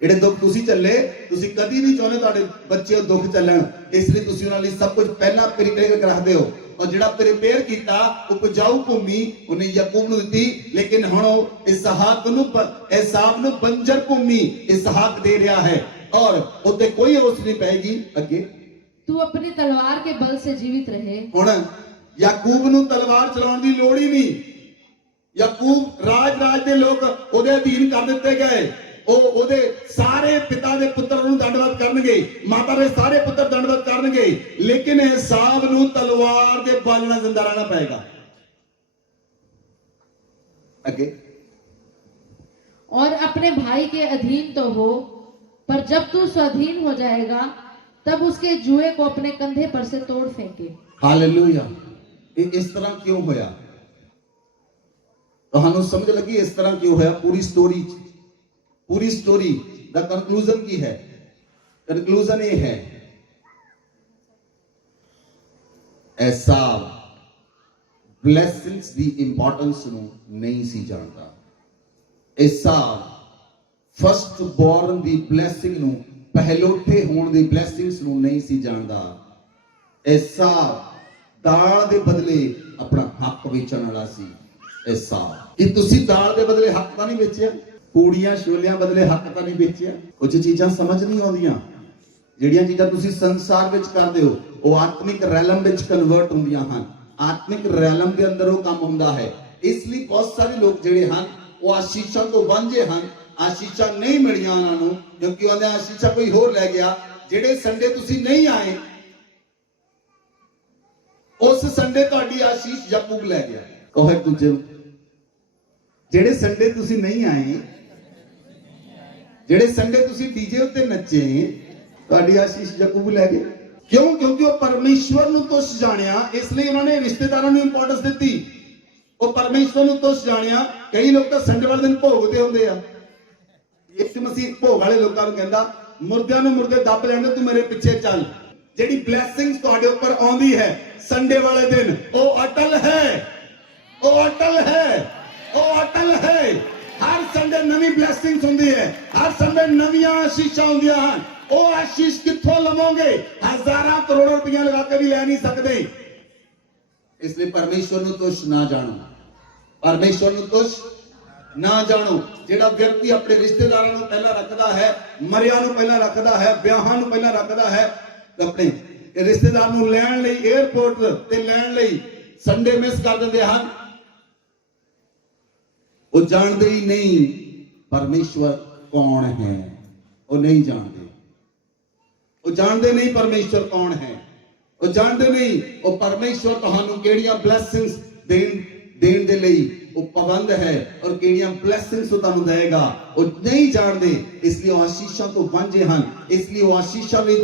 ਜਿਹੜੇ ਦੁੱਖ ਤੁਸੀਂ ਝੱਲੇ, ਤੁਸੀਂ ਕਦੀ ਨਹੀਂ ਚਾਹੁੰਦੇ ਤੁਹਾਡੇ ਬੱਚੇ ਉਹ ਦੁੱਖ ਚੱਲਣ, ਇਸ ਲਈ ਤੁਸੀਂ ਉਹਨਾਂ ਲਈ ਸਭ ਕੁਝ ਪਹਿਲਾਂ ਪ੍ਰੀਪੇਅਰ ਕਰਕੇ ਰੱਖਦੇ ਹੋ। और ਜਿਹੜਾ प्रिपेयर ਕੀਤਾ उपजाऊ भूमि ਉਹਨੇ याकूब ਨੂੰ ਦਿੱਤੀ, लेकिन ਹੁਣ ਉਹ इसहाक ਨੂੰ एसाव ਨੂੰ बंजर भूमि इसहाक दे ਰਿਹਾ है और ਉੱਤੇ ਕੋਈ ओस नहीं पाएगी। ਅੱਗੇ तू अपनी तलवार के बल से जीवित रहे। ਹੁਣ याकूब ਨੂੰ तलवार चलाਉਣ ਦੀ ਲੋੜ ही नहीं। याकूब राज ਦੇ ਲੋਕ ਉਹਦੇ ਅਧੀਨ ਕਰ ਦਿੱਤੇ ਗਏ। ਉਹਦੇ ਸਾਰੇ ਪਿਤਾ ਦੇ ਪੁੱਤਰ ਨੂੰ ਦੰਡਵਤ ਕਰਨਗੇ, ਮਾਤਾ ਦੇ ਸਾਰੇ ਪੁੱਤਰ ਦੰਡਵਤ ਕਰਨਗੇ, लेकिन एसाव ਨੂੰ तलवार ਦੇ ਬਲ ਨਾਲ ਜ਼ਿੰਦਾ ਰਹਿਣਾ ਪਏਗਾ। अगे और अपने भाई के अधीन तो हो, पर जब तू स्वाधीन हो जाएगा तब उसके जुए को अपने कंधे पर से तोड़ फेंके। हालेलुया। इस तरह क्यों होया? तो समझ लगी इस तरह क्यों होया? पूरी स्टोरी द कंक्लूजन की है। कंक्लूजन ये है, ऐसा ब्लैसिंग्स दी इंपॉर्टेंस नहीं सी जानता। ऐसा फर्स्ट बॉर्न दी ब्लैसिंग नू, पहलोठे होने दी ब्लैसिंग्स नू नहीं सी जानता। ऐसा दाल दे बदले अपना हक बेचण वाला सी। ऐसा कि तुसी दाल दे बदले हक तां नहीं बेचिया, पूड़ियां छोलियां बदले हक तां नहीं बेचिया। कुछ चीजां समझ नहीं आउंदियां, ਜਿਹੜੀਆਂ ਚੀਜ਼ਾਂ ਤੁਸੀਂ ਸੰਸਾਰ ਵਿੱਚ ਕਰਦੇ ਹੋ ਉਹ ਆਤਮਿਕ ਰੈਲਮ ਵਿੱਚ ਕਨਵਰਟ ਹੁੰਦੀਆਂ ਹਨ। ਆਤਮਿਕ ਰੈਲਮ ਦੇ ਅੰਦਰ ਉਹ ਕੰਮ ਹੁੰਦਾ ਹੈ। ਇਸ ਲਈ ਬਹੁਤ ਸਾਰੇ ਲੋਕ ਜਿਹੜੇ ਹਨ ਉਹ ਆਸ਼ੀਸ਼ਾਂ ਤੋਂ ਵਾਂਝੇ ਹਨ। ਆਸ਼ੀਸ਼ਾਂ ਨਹੀਂ ਮਿਲੀਆਂ ਉਹਨਾਂ ਨੂੰ ਕਿਉਂਕਿ ਉਹਨੇ ਆਸ਼ੀਸ਼ਾਂ ਕੋਈ ਹੋਰ ਲੈ ਗਿਆ। ਜਿਹੜੇ ਸੰਡੇ ਤੁਸੀਂ ਨਹੀਂ ਆਏ ਉਸ ਸੰਡੇ ਤੁਹਾਡੀ ਆਸ਼ੀਸ਼ ਯਾਕੂਬ ਲੈ ਗਿਆ। ਕਹੋ ਇੱਕ ਦੂਜੇ ਨੂੰ, ਜਿਹੜੇ ਸੰਡੇ ਤੁਸੀਂ ਨਹੀਂ ਆਏ, ਜਿਹੜੇ ਸੰਡੇ ਤੁਸੀਂ ਡੀਜੇ ਉੱਤੇ ਨੱਚੇ, ਤੁਹਾਡੀ ਆਸ਼ੀਸ਼ ਯਾਕੂਬ ਲੈ ਗਏ। ਕਿਉਂ? ਕਿਉਂਕਿ ਉਹ ਪਰਮੇਸ਼ਵਰ ਨੂੰ ਤੁਛ ਜਾਣਿਆ, ਇਸ ਲਈ ਉਹਨਾਂ ਨੇ ਰਿਸ਼ਤੇਦਾਰਾਂ ਨੂੰ ਇੰਪੋਰਟੈਂਸ ਦਿੱਤੀ। ਉਹ ਪਰਮੇਸ਼ਵਰ ਨੂੰ ਤੁਛ ਜਾਣਿਆ। ਕਈ ਲੋਕ ਤਾਂ ਸੰਡੇ ਵਾਲੇ ਦਿਨ ਭੋਗ ਤੇ ਹੁੰਦੇ ਆ। ਯਿਸੂ ਮਸੀਹ ਭੋਗ ਵਾਲੇ ਲੋਕਾਂ ਨੂੰ ਕਹਿੰਦਾ, ਮੁਰਦਿਆਂ ਨੂੰ ਮੁਰਦੇ ਦੱਬ ਲੈਂਦੇ, ਤੂੰ ਮੇਰੇ ਪਿੱਛੇ ਚੱਲ। ਜਿਹੜੀ ਬਲੇਸਿੰਗਸ ਤੁਹਾਡੇ ਉੱਪਰ ਆਉਂਦੀ ਹੈ ਸੰਡੇ ਵਾਲੇ ਦਿਨ, ਉਹ ਅਟਲ ਹੈ, ਉਹ ਅਟਲ ਹੈ, ਉਹ ਅਟਲ ਹੈ। ਹਰ ਸੰਡੇ ਨਵੀਂ ਬਲੇਸਿੰਗਸ ਹੁੰਦੀ ਹੈ, ਹਰ ਸੰਡੇ ਨਵੀਆਂ ਆਸ਼ੀਸ਼ਾਂ ਹੁੰਦੀਆਂ ਹਨ। ਉਹ ਆਸ਼ੀਸ਼ ਕਿੱਥੋਂ ਲਵੋਗੇ? ਹਜ਼ਾਰਾਂ ਕਰੋੜਾਂ ਰੁਪਈਆ ਲਗਾ ਕੇ ਵੀ ਲੈ ਨਹੀਂ ਸਕਦੇ। ਇਸ ਲਈ ਪਰਮੇਸ਼ਵਰ ਨੂੰ ਤੁਛ ਨਾ ਜਾਣੋ, ਪਰਮੇਸ਼ਵਰ ਨੂੰ ਤੁਛ ਨਾ ਜਾਣੋ। ਜਿਹੜਾ ਵਿਅਕਤੀ ਆਪਣੇ ਰਿਸ਼ਤੇਦਾਰਾਂ ਨੂੰ ਪਹਿਲਾਂ ਰੱਖਦਾ ਹੈ, ਮਰਿਆਂ ਨੂੰ ਪਹਿਲਾਂ ਰੱਖਦਾ ਹੈ, ਵਿਆਹਾਂ ਨੂੰ ਪਹਿਲਾਂ ਰੱਖਦਾ ਹੈ, ਆਪਣੇ ਰਿਸ਼ਤੇਦਾਰ ਨੂੰ ਲੈਣ ਲਈ 에ਅਰਪੋਰਟ ਤੇ ਲੈਣ ਲਈ ਸੰਡੇ ਮਿਸ ਕਰ ਦਿੰਦੇ ਹਨ। ਉਹ ਜਾਣਦੇ ਹੀ ਨਹੀਂ ਪਰਮੇਸ਼ਵਰ ਕੌਣ ਹੈ। ਉਹ ਨਹੀਂ ਜਾਣਦੇ, ਉਹ ਜਾਣਦੇ ਨਹੀਂ ਪਰਮੇਸ਼ਵਰ ਕੌਣ ਹੈ। ਉਹ ਜਾਣਦੇ ਨਹੀਂ ਉਹ ਪਰਮੇਸ਼ਵਰ ਤੁਹਾਨੂੰ ਕਿਹੜੀਆਂ ਬਲੇਸਿੰਗਸ ਦੇਣ ਦੇ ਲਈ ਉਹ ਪਾਬੰਦ ਹੈ ਔਰ ਕਿਹੜੀਆਂ ਬਲੇਸਿੰਗਸ ਉਹ ਤੁਹਾਨੂੰ ਦੇਗਾ। ਉਹ ਨਹੀਂ ਜਾਣਦੇ, ਇਸ ਲਈ ਉਹ ਆਸ਼ੀਸ਼ਾਂ ਤੋਂ ਵਾਂਝੇ ਹਨ। ਇਸ ਲਈ ਉਹ ਆਸ਼ੀਸ਼ਾਂ ਵਿੱਚ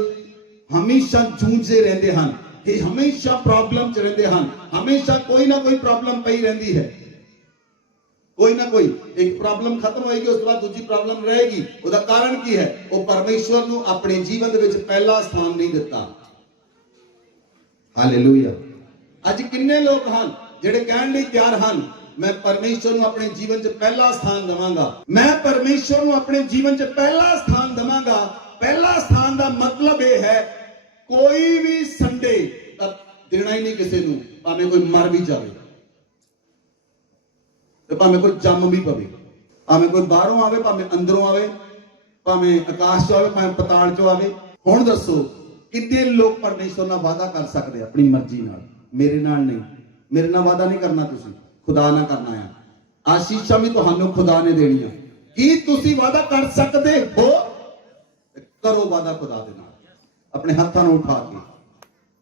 ਹਮੇਸ਼ਾ ਜੂਝਦੇ ਰਹਿੰਦੇ ਹਨ ਕਿ ਹਮੇਸ਼ਾ ਪ੍ਰੋਬਲਮ ਚ ਰਹਿੰਦੇ ਹਨ। ਹਮੇਸ਼ਾ ਕੋਈ ਨਾ ਕੋਈ ਪ੍ਰੋਬਲਮ ਪਈ ਰਹਿੰਦੀ ਹੈ। ਕੋਈ ਨਾ ਕੋਈ ਇੱਕ ਪ੍ਰੋਬਲਮ ਖਤਮ ਹੋਏਗੀ, ਉਸ ਤੋਂ ਬਾਅਦ ਦੂਜੀ ਪ੍ਰੋਬਲਮ ਰਹੇਗੀ। ਉਹਦਾ ਕਾਰਨ ਕੀ ਹੈ? ਉਹ ਪਰਮੇਸ਼ਵਰ ਨੂੰ ਆਪਣੇ ਜੀਵਨ ਦੇ ਵਿੱਚ ਪਹਿਲਾ ਸਥਾਨ ਨਹੀਂ ਦਿੱਤਾ। ਹਾਲੇਲੂਇਆ। ਅੱਜ ਕਿੰਨੇ ਲੋਕ ਹਨ ਜਿਹੜੇ ਕਹਿਣ ਲਈ ਤਿਆਰ ਹਨ, ਮੈਂ ਪਰਮੇਸ਼ਵਰ ਨੂੰ ਆਪਣੇ ਜੀਵਨ 'ਚ ਪਹਿਲਾ ਸਥਾਨ ਦਵਾਂਗਾ, ਮੈਂ ਪਰਮੇਸ਼ਵਰ ਨੂੰ ਆਪਣੇ ਜੀਵਨ 'ਚ ਪਹਿਲਾ ਸਥਾਨ ਦਵਾਂਗਾ। ਪਹਿਲਾ ਸਥਾਨ ਦਾ ਮਤਲਬ ਇਹ ਹੈ ਕੋਈ ਵੀ ਸੰਡੇ ਤਾਂ ਦੇਣਾ ਹੀ ਨਹੀਂ ਕਿਸੇ ਨੂੰ, ਭਾਵੇਂ ਕੋਈ ਮਰ ਵੀ ਜਾਵੇ ਤੇ ਭਾਵੇਂ ਕੋਈ ਜੰਮ ਵੀ ਪਵੇ, ਭਾਵੇਂ ਕੋਈ ਬਾਹਰੋਂ ਆਵੇ, ਭਾਵੇਂ ਅੰਦਰੋਂ ਆਵੇ, ਭਾਵੇਂ ਆਕਾਸ਼ ਚੋਂ ਆਵੇ, ਭਾਵੇਂ ਪਤਾਲ ਚੋਂ ਆਵੇ। ਹੁਣ ਦੱਸੋ ਕਿੰਨੇ ਲੋਕ ਪਰਮੇਸ਼ਵਰ ਨਾਲ ਵਾਅਦਾ ਕਰ ਸਕਦੇ ਆਪਣੀ ਮਰਜ਼ੀ ਨਾਲ? ਮੇਰੇ ਨਾਲ ਨਹੀਂ, ਮੇਰੇ ਨਾਲ ਵਾਅਦਾ ਨਹੀਂ ਕਰਨਾ, ਤੁਸੀਂ ਖੁਦਾ ਨਾਲ ਕਰਨਾ ਹੈ। ਆਸ਼ੀਸ਼ਾਂ ਵੀ ਤੁਹਾਨੂੰ ਖੁਦਾ ਨੇ ਦੇਣੀਆਂ। ਕੀ ਤੁਸੀਂ ਵਾਅਦਾ ਕਰ ਸਕਦੇ ਹੋ? ਕਰੋ ਵਾਅਦਾ ਖੁਦਾ ਦੇ ਨਾਲ, ਆਪਣੇ ਹੱਥਾਂ ਨੂੰ ਉਠਾ ਕੇ।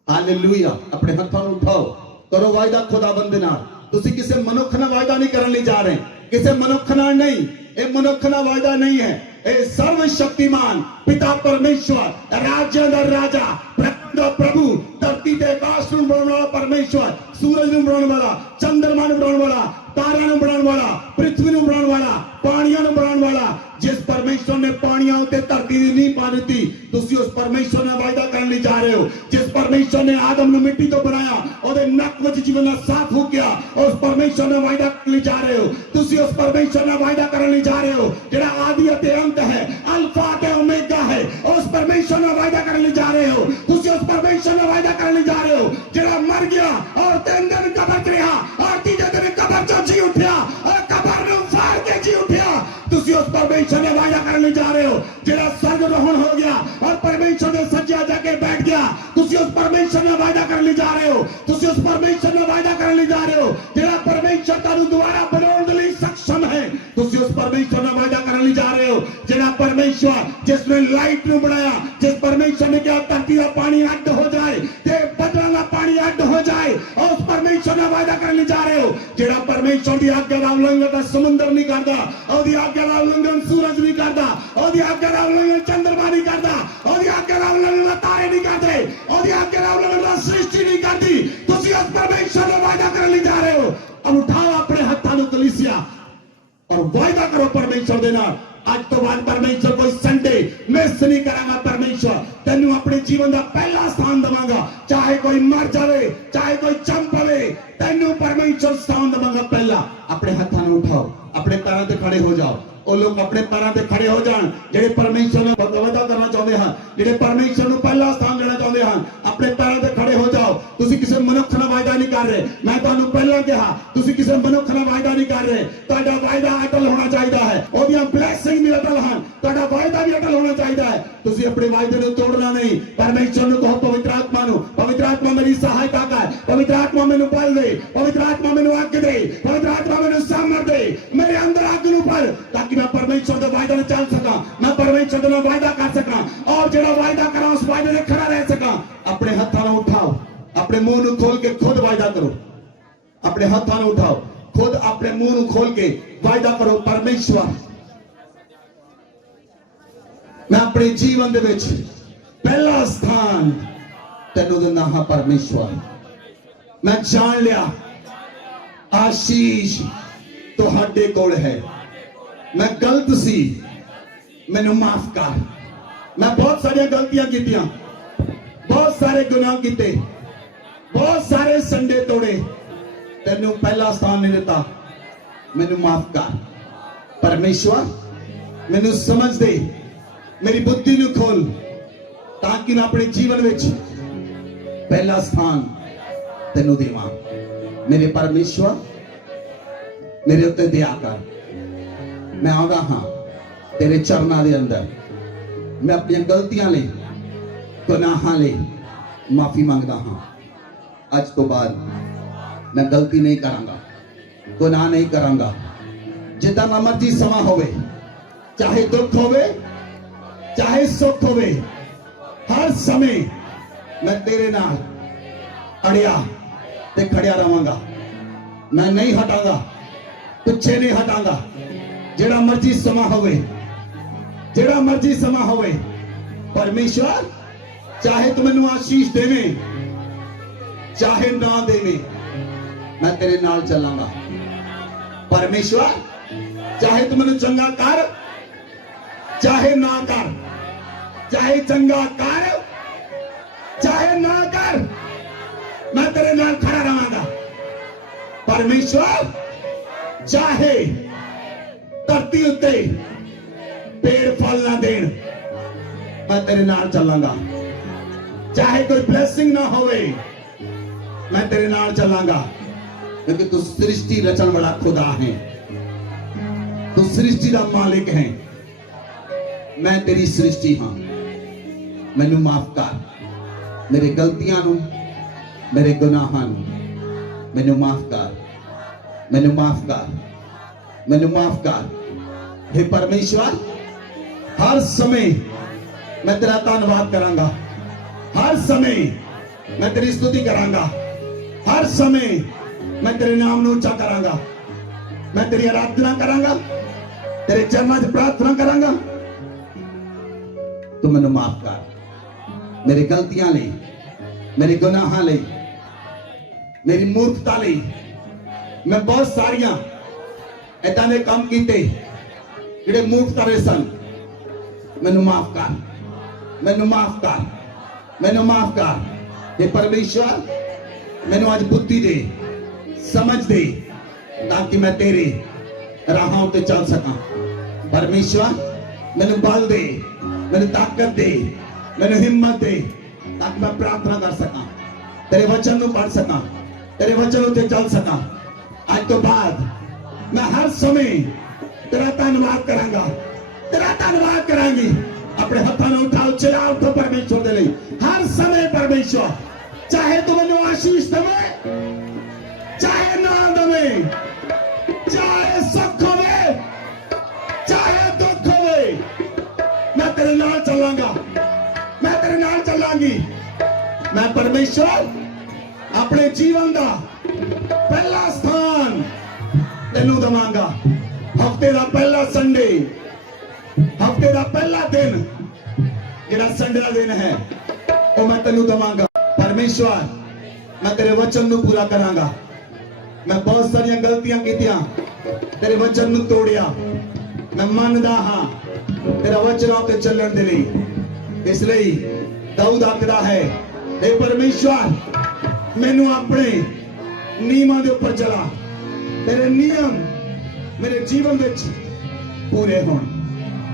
ਹਾਲੇਲੂਇਆ। ਆਪਣੇ ਹੱਥਾਂ ਨੂੰ ਉਠਾਓ, ਕਰੋ ਵਾਅਦਾ ਖੁਦਾਵੰਦ ਦੇ ਨਾਲ। ਤੁਸੀਂ ਕਿਸੇ ਮਨੁੱਖ ਨਾਲ ਵਾਅਦਾ ਨਹੀਂ ਕਰਨ ਲਈ ਜਾ ਰਹੇ, ਕਿਸੇ ਮਨੁੱਖ ਨਾਲ ਨਹੀਂ। ਇਹ ਮਨੁੱਖ ਨਾਲ ਵਾਅਦਾ ਨਹੀਂ ਹੈ, ਇਹ ਸਰਵ ਸ਼ਕਤੀਮਾਨ ਪਿਤਾ ਪਰਮੇਸ਼ਵਰ, ਰਾਜਿਆਂ ਦਾ ਰਾਜਾ, ਪ੍ਰਭੂ ਦਾ ਪ੍ਰਭੂ, ਧਰਤੀ ਤੇ ਆਕਾਸ਼ ਨੂੰ ਬਣਾਉਣ ਵਾਲਾ ਪਰਮੇਸ਼ਵਰ, ਸੂਰਜ ਨੂੰ ਬਣਾਉਣ ਵਾਲਾ, ਚੰਦਰਮਾ ਨੂੰ ਬਣਾਉਣ ਵਾਲਾ, ਤਾਰਿਆਂ ਨੂੰ ਬਣਾਉਣ ਵਾਲਾ, ਪ੍ਰਿਥਵੀ ਨੂੰ ਬਣਾਉਣ ਵਾਲਾ, ਪਾਣੀਆਂ ਨੂੰ ਬਣਾਉਣ ਵਾਲਾ, ਜਿਸ ਪਰਮੇਸ਼ਵਰ ਨੇ ਪਾਣੀਆਂ ਉੱਤੇ ਧਰਤੀ ਦੀ ਨੀਂਹ ਪਾ ਦਿੱਤੀ, ਤੁਸੀਂ ਉਸ ਪਰਮੇਸ਼ਵਰ ਨਾਲ ਵਾਅਦਾ ਕਰਨ ਲਈ ਜਾ ਰਹੇ ਹੋ। ਜਿਸ ਪਰਮੇਸ਼ਵਰ ਨੇ ਆਦਮ ਨੂੰ ਮਿੱਟੀ ਤੋਂ ਬਣਾਇਆ, ਉਹਦੇ ਨੱਕ ਵਿੱਚ ਜੀਵਨ ਦਾ ਸਾਹ ਫੂਕਿਆ, ਉਸ ਪਰਮੇਸ਼ਵਰ ਨਾਲ ਵਾਅਦਾ ਕਰਨ ਲਈ ਜਾ ਰਹੇ ਹੋ। ਤੁਸੀਂ ਉਸ ਪਰਮੇਸ਼ਵਰ ਨਾਲ ਵਾਅਦਾ ਕਰਨ ਲਈ ਜਾ ਰਹੇ ਹੋ ਜਿਹੜਾ ਆਦਿ ਅਤੇ ਅੰਤ ਹੈ, ਅਲਫਾ ਤੇ ਓਮੇਗਾ ਹੈ। ਉਸ ਪਰਮੇਸ਼ਵਰ ਨਾਲ ਵਾਅਦਾ ਕਰਨ ਲਈ ਜਾ ਰਹੇ ਹੋ। ਤੁਸੀਂ ਉਸ ਪਰਮੇਸ਼ਵਰ ਨਾਲ ਵਾਅਦਾ ਕਰਨ ਲਈ ਜਾ ਰਹੇ ਹੋ ਜਿਹੜਾ ਮਰ ਗਿਆ ਔਰ 3 ਦਿਨ ਕਬਰ 'ਚ ਰਿਹਾ ਔਰ ਤੀਜੇ ਦਿਨ ਕਬਰ 'ਚੋਂ ਜੀ ਉੱਠਿਆ ਔਰ ਕਬਰ ਨੂੰ ਫਾੜ ਕੇ ਜੀ ਉੱਠਿਆ। ਤੁਸੀਂ ਉਸ ਪਰਮੇਸ਼ਵਰ ਨਾਲ ਵਾਅਦਾ ਕਰਨ ਲਈ ਜਾ ਰਹੇ ਹੋ ਜਿਹੜਾ ਸਰਗ ਰੋਹਣ ਹੋ ਗਿਆ ਔਰ ਪਰਮੇਸ਼ਵਰ ਦੇ ਸੱਜੇ ਜਾ ਕੇ ਬੈਠ ਗਿਆ। ਤੁਸੀਂ ਉਸ ਪਰਮੇਸ਼ਵਰ ਨਾਲ ਵਾਅਦਾ ਕਰਨ ਲਈ ਜਾ ਰਹੇ ਹੋ। ਤੁਸੀਂ ਉਸ ਪਰਮੇਸ਼ਵਰ ਨਾਲ ਵਾਅਦਾ ਕਰਨ ਲਈ ਜਾ ਰਹੇ ਹੋ ਜਿਹੜਾ ਪਰਮੇਸ਼ਵਰ ਤੁਹਾਨੂੰ ਦੁਬਾਰਾ ਬਣਾਉਣ ਦੇ ਲਈ ਸક્ષਮ ਹੈ। ਤੁਸੀਂ ਉਸ ਪਰਮੇਸ਼ਵਰ ਨਾਲ ਵਾਅਦਾ ਕਰਨ ਲਈ ਜਾ ਰਹੇ ਹੋ ਜਿਹੜਾ ਪਰਮੇਸ਼ਵਰ ਜਿਸ ਨੇ ਲਾਈਟ ਨੂੰ ਬਣਾਇਆ, ਜਿਸ ਪਰਮੇਸ਼ਵਰ ਨੇ ਕਿਹਾ ਧਰਤੀ ਦਾ ਪਾਣੀ ਅੱਡ ਹੋ ਜਾਏ ਤੇ ਬੱਦਲਾਂ ਦਾ ਪਾਣੀ ਅੱਡ ਹੋ ਜਾਏ, ਉਸ ਪਰਮੇਸ਼ਵਰ ਨਾਲ ਵਾਅਦਾ ਕਰਨ ਲਈ ਜਾ ਰਹੇ ਹੋ ਜਿਹੜਾ परमेश्वर की आज्ञा का उल्लंघन समुद्र नहीं करता, और आज्ञा का उल्लंघन सूरज नहीं करता, और आज्ञा का उल्लंघन चंद्रमा नहीं करता, और आज्ञा का उल्लंघन तारे नहीं करते, और आज्ञा का उल्लंघन सृष्टि नहीं करती। तुसी उस परमेश्वर ने वायदा कर ले जा रहे हो। अब उठाओ अपने हाथों को कलीसिया और वायदा करो परमेश्वर दे नाल, आज तो बाद परमेश्वर कोई संडे मिस नहीं करांगा। परमेश्वर तेनू अपने जीवन का पहला स्थान देवांगा, चाहे कोई मर जाए, चाहे कोई चम पवे, तेनू परमेश्वर स्थान देवांगा पहला। अपने हाथों में उठाओ, अपने पैरों पे खड़े हो जाओ। वो लोग अपने पैरों पे खड़े हो जान जेडे परमेश्वर ने वादा करना चाहते हैं, जेडे परमेश्वर को पहला स्थान देना चाहते हैं। अपने पैरों पे खड़े हो जाओ। तुसी किसी मनुख नाल वायदा नहीं कर रहे, मैं तुहानू पहला कहा, तुसी किसी मनुख नाल वायदा नहीं कर रहे। तुहाडा वायदा अटल होना चाहिए है, ओदियां ब्लेसिंग भी अटल हैं, तुहाडा वायदा भी अटल होना चाहिए है। तुसी अपने वायदे को तोड़ना नहीं। परमेश्वर को कहो पवित्र आत्मा नु, पवित्र आत्मा मेरी सहायता कर, पवित्र आत्मा मैनू बल दे, पवित्र आत्मा मैनू आज्ञा दे, पवित्र आत्मा मैनू सामर्थ दे, मेरे अंदर आग नू भर, ताकि मैं परमेश्वर के वायदा में चल सका, मैं परमेश्वर के वायदा कर सका, और जो वायदा करा उस वायदे में खड़ा रह सका। अपने हाथों में उठाओ, अपने मुंह को खोल के खुद वायदा करो। अपने हाथों में उठाओ, खुद अपने मुंह को खोल के वायदा करो। परमेश्वर मैं अपने जीवन दे विच पहला स्थान तेनू दिंदा हां। परमेश्वर मैं जान लिया आशीष तुहाडे कोल है, मैं गलत सी, मैनू माफ कर। मैं बहुत सारी गलतियां कीतियां, बहुत सारे गुनाह किए, बहुत सारे संडे तोड़े, तेनू पहला स्थान नहीं दिता, मैनू माफ कर। परमेश्वर मैनू समझ दे, मेरी बुद्धि नू खोल, ताकि मैं अपने जीवन विच पहला स्थान तेनू देवां। मेरे परमेश्वर मेरे उत्ते दया कर। मैं आंदा हाँ तेरे चरणों के अंदर, मैं अपनी गलतियां ले, गुनाहां ले माफी मांगता हाँ। आज तो बाद मैं गलती नहीं करांगा, गुनाह नहीं करांगा। जितना मर्जी समा होवे, चाहे दुख होवे, चाहे सुख होवे, हर समय मैं तेरे नाल अड़िया ते खड़िया रहांगा। मैं नहीं हटांगा, पिछे नहीं हटांगा। जेड़ा मर्जी समा होवे, जेड़ा मर्जी समा होवे, परमेश्वर चाहे तू मैनू आशीष देवे, चाहे ना देवे, मैं तेरे नाल चलांगा। परमेश्वर चाहे तू मैनू चंगा कर, चाहे ना कर, चाहे चंगा कर, चाहे ना कर, मैं तेरे नाल खड़ा रहांगा। परमेश्वर चाहे धरती उत्ते पेड़ फल ना देन, मैं तेरे नाल चलांगा। चाहे कोई ब्लेसिंग ना होवे, मैं तेरे नाल चलांगा। क्योंकि तू सृष्टि रचन वाला खुदा है, तू सृष्टि का मालिक है। मैं तेरी सृष्टि हाँ, मैनू माफ कर। मेरी गलतियां नू, मेरे गुनाहां नू मैनू माफ कर, मैनू माफ कर, मैनू माफ कर। हे परमेश्वर हर समय मैं तेरा धन्यवाद करांगा, हर समय मैं तेरी स्तुति करांगा, हर समय मैं तेरे नाम नू ऊंचा करांगा, मैं तेरी आराधना करांगा, तेरे चरणों में प्रार्थना करांगा। तू मैनू माफ कर, मेरी गलतियां ले, मेरे गुनाहां ले, मेरी मूर्खता ले। मैं बहुत सारियां ऐसा ने काम किए जिहड़े मूर्खता दे सन। मैनू माफ कर, मैनू माफ कर, मैनू माफ कर। हे परमेश्वर मैनू आज बुद्धि दे, समझ दे, ताकि मैं तेरे राहों पे चल सका। परमेश्वर मैनू बल दे, मैनू ताकत दे, मैनू हिम्मत दे, ताकि मैं प्रार्थना कर सका, तेरे वचन को पढ़ सका, तेरे वचन उत्ते चल सका। आज तो बाद मैं हर समय तेरा धन्यवाद करांगा, तेरा धन्यवाद करांगी। अपने हाथों में उठाओ, चिल्ला उठो परमेश्वर दे लई। हर समय परमेश्वर चाहे तू मैनू आशीष देवे, चाहे ना देवे, चाहे सुख होवे, चाहे दुख होवे, मैं तेरे नाल चलांगा, मैं तेरे नाल चलांगी। मैं परमेश्वर अपने जीवन का पहला स्थान ਤੈਨੂੰ ਦਵਾਂਗਾ ਹਫਤੇ ਦਾ ਪਹਿਲਾ ਸੰਡੇ ਹਫਤੇ ਦਾ ਪਹਿਲਾ ਦਿਨ ਜਿਹੜਾ ਸੰਡੇ ਦਾ ਦਿਨ ਹੈ ਉਹ ਮੈਂ ਤੈਨੂੰ ਦਵਾਂਗਾ ਪਰਮੇਸ਼ਵਰ मैं तेरे वचन ਨੂੰ पूरा करांगा मैं बहुत सारी गलतियां कीतियां तेरे वचन ਨੂੰ ਤੋੜਿਆ मैं ਮੰਨਦਾ ਹਾਂ तेरा वचन ਤੇ ਚੱਲਣ ਦੇ ਲਈ ਇਸ ਲਈ ਦਾਊਦ ਆਖਦਾ ਹੈ हे परमेश्वर ਮੈਨੂੰ ਆਪਣੇ ਨਿਯਮਾਂ ਦੇ ਉੱਪਰ ਚਲਾ तेरे नियम मेरे जीवन ਵਿੱਚ ਪੂਰੇ ਹੋਣ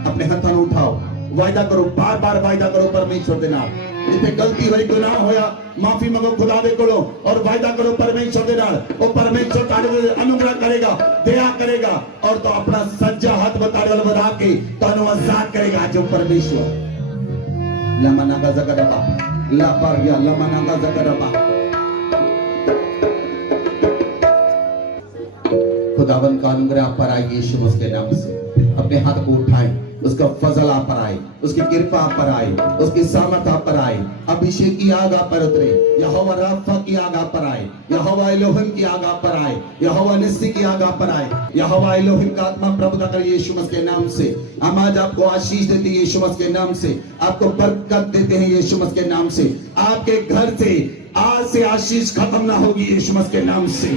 अपने ਹੱਥਾਂ ਨੂੰ ਉਠਾਓ वायदा करो बार बार वायदा करो परमेश्वर के नाल जिथे गलती हुई गुनाह होया माफी मंगो खुदा दे कोलों और वायदा करो परमेश्वर के नाल वो परमेश्वर तारे अनुग्रह करेगा दया करेगा और तो अपना सज्जा हाथ बतारे वाला बढ़ा के तानु आजाद करेगा जो परमेश्वर लमना का जगरबा ला पर या लमना का जगरबा खुदावन का अनुग्रह पर आए यीशु मसीह के नाम से अपने हाथ को उठाएं उसका फजल आप पर आए उसकी कृपा आप पर आए उसकी सामर्थ आप पर आए अभिषेक की आग आप पर उतरे यहोवा राफा की आग आप पर आए यहोवा एलोहिम की आग आप पर आए यहोवा निस्सी की आग आप पर आए यहोवा एलोहिम का आत्मा प्रभुता करे यीशु मसीह के नाम से हम आज आपको आशीष देते हैं यीशु मसीह के नाम से आपको बरकत देते हैं यीशु मसीह के नाम से आपके घर से आज से आशीष खत्म ना होगी यीशु मसीह के नाम से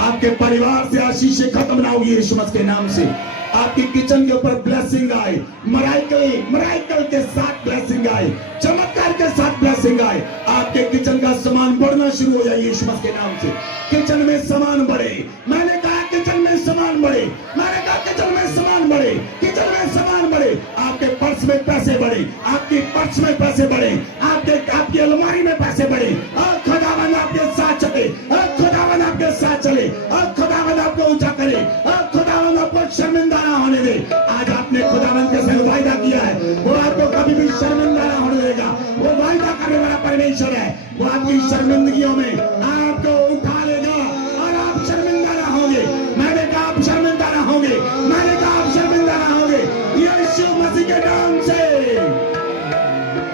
आपके परिवार से आशीष खत्म ना होगी यीशु मसीह के नाम से आपकी किचन के ऊपर ब्लेसिंग आए मराइकल के साथ ब्लेसिंग आए चमत्कार के साथ ब्लेसिंग आए आपके किचन का सामान बढ़ना शुरू हो जाए यीशु मसीह के नाम से किचन में सामान बढ़े मैंने कहा किचन में सामान बढ़े मैंने कहा किचन में सामान बढ़े किचन में सामान बढ़े आपके पर्स में पैसे बढ़े आपकी पर्स में पैसे बढ़े आपकी अलमारी में पैसे बढ़े और खुदावन आपके साथ चले और खुदावन आपके साथ चले और खुदावन आपको ऊंचा करे और खुदावन आपको शर्मिंदा ना होने दे आज आपने खुदावन के संग वायदा किया है वो आपको कभी भी शर्मिंदा ना होने देगा वो वायदा करने वाला परमेश्वर है वो आपकी शर्मिंदगियों में आपको